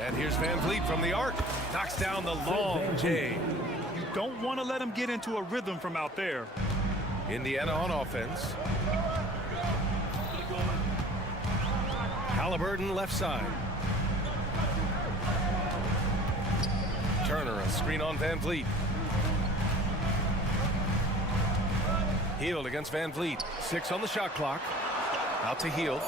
And here's Van Vliet from the arc. Knocks down the long J. You don't want to let him get into a rhythm from out there. Indiana on offense. Halliburton left side. Turner, a screen on Van Vliet. Hield against Van Vliet. 6 on the shot clock. Out to Hield.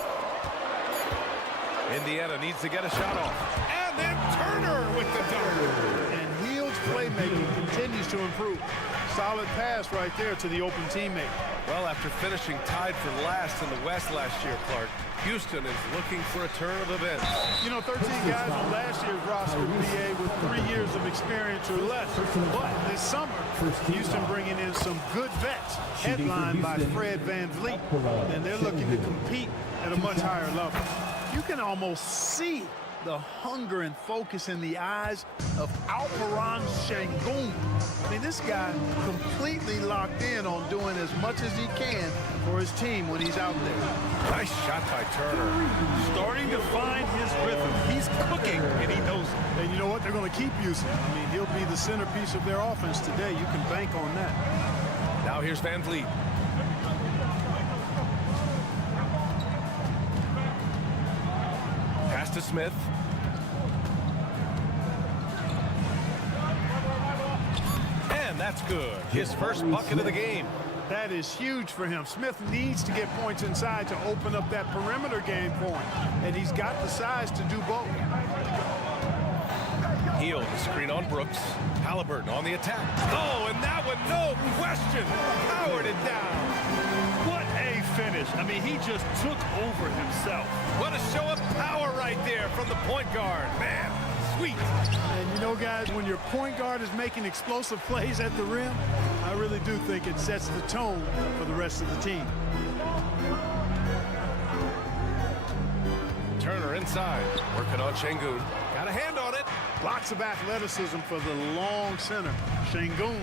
Indiana needs to get a shot off. And then Turner with the dunk. And Hield's playmaking continues to improve. Solid pass right there to the open teammate. Well, after finishing tied for last in the West last year, Clark, Houston is looking for a turn of events. You know, 13 guys on last year's roster, BA, with 3 years of experience or less. But this summer, Houston bringing in some good vets, headlined by Fred Van Vliet, and they're looking to compete at a much higher level. You can almost see the hunger and focus in the eyes of Alperen Şengün. I mean, this guy completely locked in on doing as much as he can for his team when he's out there. Nice shot by Turner. Starting to find his rhythm. He's cooking, and he knows it. And you know what? They're going to keep using him. I mean, he'll be the centerpiece of their offense today. You can bank on that. Now here's Van Vliet. Pass to Smith. And that's good. His first bucket of the game. That is huge for him. Smith needs to get points inside to open up that perimeter game for him. And he's got the size to do both. Hield, the screen on Brooks. Halliburton on the attack. Oh, and that one, no question, powered it down. What a finish. I mean, he just took over himself. What a show of power right there from the point guard. Man, sweet. And you know, guys, when your point guard is making explosive plays at the rim, I really do think it sets the tone for the rest of the team. Turner inside, working on Şengün. Got a hand on it. Lots of athleticism for the long center. Şengün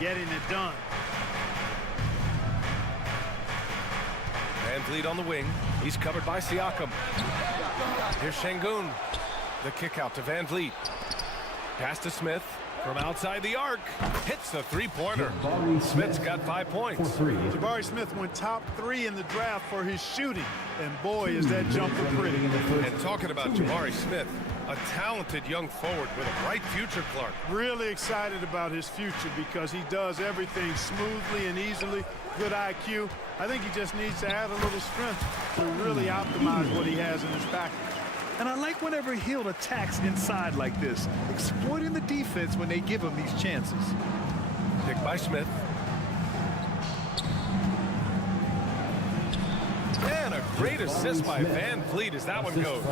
getting it done. Van Vliet on the wing. He's covered by Siakam. Here's Şengün. The kick out to Van Vliet. Pass to Smith from outside the arc. Hits the three-pointer. Smith's got 5 points. Jabari Smith went top 3 in the draft for his shooting. And boy, is that jumper pretty. And talking about Jabari Smith, a talented young forward with a bright future, Clark. Really excited about his future because he does everything smoothly and easily. Good IQ. I think he just needs to add a little strength to really optimize what he has in his package. And I like whenever Hield attacks inside like this, exploiting the defense when they give him these chances. Pick by Smith. And a great assist by Van Vliet as that one goes.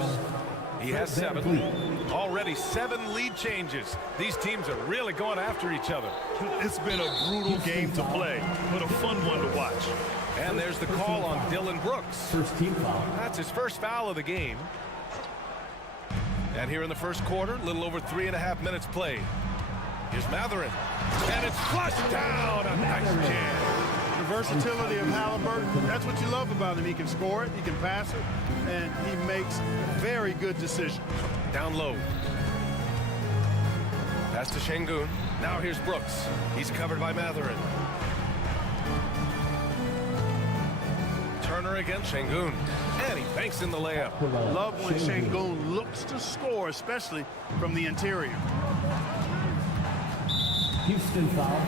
He has 7. Already 7 lead changes. These teams are really going after each other. It's been a brutal game to play, but a fun one to watch. And there's the call on Dylan Brooks. First team foul. That's his first foul of the game. And here in the first quarter, a little over 3.5 minutes played. Here's Matherin. And it's flushed down. A nice jam. The versatility of Halliburton, that's what you love about him. He can score it, he can pass it, and he makes very good decisions. Down low. Pass to Şengün. Now here's Brooks. He's covered by Matherin. Turner against Şengün. And he banks in the layup. Love when Şengün looks to score, especially from the interior. Houston foul.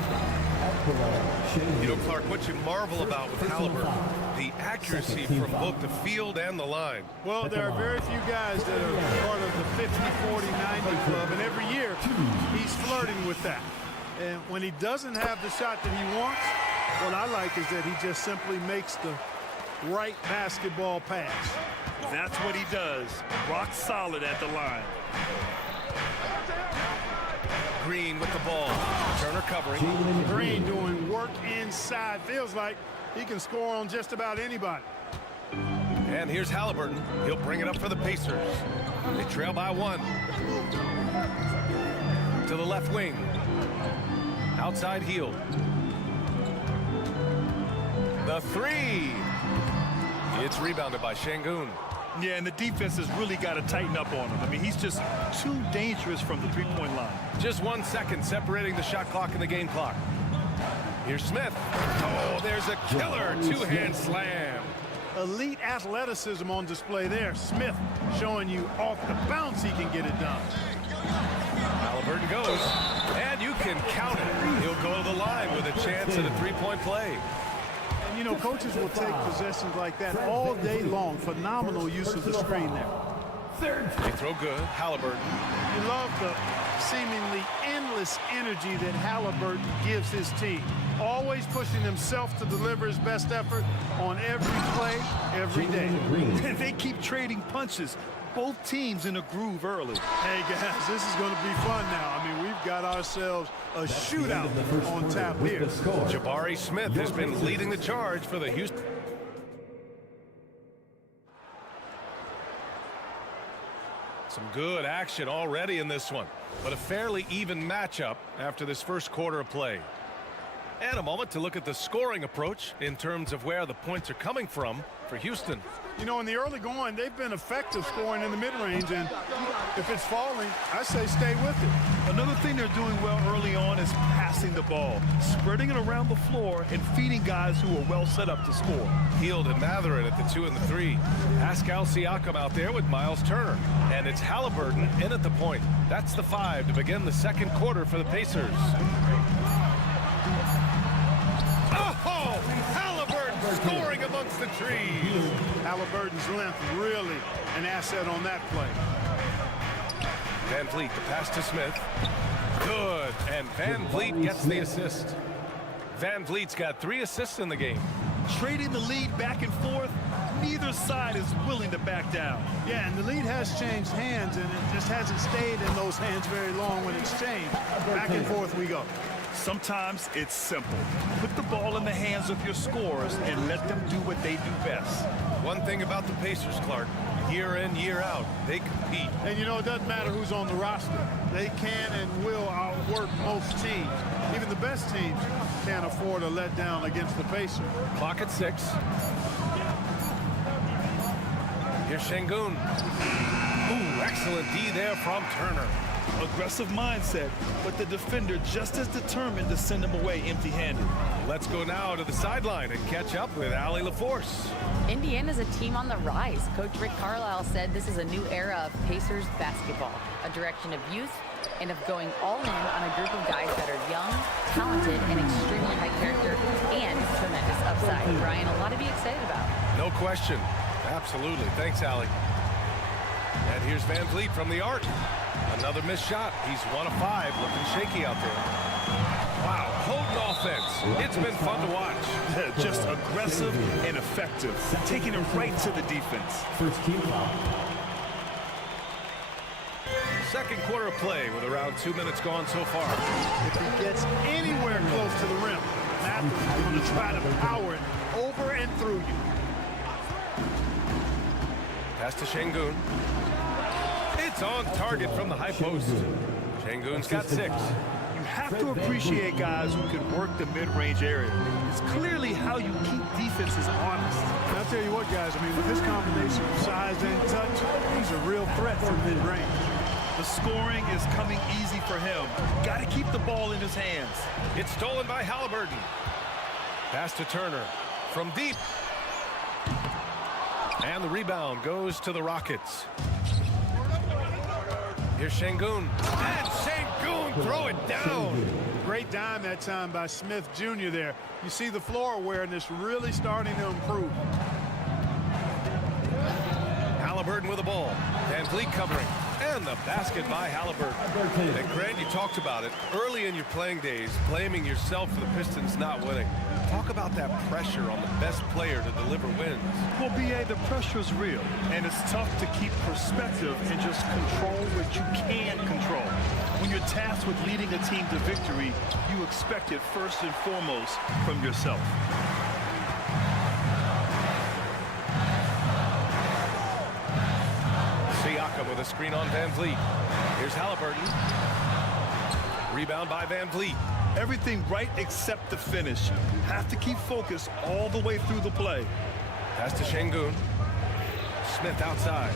You know, Clark, what you marvel about with Halliburton, the accuracy from both the field and the line. Well, there are very few guys that are part of the 50, 40, 90 club, and every year he's flirting with that. And when he doesn't have the shot that he wants, what I like is that he just simply makes the right basketball pass. That's what he does. Rock solid at the line. Green with the ball. Turner covering. Green doing work inside. Feels like he can score on just about anybody. And here's Halliburton. He'll bring it up for the Pacers. They trail by 1. To the left wing. Outside heel. The 3. It's rebounded by Şengün. Yeah, and the defense has really got to tighten up on him. I mean, he's just too dangerous from the three-point line. Just 1 second separating the shot clock and the game clock. Here's Smith. Oh, there's a killer two-hand slam. Elite athleticism on display there. Smith showing you off the bounce he can get it done. Halliburton goes, and you can count it. He'll go to the line with a chance at a three-point play. You know, coaches will take possessions like that all day long. Phenomenal use of the screen there. They throw good. Halliburton. You love the seemingly endless energy that Halliburton gives his team. Always pushing himself to deliver his best effort on every play, every day. They keep trading punches. Both teams in a groove early. Hey, guys, this is going to be fun now. I mean, we've got ourselves a shootout on tap here. Jabari Smith has been leading the charge for the Houston. Some good action already in this one, but a fairly even matchup after this first quarter of play. And a moment to look at the scoring approach in terms of where the points are coming from for Houston. You know, in the early going, they've been effective scoring in the mid-range, and if it's falling, I say stay with it. Another thing they're doing well early on is passing the ball, spreading it around the floor, and feeding guys who are well set up to score. Hield and Matherin at the 2 and the 3. Pascal Siakam out there with Miles Turner. And it's Halliburton in at the point. That's the 5 to begin the second quarter for the Pacers. Oh, Halliburton scoring amongst the trees. Halliburton's length really an asset on that play. Van Vliet, the pass to Smith. Good, and Van Vliet gets the assist. Van Vliet's got 3 assists in the game. Trading the lead back and forth, neither side is willing to back down. Yeah, and the lead has changed hands, and it just hasn't stayed in those hands very long when it's changed. Back and forth we go. Sometimes it's simple. Put the ball in the hands of your scorers and let them do what they do best. One thing about the Pacers, Clark, year in, year out, they compete. And you know, it doesn't matter who's on the roster. They can and will outwork most teams. Even the best teams can't afford a letdown against the Pacers. Clock at 6. Here's Şengün. Ooh, excellent D there from Turner. Aggressive mindset, but the defender just as determined to send him away empty-handed. Let's go now to the sideline and catch up with Allie LaForce. Indiana's a team on the rise. Coach Rick Carlisle said this is a new era of Pacers basketball, a direction of youth and of going all in on a group of guys that are young, talented, and extremely high character and tremendous upside. Brian, a lot to be excited about. No question. Absolutely. Thanks, Allie. And here's Van Vliet from the arc. Another missed shot. He's 1 of 5, looking shaky out there. Wow, potent offense. It's been fun to watch. Just aggressive and effective, taking it right to the defense. First team foul. Second quarter of play with around 2 minutes gone so far. If he gets anywhere close to the rim, Mathers is going to try to power it over and through you. Pass to Şengün. It's on target from the high post. Şengün's got 6. You have to appreciate guys who can work the mid-range area. It's clearly how you keep defenses honest. And I'll tell you what, guys, I mean, with this combination of size and touch, he's a real threat from mid-range. The scoring is coming easy for him. Got to keep the ball in his hands. It's stolen by Halliburton. Pass to Turner from deep. And the rebound goes to the Rockets. Here's Şengün. And Şengün throw it down. Great dime that time by Smith Jr. there. You see the floor awareness really starting to improve. Halliburton with the ball. Van Vliet covering. And the basket by Halliburton. And Grant, you talked about it. Early in your playing days, blaming yourself for the Pistons not winning. Talk about that pressure on the best player to deliver wins. Well, B.A., the pressure is real, and it's tough to keep perspective and just control what you can control. When you're tasked with leading a team to victory, you expect it first and foremost from yourself. Siakam with a screen on Van Vliet. Here's Halliburton. Rebound by Van Vliet. Everything right except the finish. Have to keep focused all the way through the play. Pass to Şengün. Smith outside.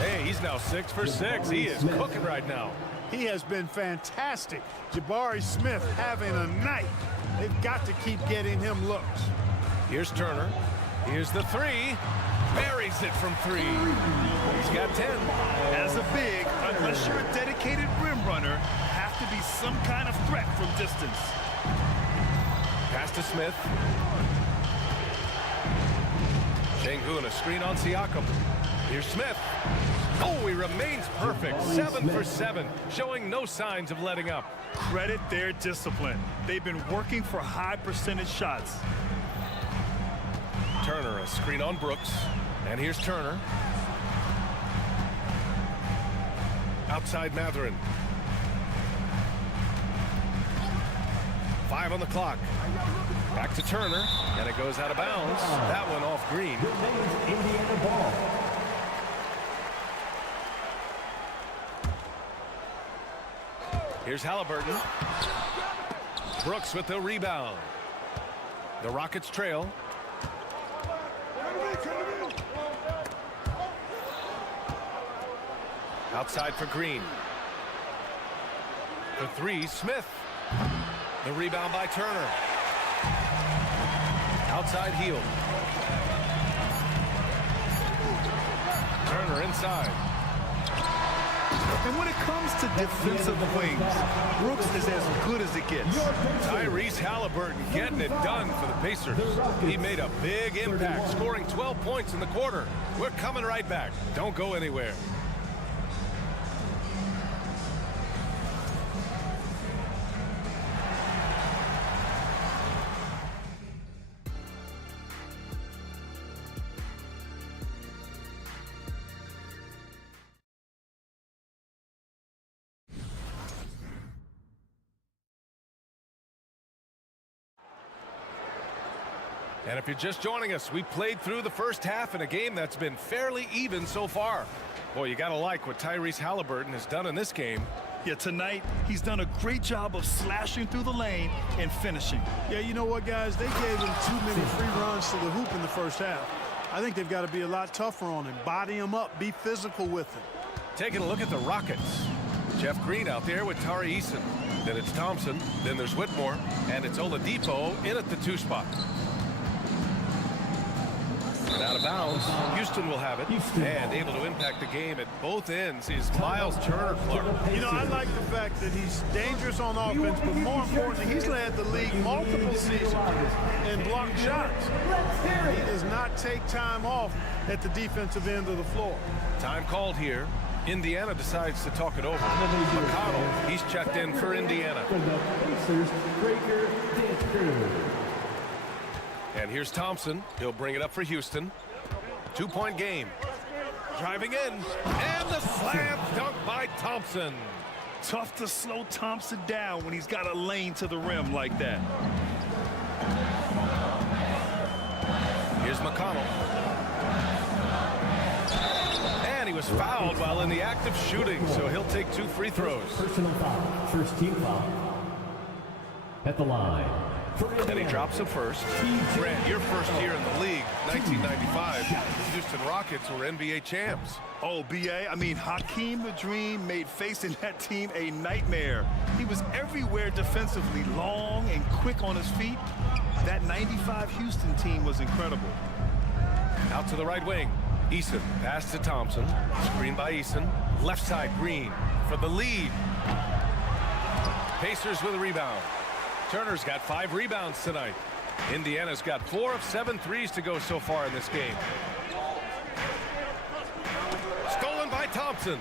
Hey, he's now 6 for 6. He is cooking right now. He has been fantastic. Jabari Smith having a night. They've got to keep getting him looks. Here's Turner. Here's the 3. Buries it from 3. He's got 10. As a big, unless you're a dedicated rim runner, have to be some kind of threat from distance. Pass to Smith. Şengün, a screen on Siakam. Here's Smith. Oh, he remains perfect. 7 for 7, showing no signs of letting up. Credit their discipline. They've been working for high percentage shots. Turner, a screen on Brooks. And here's Turner. Outside Mathurin. 5 on the clock. Back to Turner. And it goes out of bounds. That one off Green. Indiana ball. Here's Halliburton. Brooks with the rebound. The Rockets trail. Outside for Green. For 3, Smith. The rebound by Turner. Outside heel. Turner inside. And when it comes to defensive wings, Brooks is as good as it gets. Tyrese Halliburton getting it done for the Pacers. He made a big impact, scoring 12 points in the quarter. We're coming right back. Don't go anywhere. And if you're just joining us, we played through the first half in a game that's been fairly even so far. Boy, you got to like what Tyrese Halliburton has done in this game. Yeah, tonight, he's done a great job of slashing through the lane and finishing. Yeah, you know what, guys? They gave him too many free runs to the hoop in the first half. I think they've got to be a lot tougher on him. Body him up. Be physical with him. Taking a look at the Rockets. Jeff Green out there with Tari Eason. Then it's Thompson. Then there's Whitmore. And it's Oladipo in at the 2 spot. And out of bounds, Houston will have it. And able to impact the game at both ends is Miles Turner Clark. You know, I like the fact that he's dangerous on offense, but more importantly, he's led the league multiple seasons in blocked shots. He does not take time off at the defensive end of the floor. Time called here. Indiana decides to talk it over. McConnell, he's checked in for Indiana. And here's Thompson. He'll bring it up for Houston. 2-point game. Driving in, and the slam dunk by Thompson. Tough to slow Thompson down when he's got a lane to the rim like that. Here's McConnell. And he was fouled while in the act of shooting, so he'll take 2 free throws. Personal foul. First team foul. At the line. And he drops him first. Grant, your first year in the league, 1995. Houston Rockets were NBA champs. Oh, B.A., I mean, Hakeem the Dream made facing that team a nightmare. He was everywhere defensively, long and quick on his feet. That 95 Houston team was incredible. Out to the right wing. Eason, pass to Thompson. Screen by Eason. Left side, Green for the lead. Pacers with a rebound. Turner's got 5 rebounds tonight. Indiana's got 4 of 7 threes to go so far in this game. Stolen by Thompson.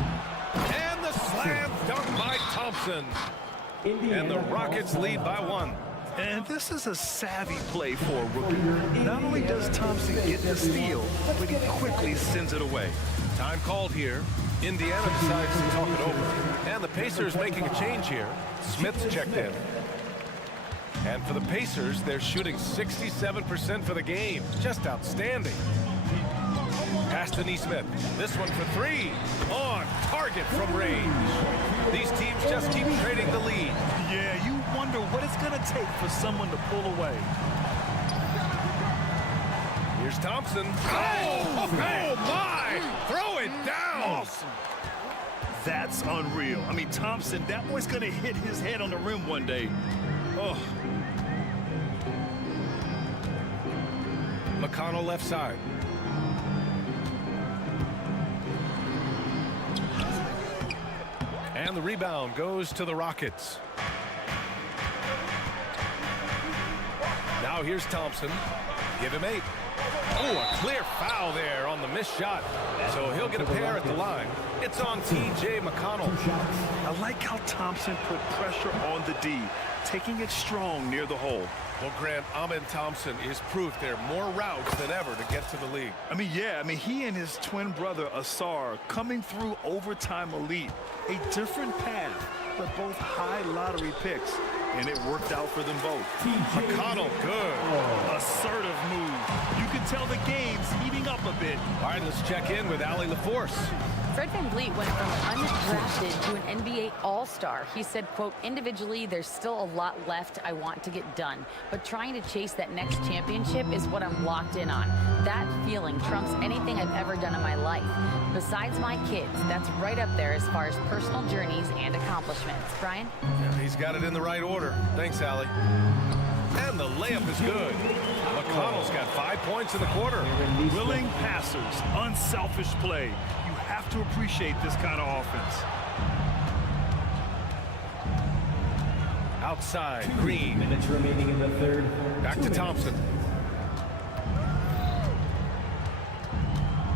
And the slam dunk by Thompson. And the Rockets lead by 1. And this is a savvy play for a rookie. Not only does Thompson get the steal, but he quickly sends it away. Time called here. Indiana decides to talk it over. And the Pacers making a change here. Smith's checked in. And for the Pacers, they're shooting 67% for the game. Just outstanding. Pass to Nesmith. This one for 3. On target from range. These teams just keep trading the lead. Yeah, you wonder what it's going to take for someone to pull away. Here's Thompson. Oh my! Throw it down! Awesome. That's unreal. I mean, Thompson, that boy's going to hit his head on the rim one day. Oh. McConnell left side. And the rebound goes to the Rockets. Now here's Thompson. Give him 8. Oh, a clear foul there on the missed shot. So he'll get a pair at the line. It's on T.J. McConnell. I like how Thompson put pressure on the D, taking it strong near the hole. Well, Grant, Ahmed Thompson is proof there are more routes than ever to get to the league. I mean, yeah, he and his twin brother, Asar, coming through overtime elite. A different path, but both high lottery picks. And it worked out for them both. McConnell, good. Assertive move. You can tell the game's heating up a bit. All right, let's check in with Allie LaForce. Fred VanVleet went from undrafted to an NBA All-Star. He said, quote, individually, there's still a lot left I want to get done, but trying to chase that next championship is what I'm locked in on. That feeling trumps anything I've ever done in my life. Besides my kids, that's right up there as far as personal journeys and accomplishments. Brian? Yeah, he's got it in the right order. Thanks, Allie. And the layup is good. McConnell's got 5 points in the quarter. Willing passers, unselfish play. You have to appreciate this kind of offense. Outside, Green. Minutes remaining in the third. Back to Thompson.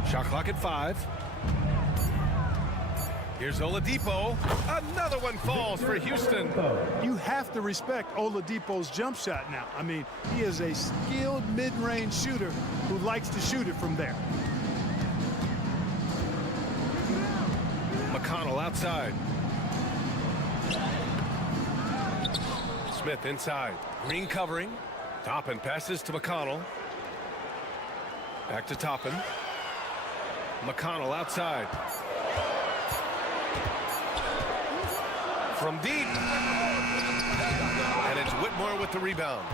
Shot clock at 5. Here's Oladipo. Another one falls for Houston. You have to respect Oladipo's jump shot now. I mean, he is a skilled mid-range shooter who likes to shoot it from there. McConnell outside. Smith inside. Green covering. Toppin passes to McConnell. Back to Toppin. McConnell outside. From deep. And it's Whitmore with the rebound.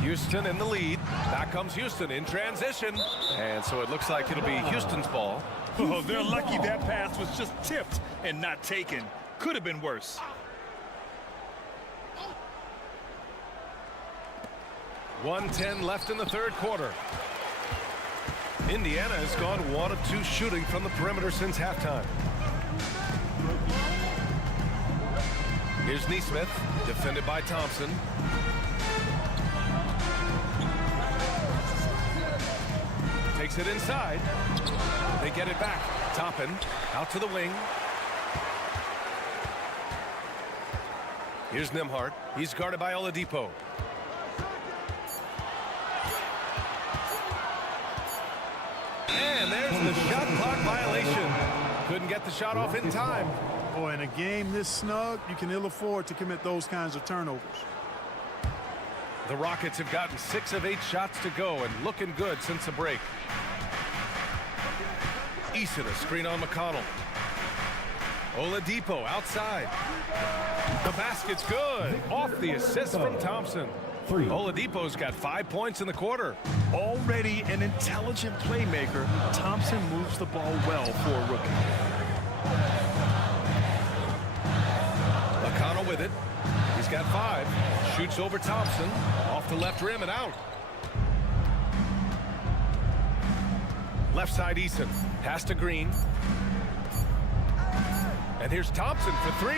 Houston in the lead. Back comes Houston in transition. And so it looks like it'll be Houston's ball. Oh, they're lucky that pass was just tipped and not taken. Could have been worse. .110 left in the third quarter. Indiana has gone 1 of 2 shooting from the perimeter since halftime. Here's Nesmith, defended by Thompson. Takes it inside. They get it back. Toppin out to the wing. Here's Nembhard. He's guarded by Oladipo. And there's the shot clock violation. Couldn't get the shot off in time. Boy, in a game this snug, you can ill afford to commit those kinds of turnovers. The Rockets have gotten 6 of 8 shots to go and looking good since the break. Eason, a screen on McConnell. Oladipo outside. The basket's good. Off the assist from Thompson. Oladipo's got 5 points in the quarter. Already an intelligent playmaker, Thompson moves the ball well for a rookie. McConnell with it. He's got 5. Shoots over Thompson. Off the left rim and out. Left side Eason. Pass to Green. And here's Thompson for 3.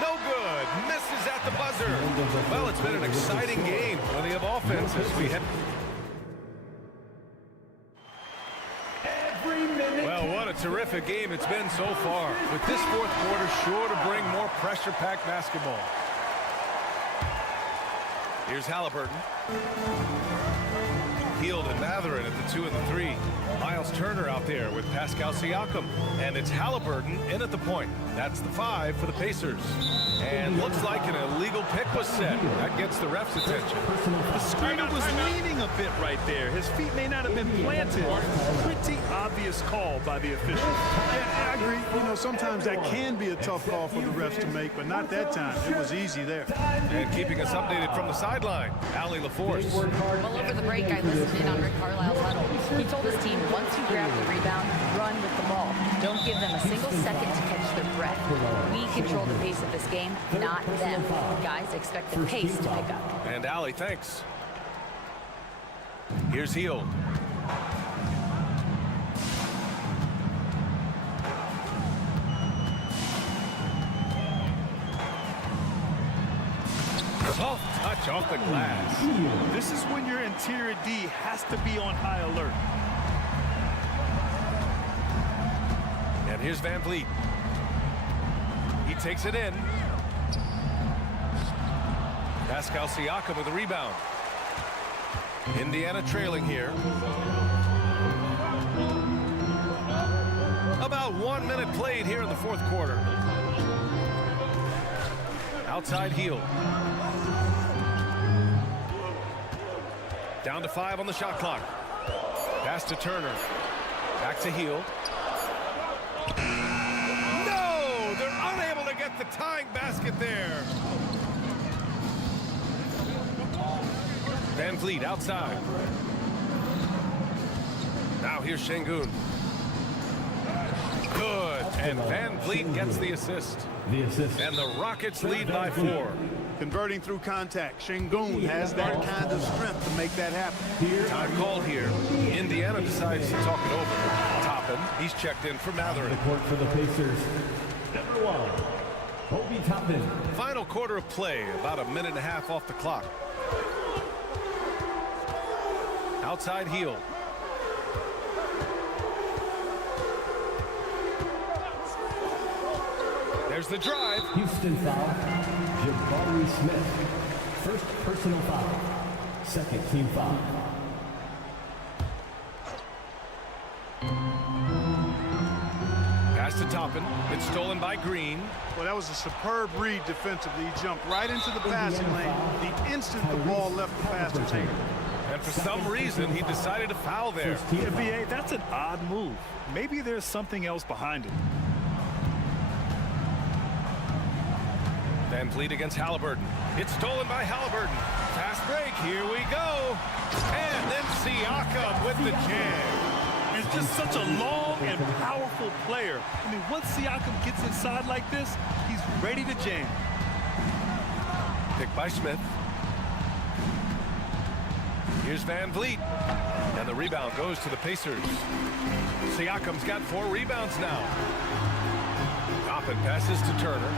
No good. Misses at the buzzer. Well, it's been an exciting game. Plenty of offense as we head. Well, what a terrific game it's been so far. With this fourth quarter sure to bring more pressure-packed basketball. Here's Halliburton. Hield and Mathurin at the 2 and the 3. Miles Turner out there with Pascal Siakam. And it's Halliburton in at the point. That's the 5 for the Pacers. And looks like an illegal pick was set. That gets the ref's attention. The screener was leaning a bit right there. His feet may not have been planted. Pretty obvious call by the official. Yeah, I agree. You know, sometimes that can be a tough call for the refs to make, but not that time. It was easy there. And keeping us updated from the sideline, Allie LaForce. Well, over the break, I listened in on Rick Carlisle's huddle. He told his team, once you grab the rebound, run with the ball. Don't give them a single second to catch their breath. We control the pace of this game, not them. Guys, expect the pace to pick up. And Allie, thanks. Here's Hield. Soft touch off the glass. This is when your interior D has to be on high alert. And here's Van Vliet. He takes it in. Pascal Siakam with the rebound. Indiana trailing here. About 1 minute played here in the fourth quarter. Outside Hield. Down to 5 on the shot clock. Pass to Turner. Back to Hield. No! They're unable to get the tying basket there. Van Vliet outside. Now here's Şengün. Good. And Van Vliet gets the assist. And the Rockets lead by 4. Converting through contact. Şengün has that kind of strength to make that happen. Time called here. Indiana decides to talk it over. Toppin, he's checked in for Mathurin. The court for the Pacers. Number 1, Obi Toppin. Final quarter of play, about a minute and a half off the clock. Outside Hield. There's the drive. Houston foul. Jabari Smith. First personal foul. Second team foul. Pass to Toppin. It's stolen by Green. Well, that was a superb read defensively. He jumped right into the passing lane the instant the ball left the passer's hand. And for some reason, he decided to foul there. Yeah, B.A., that's an odd move. Maybe there's something else behind it. Van Vliet against Halliburton. It's stolen by Halliburton. Fast break. Here we go. And then Siakam with the jam. He's just such a long and powerful player. I mean, once Siakam gets inside like this, he's ready to jam. Picked by Smith. Here's Van Vliet. And the rebound goes to the Pacers. Siakam's got 4 rebounds now. Toppin passes to Turner.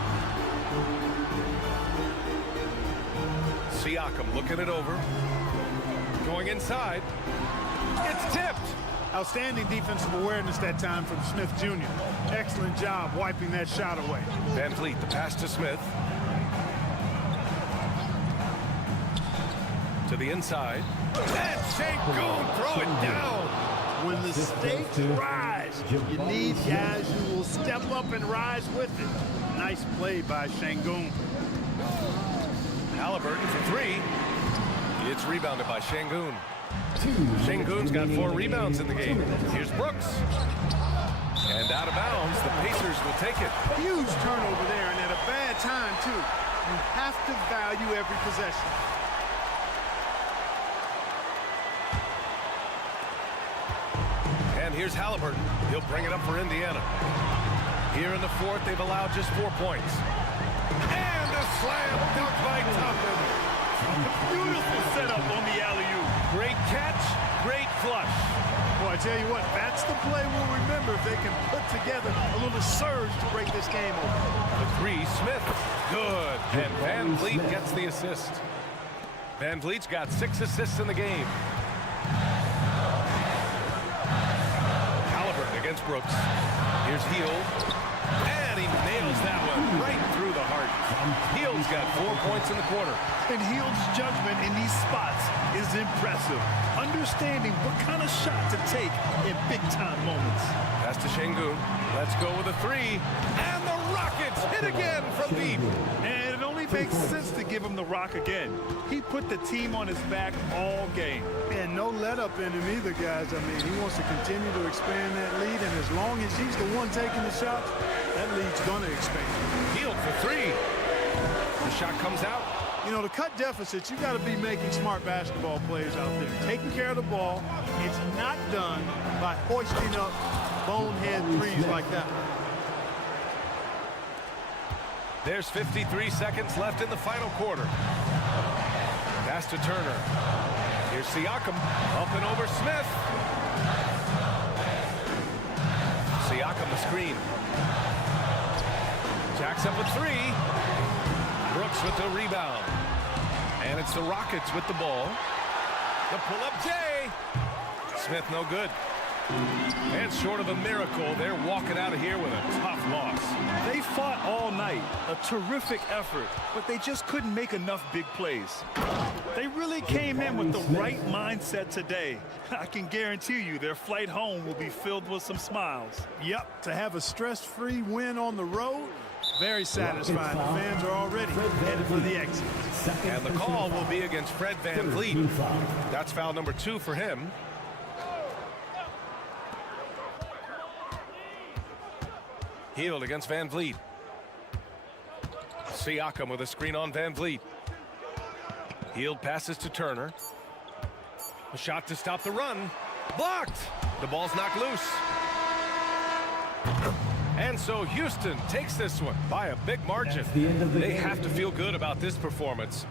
Siakam looking it over. Going inside. It's tipped. Outstanding defensive awareness that time from Smith Jr. Excellent job wiping that shot away. Van Vliet, the pass to Smith. To the inside. And Şengün throw it down. When the stakes rise, you need guys who will step up and rise with it. Nice play by Şengün. Halliburton for three. It's rebounded by Şengün. Şengün's got 4 rebounds in the game. Here's Brooks. And out of bounds, the Pacers will take it. Huge turnover there, and at a bad time, too. You have to value every possession. And here's Halliburton. He'll bring it up for Indiana. Here in the fourth, they've allowed just 4 points. And a slam dunk by Toppin. Beautiful setup on the alley-oop. Great catch, great flush. Boy, I tell you what, that's the play we'll remember if they can put together a little surge to break this game open. The three, Smith. Good. And Van Vliet gets the assist. Van Vliet's got 6 assists in the game. Halliburton against Brooks. Here's Hield. And he nails that one right through the heart. Hield's got 4 points in the quarter. And Hield's judgment in these spots is impressive. Understanding what kind of shot to take in big-time moments. Pass to Şengün. Let's go with a 3. And the Rockets hit again from deep. And it only makes sense to give him the rock again. He put the team on his back all game. And no let-up in him either, guys. I mean, he wants to continue to expand that lead, and as long as he's the one taking the shots, that lead's going to expand. Hield for 3. The shot comes out. You know, to cut deficits, you got to be making smart basketball plays out there. Taking care of the ball. It's not done by hoisting up bonehead threes like that. There's 53 seconds left in the final quarter. Pass to Turner. Here's Siakam. Up and over Smith. Siakam the screen. Jacks up with 3. Brooks with the rebound. And it's the Rockets with the ball. The pull-up Jay. Smith no good. And short of a miracle, they're walking out of here with a tough loss. They fought all night. A terrific effort, but they just couldn't make enough big plays. They really came in with the right mindset today. I can guarantee you their flight home will be filled with some smiles. Yep, to have a stress-free win on the road, very satisfying. The fans are already headed for the exit. And the call will be against Fred Van Vliet. That's foul number 2 for him. Hield against Van Vliet. Siakam with a screen on Van Vliet. Hield passes to Turner. A shot to stop the run. Blocked. The ball's knocked loose. And so Houston takes this one by a big margin. They have to feel good about this performance.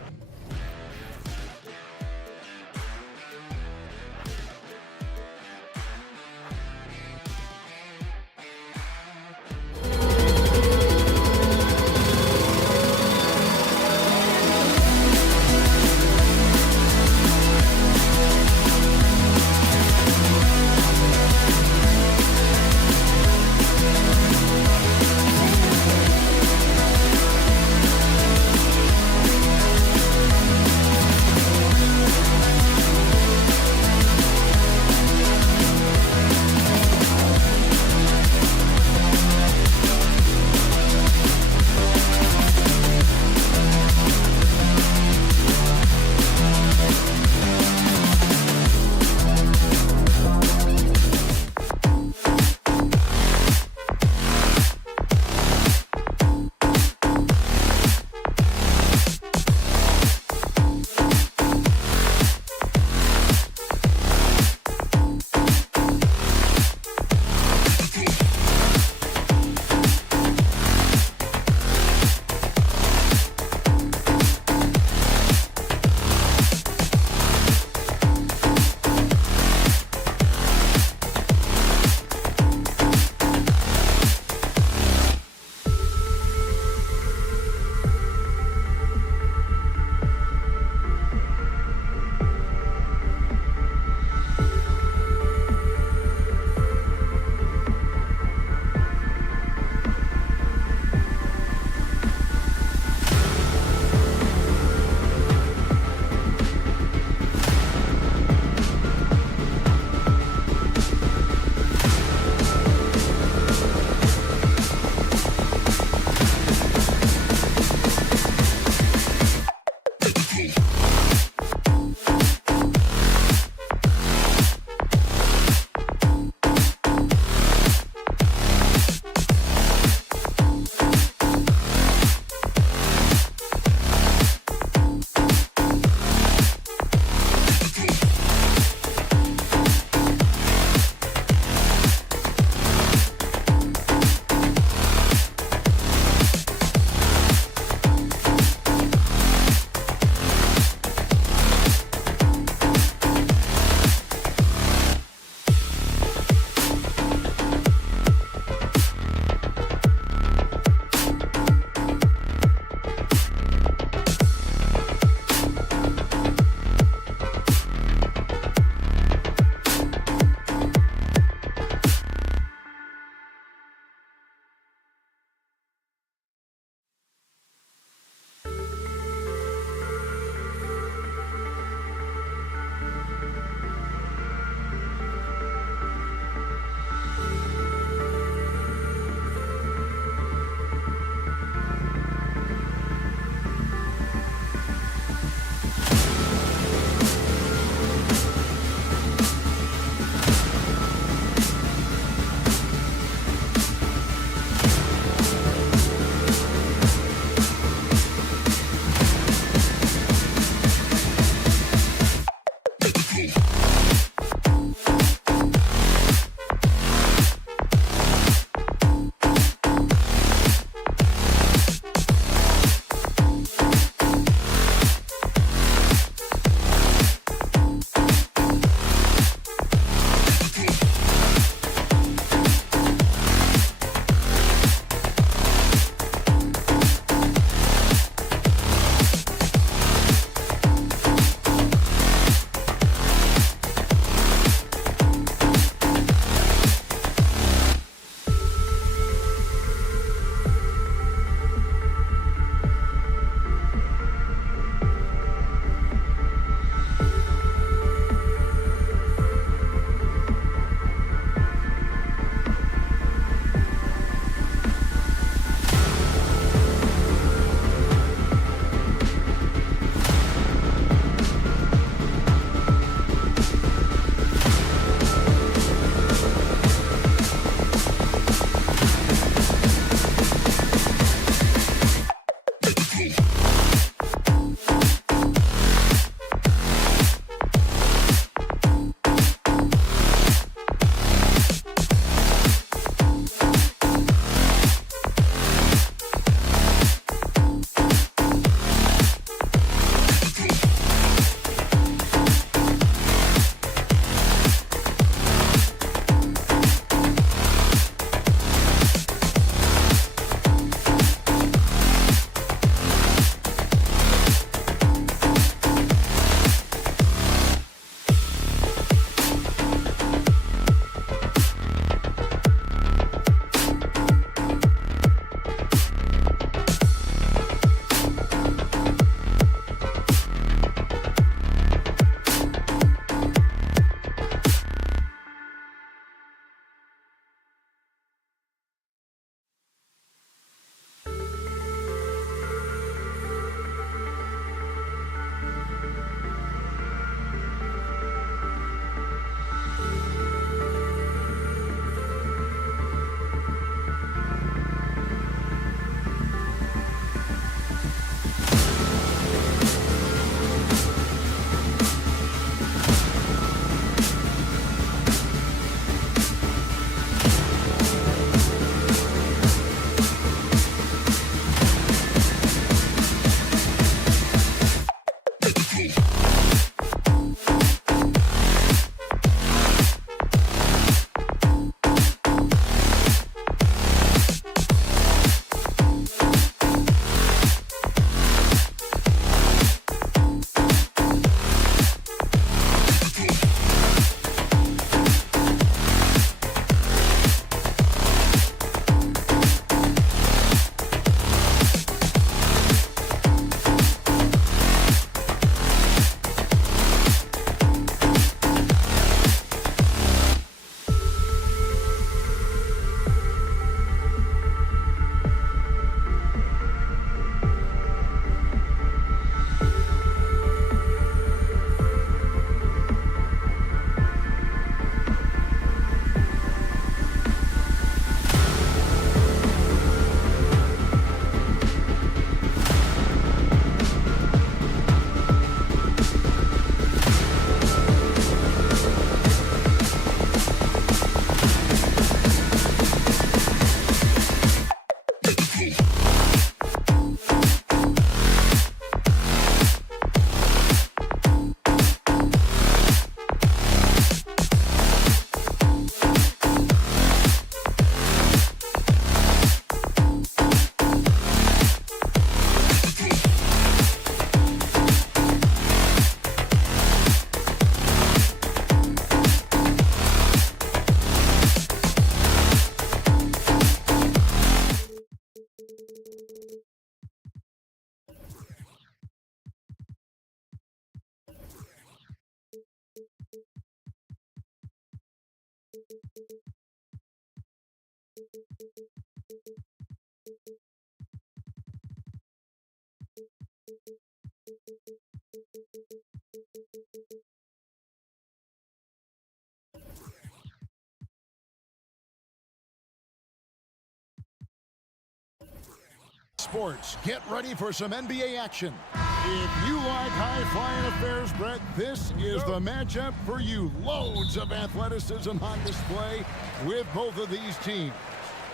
sports, get ready for some NBA action. If you like high-flying affairs, Brett, this is the matchup for you. Loads of athleticism on display with both of these teams.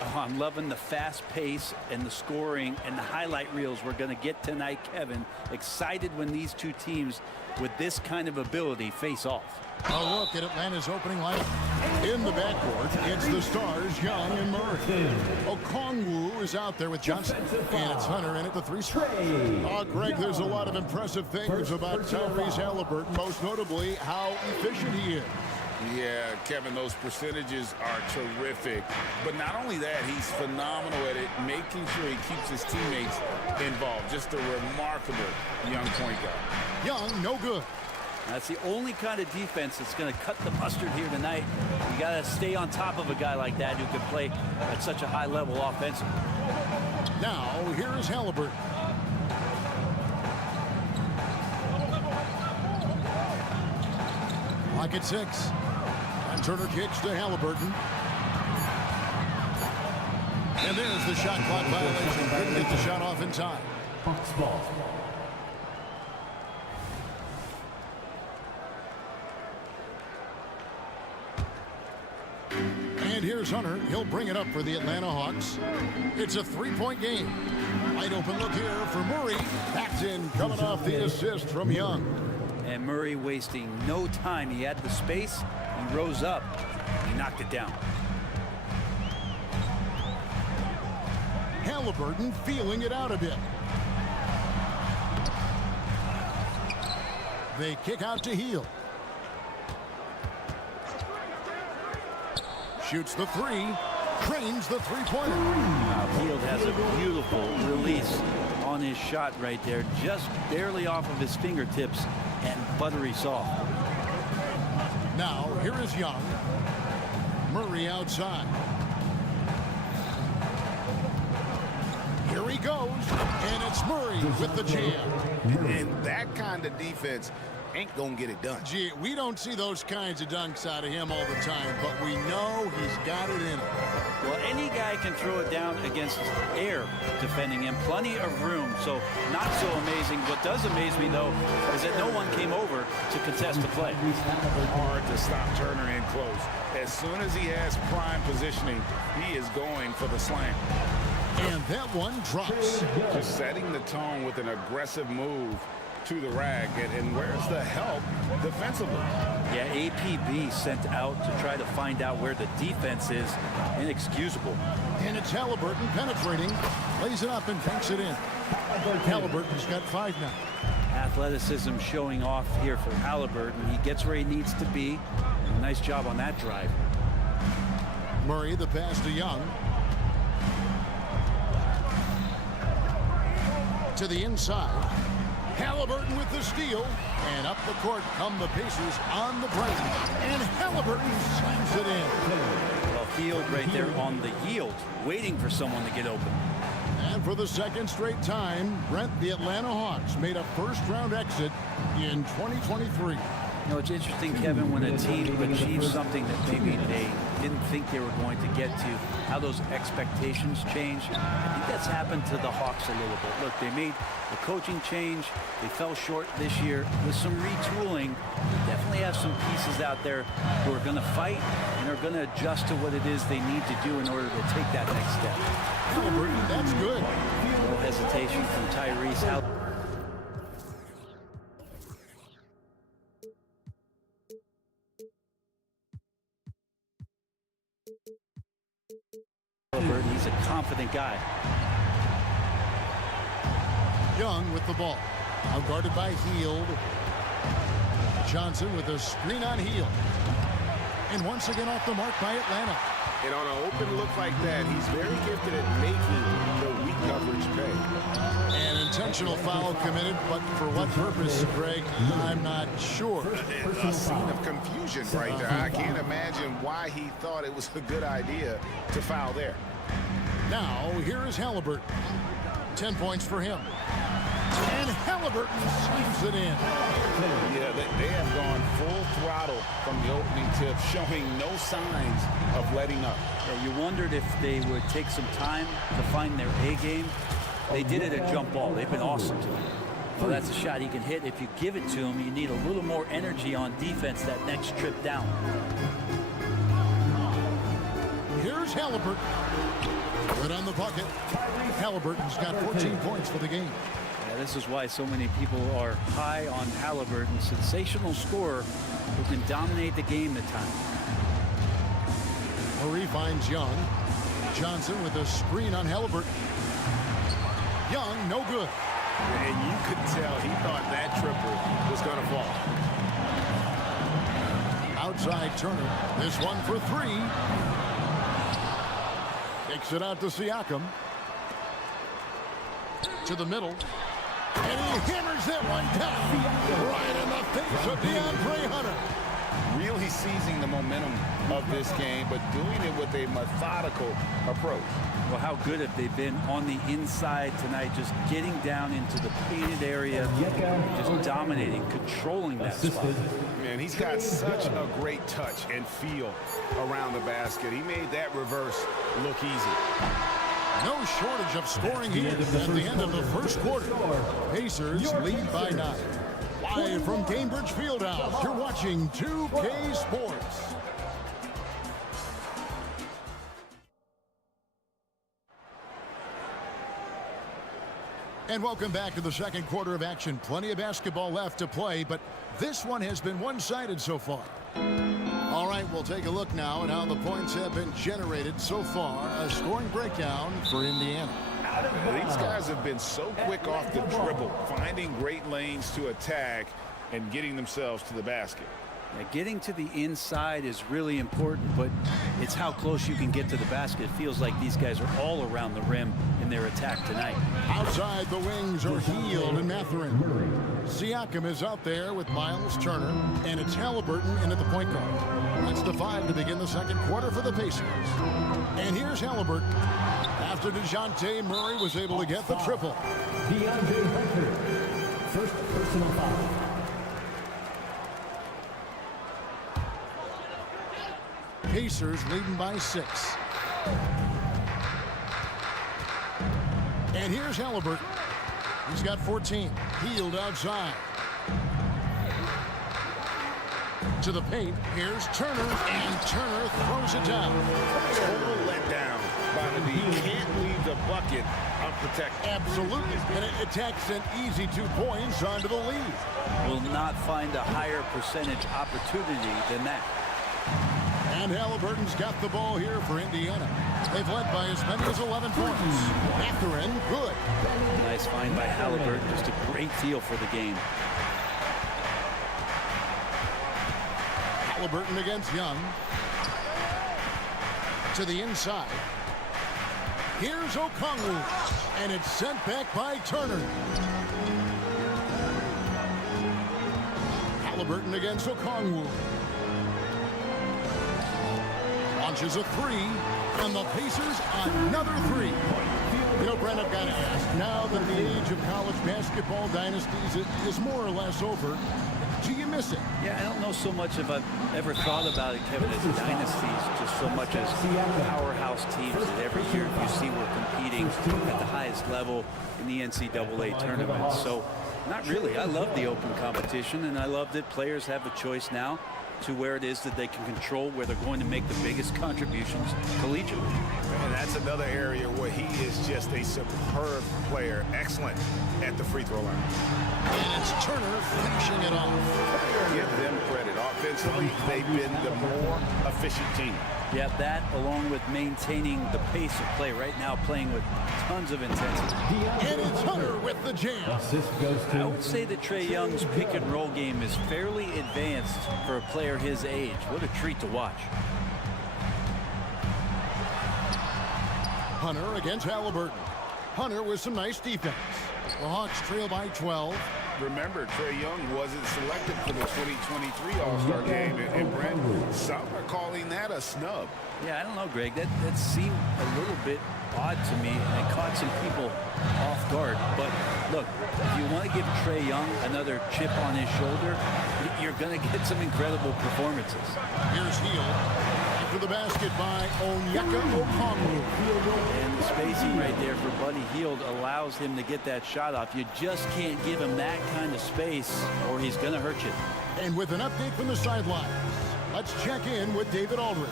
Oh, I'm loving the fast pace and the scoring and the highlight reels we're going to get tonight, Kevin. Excited when these two teams with this kind of ability face off. A look at Atlanta's opening lineup. In the backcourt, it's the stars, Young and Murray. Okongwu is out there with Johnson, and it's Hunter in at the 3 spot. Oh, Greg, there's a lot of impressive things about Tyrese Halliburton, most notably how efficient he is. Yeah, Kevin, those percentages are terrific. But not only that, he's phenomenal at it, making sure he keeps his teammates involved. Just a remarkable young point guard. Young, no good. That's the only kind of defense that's going to cut the mustard here tonight. You got to stay on top of a guy like that who can play at such a high level offensively. Now, here is Halliburton. Lock at 6. And Turner kicks to Halliburton. And there's the shot clock violation. Couldn't get the shot off in time. And here's Hunter. He'll bring it up for the Atlanta Hawks. It's a 3-point game. Wide open look here for Murray. Backed in, coming off the assist from Young. And Murray wasting no time. He had the space. He rose up. He knocked it down. Halliburton feeling it out a bit. They kick out to Hield. Shoots the 3. Cranes the 3-pointer. Hield has a beautiful release on his shot right there. Just barely off of his fingertips and buttery soft. Now, here is Young. Murray outside. Here he goes, and it's Murray with the jam. And that kind of defense ain't gonna get it done. Gee, we don't see those kinds of dunks out of him all the time, but we know he's got it in him. Well, any guy can throw it down against air defending him. Plenty of room, so not so amazing. What does amaze me, though, is that no one came over to contest the play. Hard to stop Turner in close. As soon as he has prime positioning, he is going for the slam. And that one drops. Just setting the tone with an aggressive move to the rack. And where's the help defensively? Yeah, APB sent out to try to find out where the defense is. Inexcusable. And it's Halliburton penetrating. Lays it up and banks it in. Halliburton's got 5 now. Athleticism showing off here for Halliburton. He gets where he needs to be. Nice job on that drive. Murray, the pass to Young. To the inside. Halliburton with the steal. And up the court come the Pacers on the break. And Halliburton slams it in. Well, Hield right there on the yield, waiting for someone to get open. And for the second straight time, Brent, the Atlanta Hawks made a first-round exit in 2023. You know, it's interesting, Kevin, when a team achieves something that maybe they didn't think they were going to get to, how those expectations change. I think that's happened to the Hawks a little bit. Look, they made a coaching change. They fell short this year. With some retooling, they definitely have some pieces out there who are going to fight and are going to adjust to what it is they need to do in order to take that next step. Halliburton, that's good. No hesitation from Tyrese Halliburton. He's a confident guy. Young with the ball. Now guarded by Hield. Johnson with a screen on Hield. And once again off the mark by Atlanta. And on an open look like that, he's very gifted at making the weak coverage pay. An intentional foul committed, but for what purpose, Greg, I'm not sure. A scene of confusion right there. I can't imagine why he thought it was a good idea to foul there. Now, here is Halliburton. 10 points for him. And Halliburton slams it in. Yeah, they have gone full throttle from the opening tip, showing no signs of letting up. Yeah, you wondered if they would take some time to find their A game. They did it at jump ball. They've been awesome to him. Well, that's a shot he can hit. If you give it to him, you need a little more energy on defense that next trip down. Here's Halliburton. Good on the bucket. Halliburton's got 14 points for the game. Yeah, this is why so many people are high on Halliburton. Sensational scorer who can dominate the game at times. Murray finds Young. Johnson with a screen on Halliburton. Young, no good. And you could tell he thought that triple was going to fall. Outside Turner. This one for three. Takes it out to Siakam. To the middle. And he hammers that one down. Right in the face of DeAndre Hunter. Really seizing the momentum of this game, but doing it with a methodical approach. Well, how good have they been on the inside tonight, just getting down into the painted area, just dominating, controlling that spot. Man, he's got such a great touch and feel around the basket. He made that reverse look easy. No shortage of scoring here at the end of the first quarter. Pacers lead by 9. Live from Cambridge Fieldhouse, you're watching 2K Sports. And welcome back to the second quarter of action. Plenty of basketball left to play, but this one has been one-sided so far. All right, we'll take a look now at how the points have been generated so far. A scoring breakdown for Indiana. These guys have been so quick off the dribble, finding great lanes to attack and getting themselves to the basket. Yeah, getting to the inside is really important, but it's how close you can get to the basket. It feels like these guys are all around the rim in their attack tonight. Outside, the wings are Hield and Mathurin. Siakam is out there with Miles Turner, and it's Halliburton in at the point guard. That's the 5 to begin the second quarter for the Pacers. And here's Halliburton. After DeJounte Murray was able to get the triple. DeAndre Hunter, first personal foul. Pacers leading by 6. And here's Halliburton. He's got 14. Hield outside. To the paint. Here's Turner. And Turner throws it down. Total letdown by the D. Can't leave the bucket unprotected. Absolutely. And it attacks an easy 2 points onto the lead. Will not find a higher percentage opportunity than that. And Halliburton's got the ball here for Indiana. They've led by as many as 11 points. Mathurin, good. Nice find by Halliburton. Just a great feel for the game. Halliburton against Young. To the inside. Here's Okongwu. And it's sent back by Turner. Halliburton against Okongwu. Launches a 3, and the Pacers another 3. You know, Brent, I've got to ask, now that the age of college basketball dynasties is more or less over, do you miss it? Yeah, I don't know so much if I've ever thought about it, Kevin, as dynasties, just so much as powerhouse teams that every year you see we're competing at the highest level in the NCAA tournament. So, not really. I love the open competition, and I love that players have a choice now to where it is that they can control where they're going to make the biggest contributions collegiately. And that's another area where he is just a superb player. Excellent at the free throw line. And it's Turner finishing it off. Give them credit. Offensively, they've been the more efficient team. Yeah, that along with maintaining the pace of play right now, playing with tons of intensity. And it's Hunter with the jam. I would say that Trae Young's pick and roll game is fairly advanced for a player his age. What a treat to watch. Hunter against Halliburton. Hunter with some nice defense. The Hawks trail by 12. Remember, Trae Young wasn't selected for the 2023 All-Star game, and Brent, some are calling that a snub. Yeah, I don't know, Greg. That seemed a little bit odd to me, and it caught some people off guard. But look, if you want to give Trae Young another chip on his shoulder, you're going to get some incredible performances. Here's Hield. after the basket by Onyeka Okongwu. And the spacing right there for Buddy Hield allows him to get that shot off. You just can't give him that kind of space or he's going to hurt you. And with an update from the sidelines, let's check in with David Aldridge.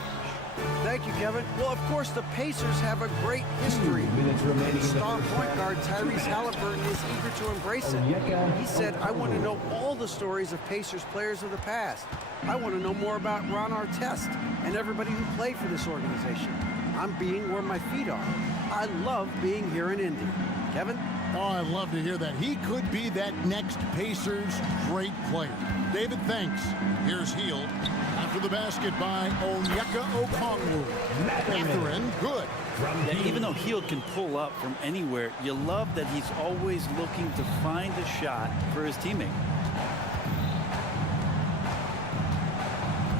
Thank you, Kevin. Well, of course, the Pacers have a great history. And star point guard Tyrese Halliburton is eager to embrace it. He said, I want to know all the stories of Pacers players of the past. I want to know more about Ron Artest and everybody who played for this organization. I'm being where my feet are. I love being here in Indy. Kevin? Oh, I love to hear that. He could be that next Pacers great player. David, thanks. Here's Hield. After the basket by Onyeka Okongwu. Catherine, good. Yeah, even though Hield can pull up from anywhere, you love that he's always looking to find a shot for his teammate.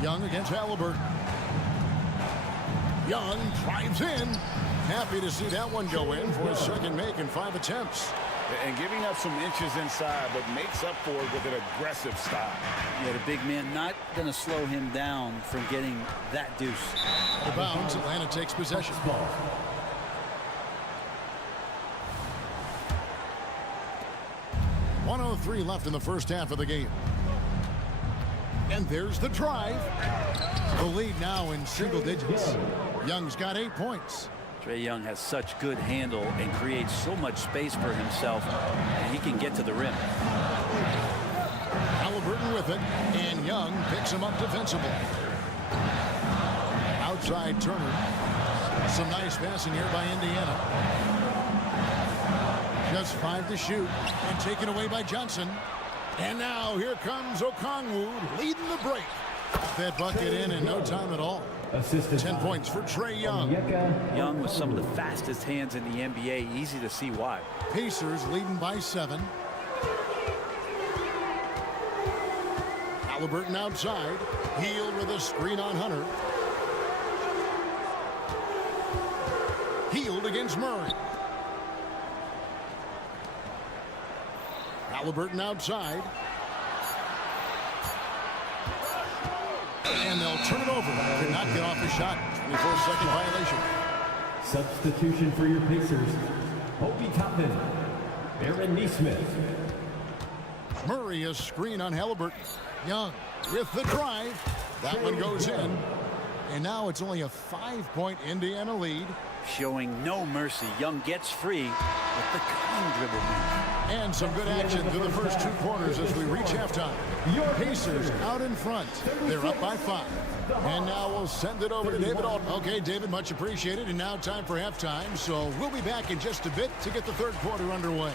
Young against Halliburton. Young drives in. Happy to see that one go in for his second make in 5 attempts. And giving up some inches inside, but makes up for it with an aggressive stop. Yeah, the big man not going to slow him down from getting that deuce. Out of bounds, Atlanta takes possession. 1:03 left in the first half of the game. And there's the drive. The lead now in single digits. Young's got 8 points. Trae Young has such good handle and creates so much space for himself, and he can get to the rim. Halliburton with it, and Young picks him up defensively. Outside Turner. Some nice passing here by Indiana. Just 5 to shoot, and taken away by Johnson. And now here comes Okongwu leading the break. That bucket in no time at all. 10 points for Trae Young. Young with some of the fastest hands in the NBA. Easy to see why. Pacers leading by 7. Halliburton outside. Hield with a screen on Hunter. Hield against Murray. Halliburton outside. And they'll turn it over. Could not get off the shot. 24-second violation. Substitution for your Pacers. Obi Toppin. Aaron Nesmith. Murray a screen on Halliburton. Young with the drive. That one goes in. And now it's only a 5-point Indiana lead. Showing no mercy. Young gets free with the clean dribble move. And some good action through the first 2 quarters as we reach halftime. Pacers out in front. They're up by 5. And now we'll send it over to David Aldridge. Okay, David, much appreciated. And now time for halftime. So we'll be back in just a bit to get the third quarter underway.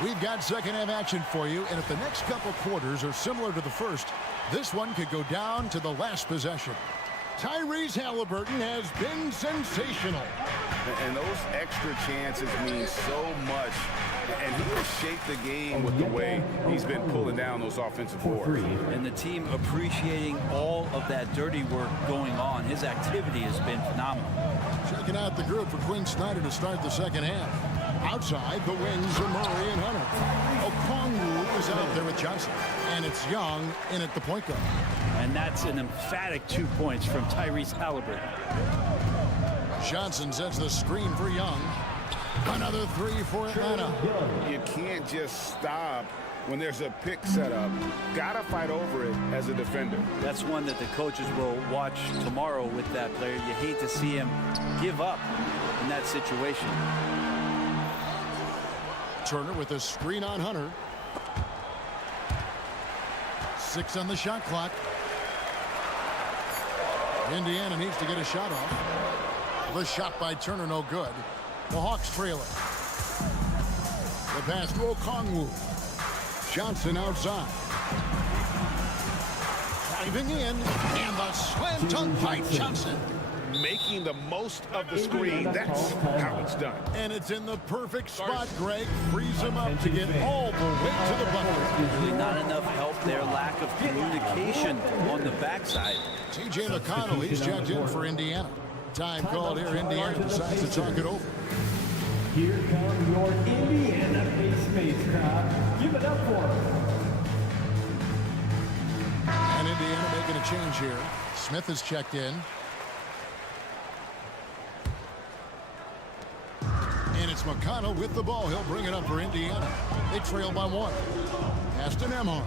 We've got second half action for you, and if the next couple quarters are similar to the first, this one could go down to the last possession. Tyrese Halliburton has been sensational. And those extra chances mean so much. And he has shaped the game with the way he's been pulling down those offensive boards. And the team appreciating all of that dirty work going on. His activity has been phenomenal. Checking out the group for Quinn Snyder to start the second half. Outside, the wings are Murray and Hunter. Okongwu is out there with Johnson. And it's Young in at the point guard. And that's an emphatic 2 points from Tyrese Halliburton. Johnson sets the screen for Young. Another 3 for Atlanta. You can't just stop when there's a pick set up. Gotta fight over it as a defender. That's one that the coaches will watch tomorrow with that player. You hate to see him give up in that situation. Turner with a screen on Hunter. 6 on the shot clock. Indiana needs to get a shot off. The shot by Turner, no good. The Hawks trail it. The pass to Okongwu. Johnson outside. Driving in, and the slam dunk by Johnson. making the most of the screen. That's how it's done. And it's in the perfect spot, Greg. Frees him up to get all the way to the bucket. Really not enough help there. Lack of communication on the backside. T.J. McConnell, he's checked in for Indiana. Time called here. Indiana decides to talk it over. Here comes your Indiana base mates crowd. Give it up for them. And Indiana making a change here. Smith is checked in. And it's McConnell with the ball. He'll bring it up for Indiana. They trail by 1. Pass to Nemhard.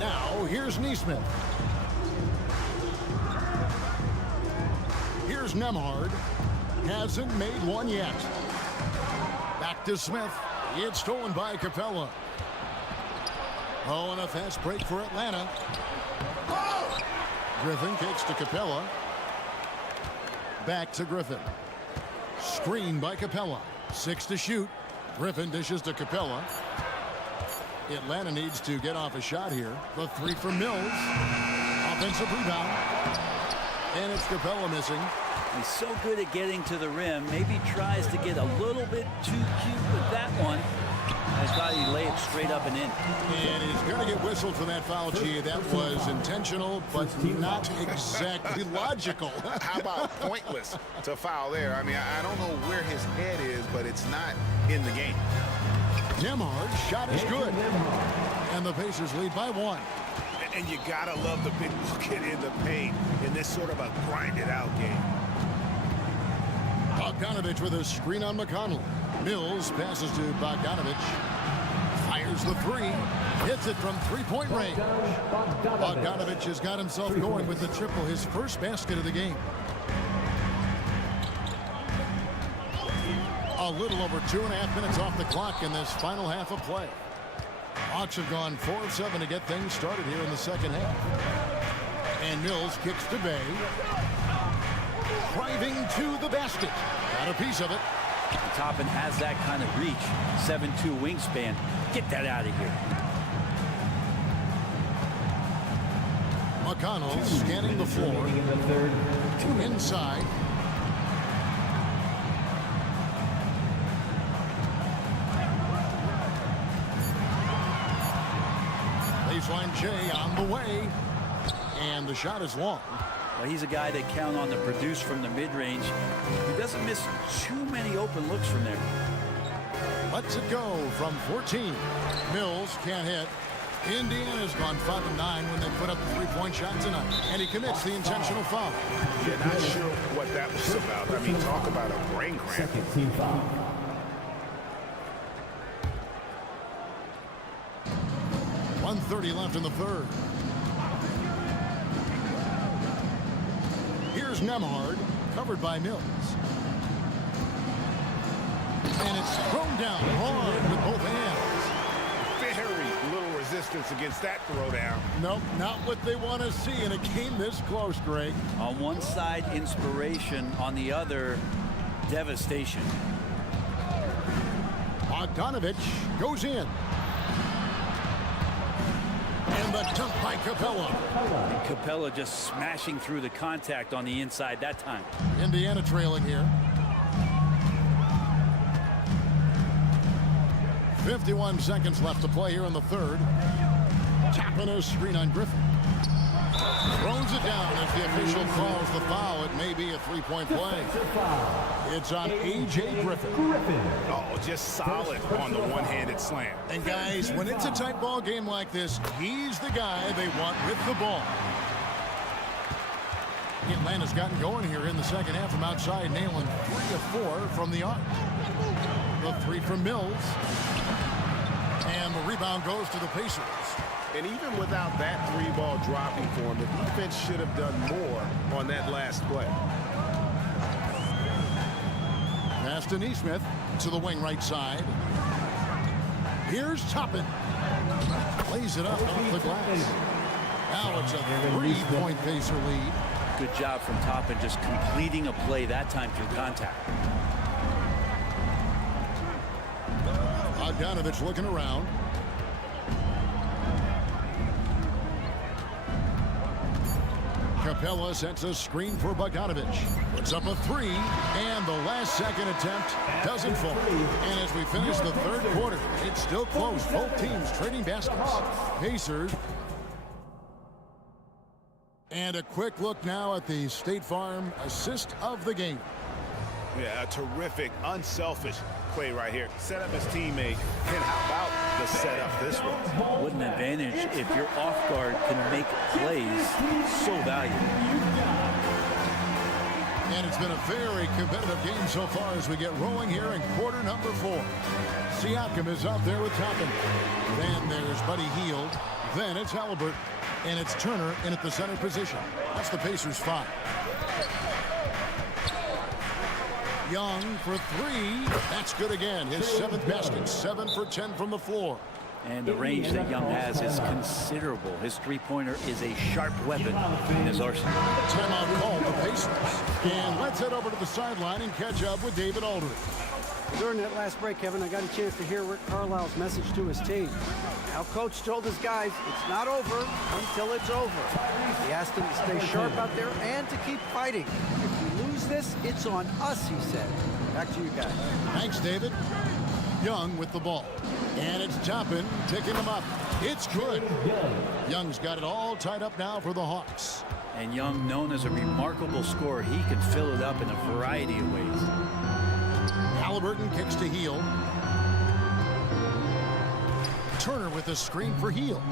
Now, here's Neesmith. Here's Nemhard. Hasn't made one yet. Back to Smith. It's stolen by Capella. Oh, and a fast break for Atlanta. Griffin kicks to Capella. Back to Griffin. Screen by Capella. 6 to shoot. Griffin dishes to Capella. Atlanta needs to get off a shot here. The 3 from Mills. Offensive rebound. And it's Capella missing. He's so good at getting to the rim. Maybe tries to get a little bit too cute with that one. I thought he laid it straight up and in. And he's going to get whistled for that foul, G. That was intentional, but not exactly logical. How about pointless to foul there? I mean, I don't know where his head is, but it's not in the game. Nemhard's shot is good. And the Pacers lead by 1. And you got to love the big bucket in the paint in this sort of a grinded-out game. Bogdanovich with a screen on McConnell. Mills passes to Bogdanovich. Fires the 3. Hits it from three-point range. Bogdanovich has got himself going with the triple, his first basket of the game. A little over 2.5 minutes off the clock in this final half of play. Hawks have gone 4 of 7 to get things started here in the second half. And Mills kicks to Bay. Driving to the basket. Got a piece of it. Toppin has that kind of reach. 7'2" wingspan. Get that out of here. McConnell scanning the floor. Inside. Baseline J on the way. And the shot is long. Well, he's a guy that count on to produce from the mid-range. He doesn't miss too many open looks from there. Lets it go from 14. Mills can't hit. Indiana's gone 5 of 9 when they put up the three-point shot tonight. And he commits the intentional foul. Yeah, not sure what that was about. I mean, talk about a brain cramp. Second team foul. .130 left in the third. Here's Nemhard, covered by Mills. And it's thrown down hard with both hands. Very little resistance against that throwdown. Nope, not what they want to see in a game this close, Greg. On one side, inspiration. On the other, devastation. Bogdanovich goes in. And the dunk by Capella. And Capella just smashing through the contact on the inside that time. Indiana trailing here. 51 seconds left to play here in the third. Tapping a screen on Griffin. Throws it down as the official calls the foul. It may be a three-point play. It's on A.J. Griffin. Oh, just solid on the one-handed slam. And guys, when it's a tight ball game like this, he's the guy they want with the ball. Atlanta's gotten going here in the second half from outside, nailing 3 of 4 from the arc. The 3 from Mills. And the rebound goes to the Pacers. And even without that 3-ball dropping for him, the defense should have done more on that last play. Pass to Neesmith to the wing right side. Here's Toppin. Plays it up off the glass. Now it's a 3-point Pacer lead. Good job from Toppin just completing a play that time through contact. Bogdanovich looking around. Capella sets a screen for Bogdanovic. Puts up a three, and the last second attempt doesn't fall. And as we finish the third quarter, it's still close. Both teams trading baskets. Pacers. And a quick look now at the State Farm assist of the game. Yeah, a terrific, unselfish play right here. Set up his teammate. And how about the setup this way? What an advantage if your off guard can make plays so valuable. And it's been a very competitive game so far as we get rolling here in quarter number 4. Siakam is out there with Toppin. Then there's Buddy Hield. Then it's Halliburton. And it's Turner in at the center position. That's the Pacers' 5. Young for 3. That's good again. His 7th basket. 7 for 10 from the floor. And the range that Young has is considerable. His three-pointer is a sharp weapon in his arsenal. Timeout called the Pacers. And let's head over to the sideline and catch up with David Aldridge. During that last break, Kevin, I got a chance to hear Rick Carlisle's message to his team. Now, Coach told his guys, it's not over until it's over. He asked them to stay sharp out there and to keep fighting. If we lose this, it's on us, he said. Back to you guys. Thanks, David. Young with the ball. And it's Toppin picking him up. It's good. Young's got it all tied up now for the Hawks. And Young, known as a remarkable scorer, he can fill it up in a variety of ways. Halliburton kicks to Hield. Turner with a screen for Hield.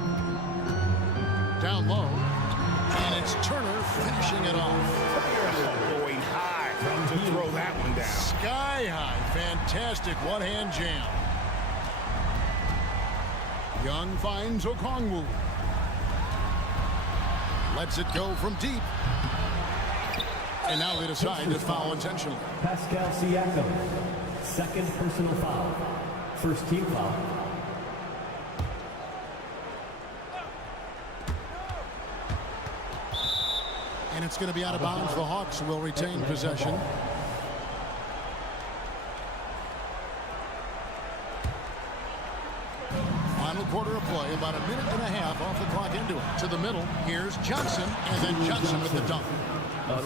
Down low. And it's Turner finishing it off. Going high to throw that one down. Sky high. Fantastic one-hand jam. Young finds Okongwu. Lets it go from deep. And now they decide to foul intentionally. Pascal Siakam, second personal foul. First team foul. And it's going to be out of bounds. The Hawks will retain possession. Final quarter of play, about a minute and a half off the clock into it. To the middle, here's Johnson, and then Johnson with the dunk.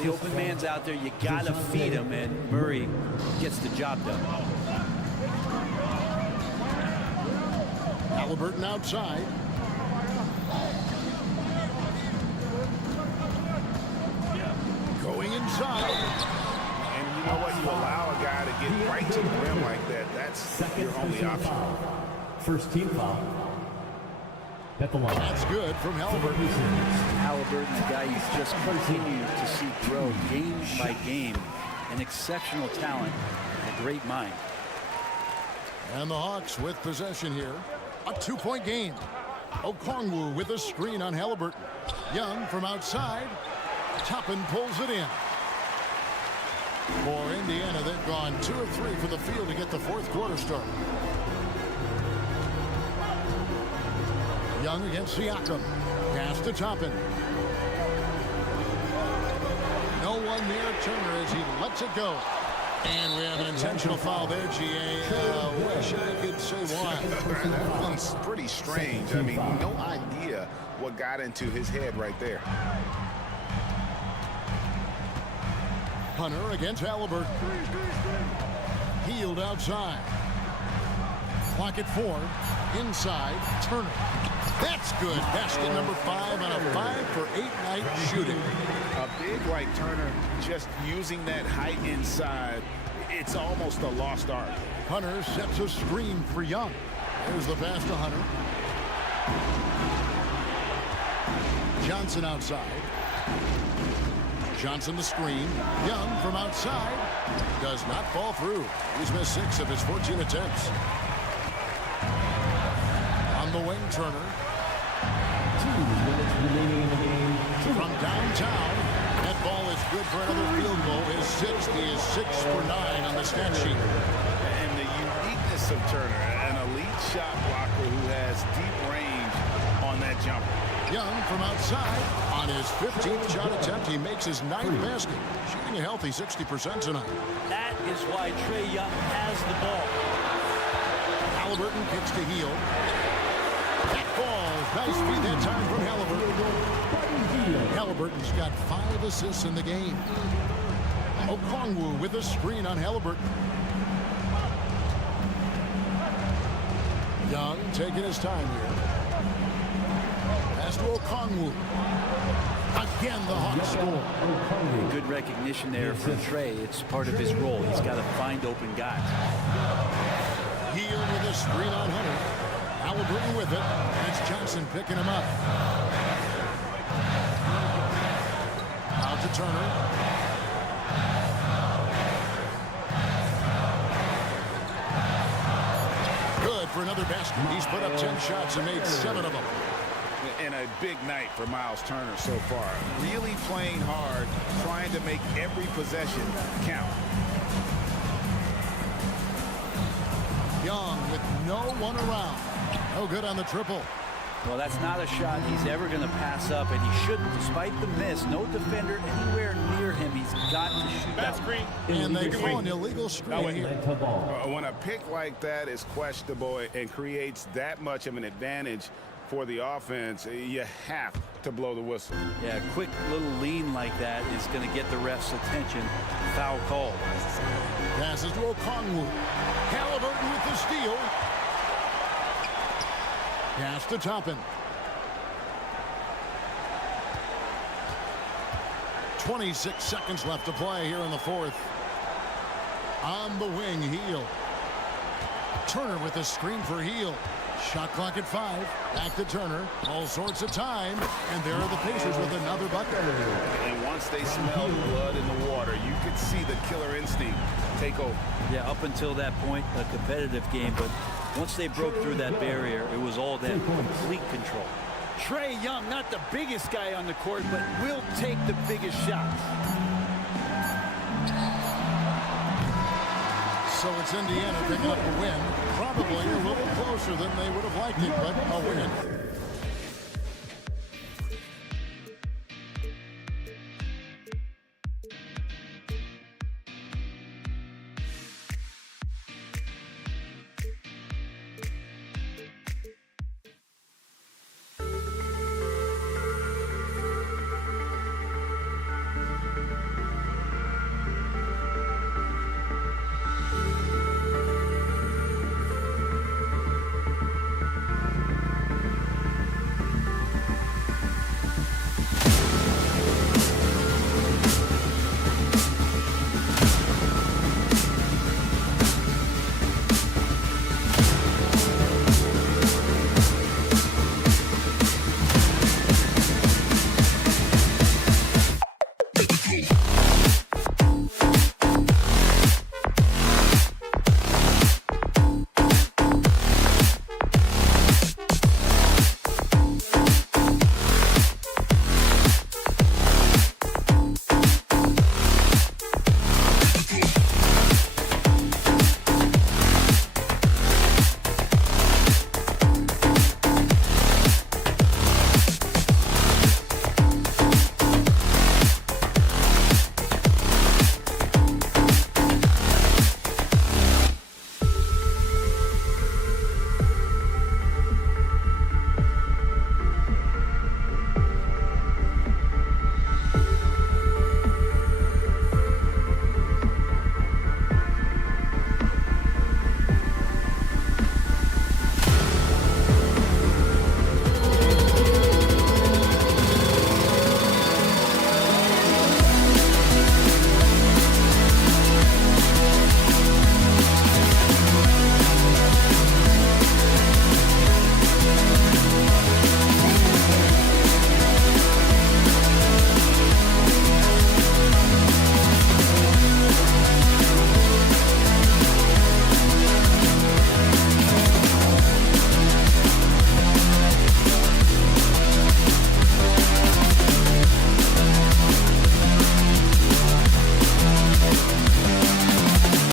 The open man's out there, you gotta feed him, and Murray gets the job done. Halliburton outside. Going inside. And you know what? You allow a guy to get right to the rim like that. That's your only option. First team foul. At the line. That's good from Halliburton. Halliburton, the guy you just continue to see grow game by game. An exceptional talent and a great mind. And the Hawks with possession here. A 2-point game. Okongwu with a screen on Halliburton. Young from outside. Toppin pulls it in. For Indiana, they've gone 2 of 3 for the field to get the fourth quarter started. Young against Siakam. Pass to Toppin. No one near Turner as he lets it go. And we have an intentional foul there, G.A. Wish I could say why. That one's pretty strange. I mean, no idea what got into his head right there. Hunter against Halliburton. Hield outside. Clock at 4. Inside, Turner. That's good. Basket number 5 on a 5-for-8 night shooting. A big like Turner, just using that height inside, it's almost a lost art. Hunter sets a screen for Young. There's the pass to Hunter. Johnson outside. Johnson the screen. Young from outside. Does not fall through. He's missed 6 of his 14 attempts. On the wing, Turner. 2 minutes remaining in the game. From downtown, that ball is good for another field goal. His 6th. He is 6 for 9 on the stat sheet. And the uniqueness of Turner, an elite shot blocker who has deep range on that jumper. Young from outside. On his 15th shot attempt, he makes his 9th basket. Shooting a healthy 60% tonight. That is why Trae Young has the ball. Halliburton kicks to Hield. That falls. Nice feed that time from Halliburton. Halliburton's got 5 assists in the game. Okongwu with a screen on Halliburton. Young taking his time here. Pass to Okongwu. Again, the Hawks score. Good recognition there from Trey. It's part of his role. He's got to find open guys. Hield with a screen on Hunter. Halliburton with it. That's Johnson picking him up. Out to Turner. Good for another basket. He's put up 10 shots and made 7 of them. And a big night for Miles Turner so far. Really playing hard, trying to make every possession count. Young with no one around. No good on the triple. Well, that's not a shot he's ever going to pass up, and he shouldn't, despite the miss. No defender anywhere near him. He's got to shoot that screen. And they call an illegal screen here. When a pick like that is questionable and creates that much of an advantage for the offense, you have to blow the whistle. Yeah, a quick little lean like that is going to get the ref's attention. Foul call. Passes to Okongwu. Halliburton with the steal. Pass to Toppin. 26 seconds left to play here in the 4th. On the wing, Heel. Turner with a screen for Heel. Shot clock at 5. Back to Turner. All sorts of time. And there are the Pacers with another bucket. And once they smelled blood in the water, you could see the killer instinct take over. Yeah, up until that point, a competitive game, but once they broke through that barrier, it was all them. Complete control. Trae Young, not the biggest guy on the court, but will take the biggest shots. So it's Indiana picking up a win. Probably a little closer than they would have liked it, but a win.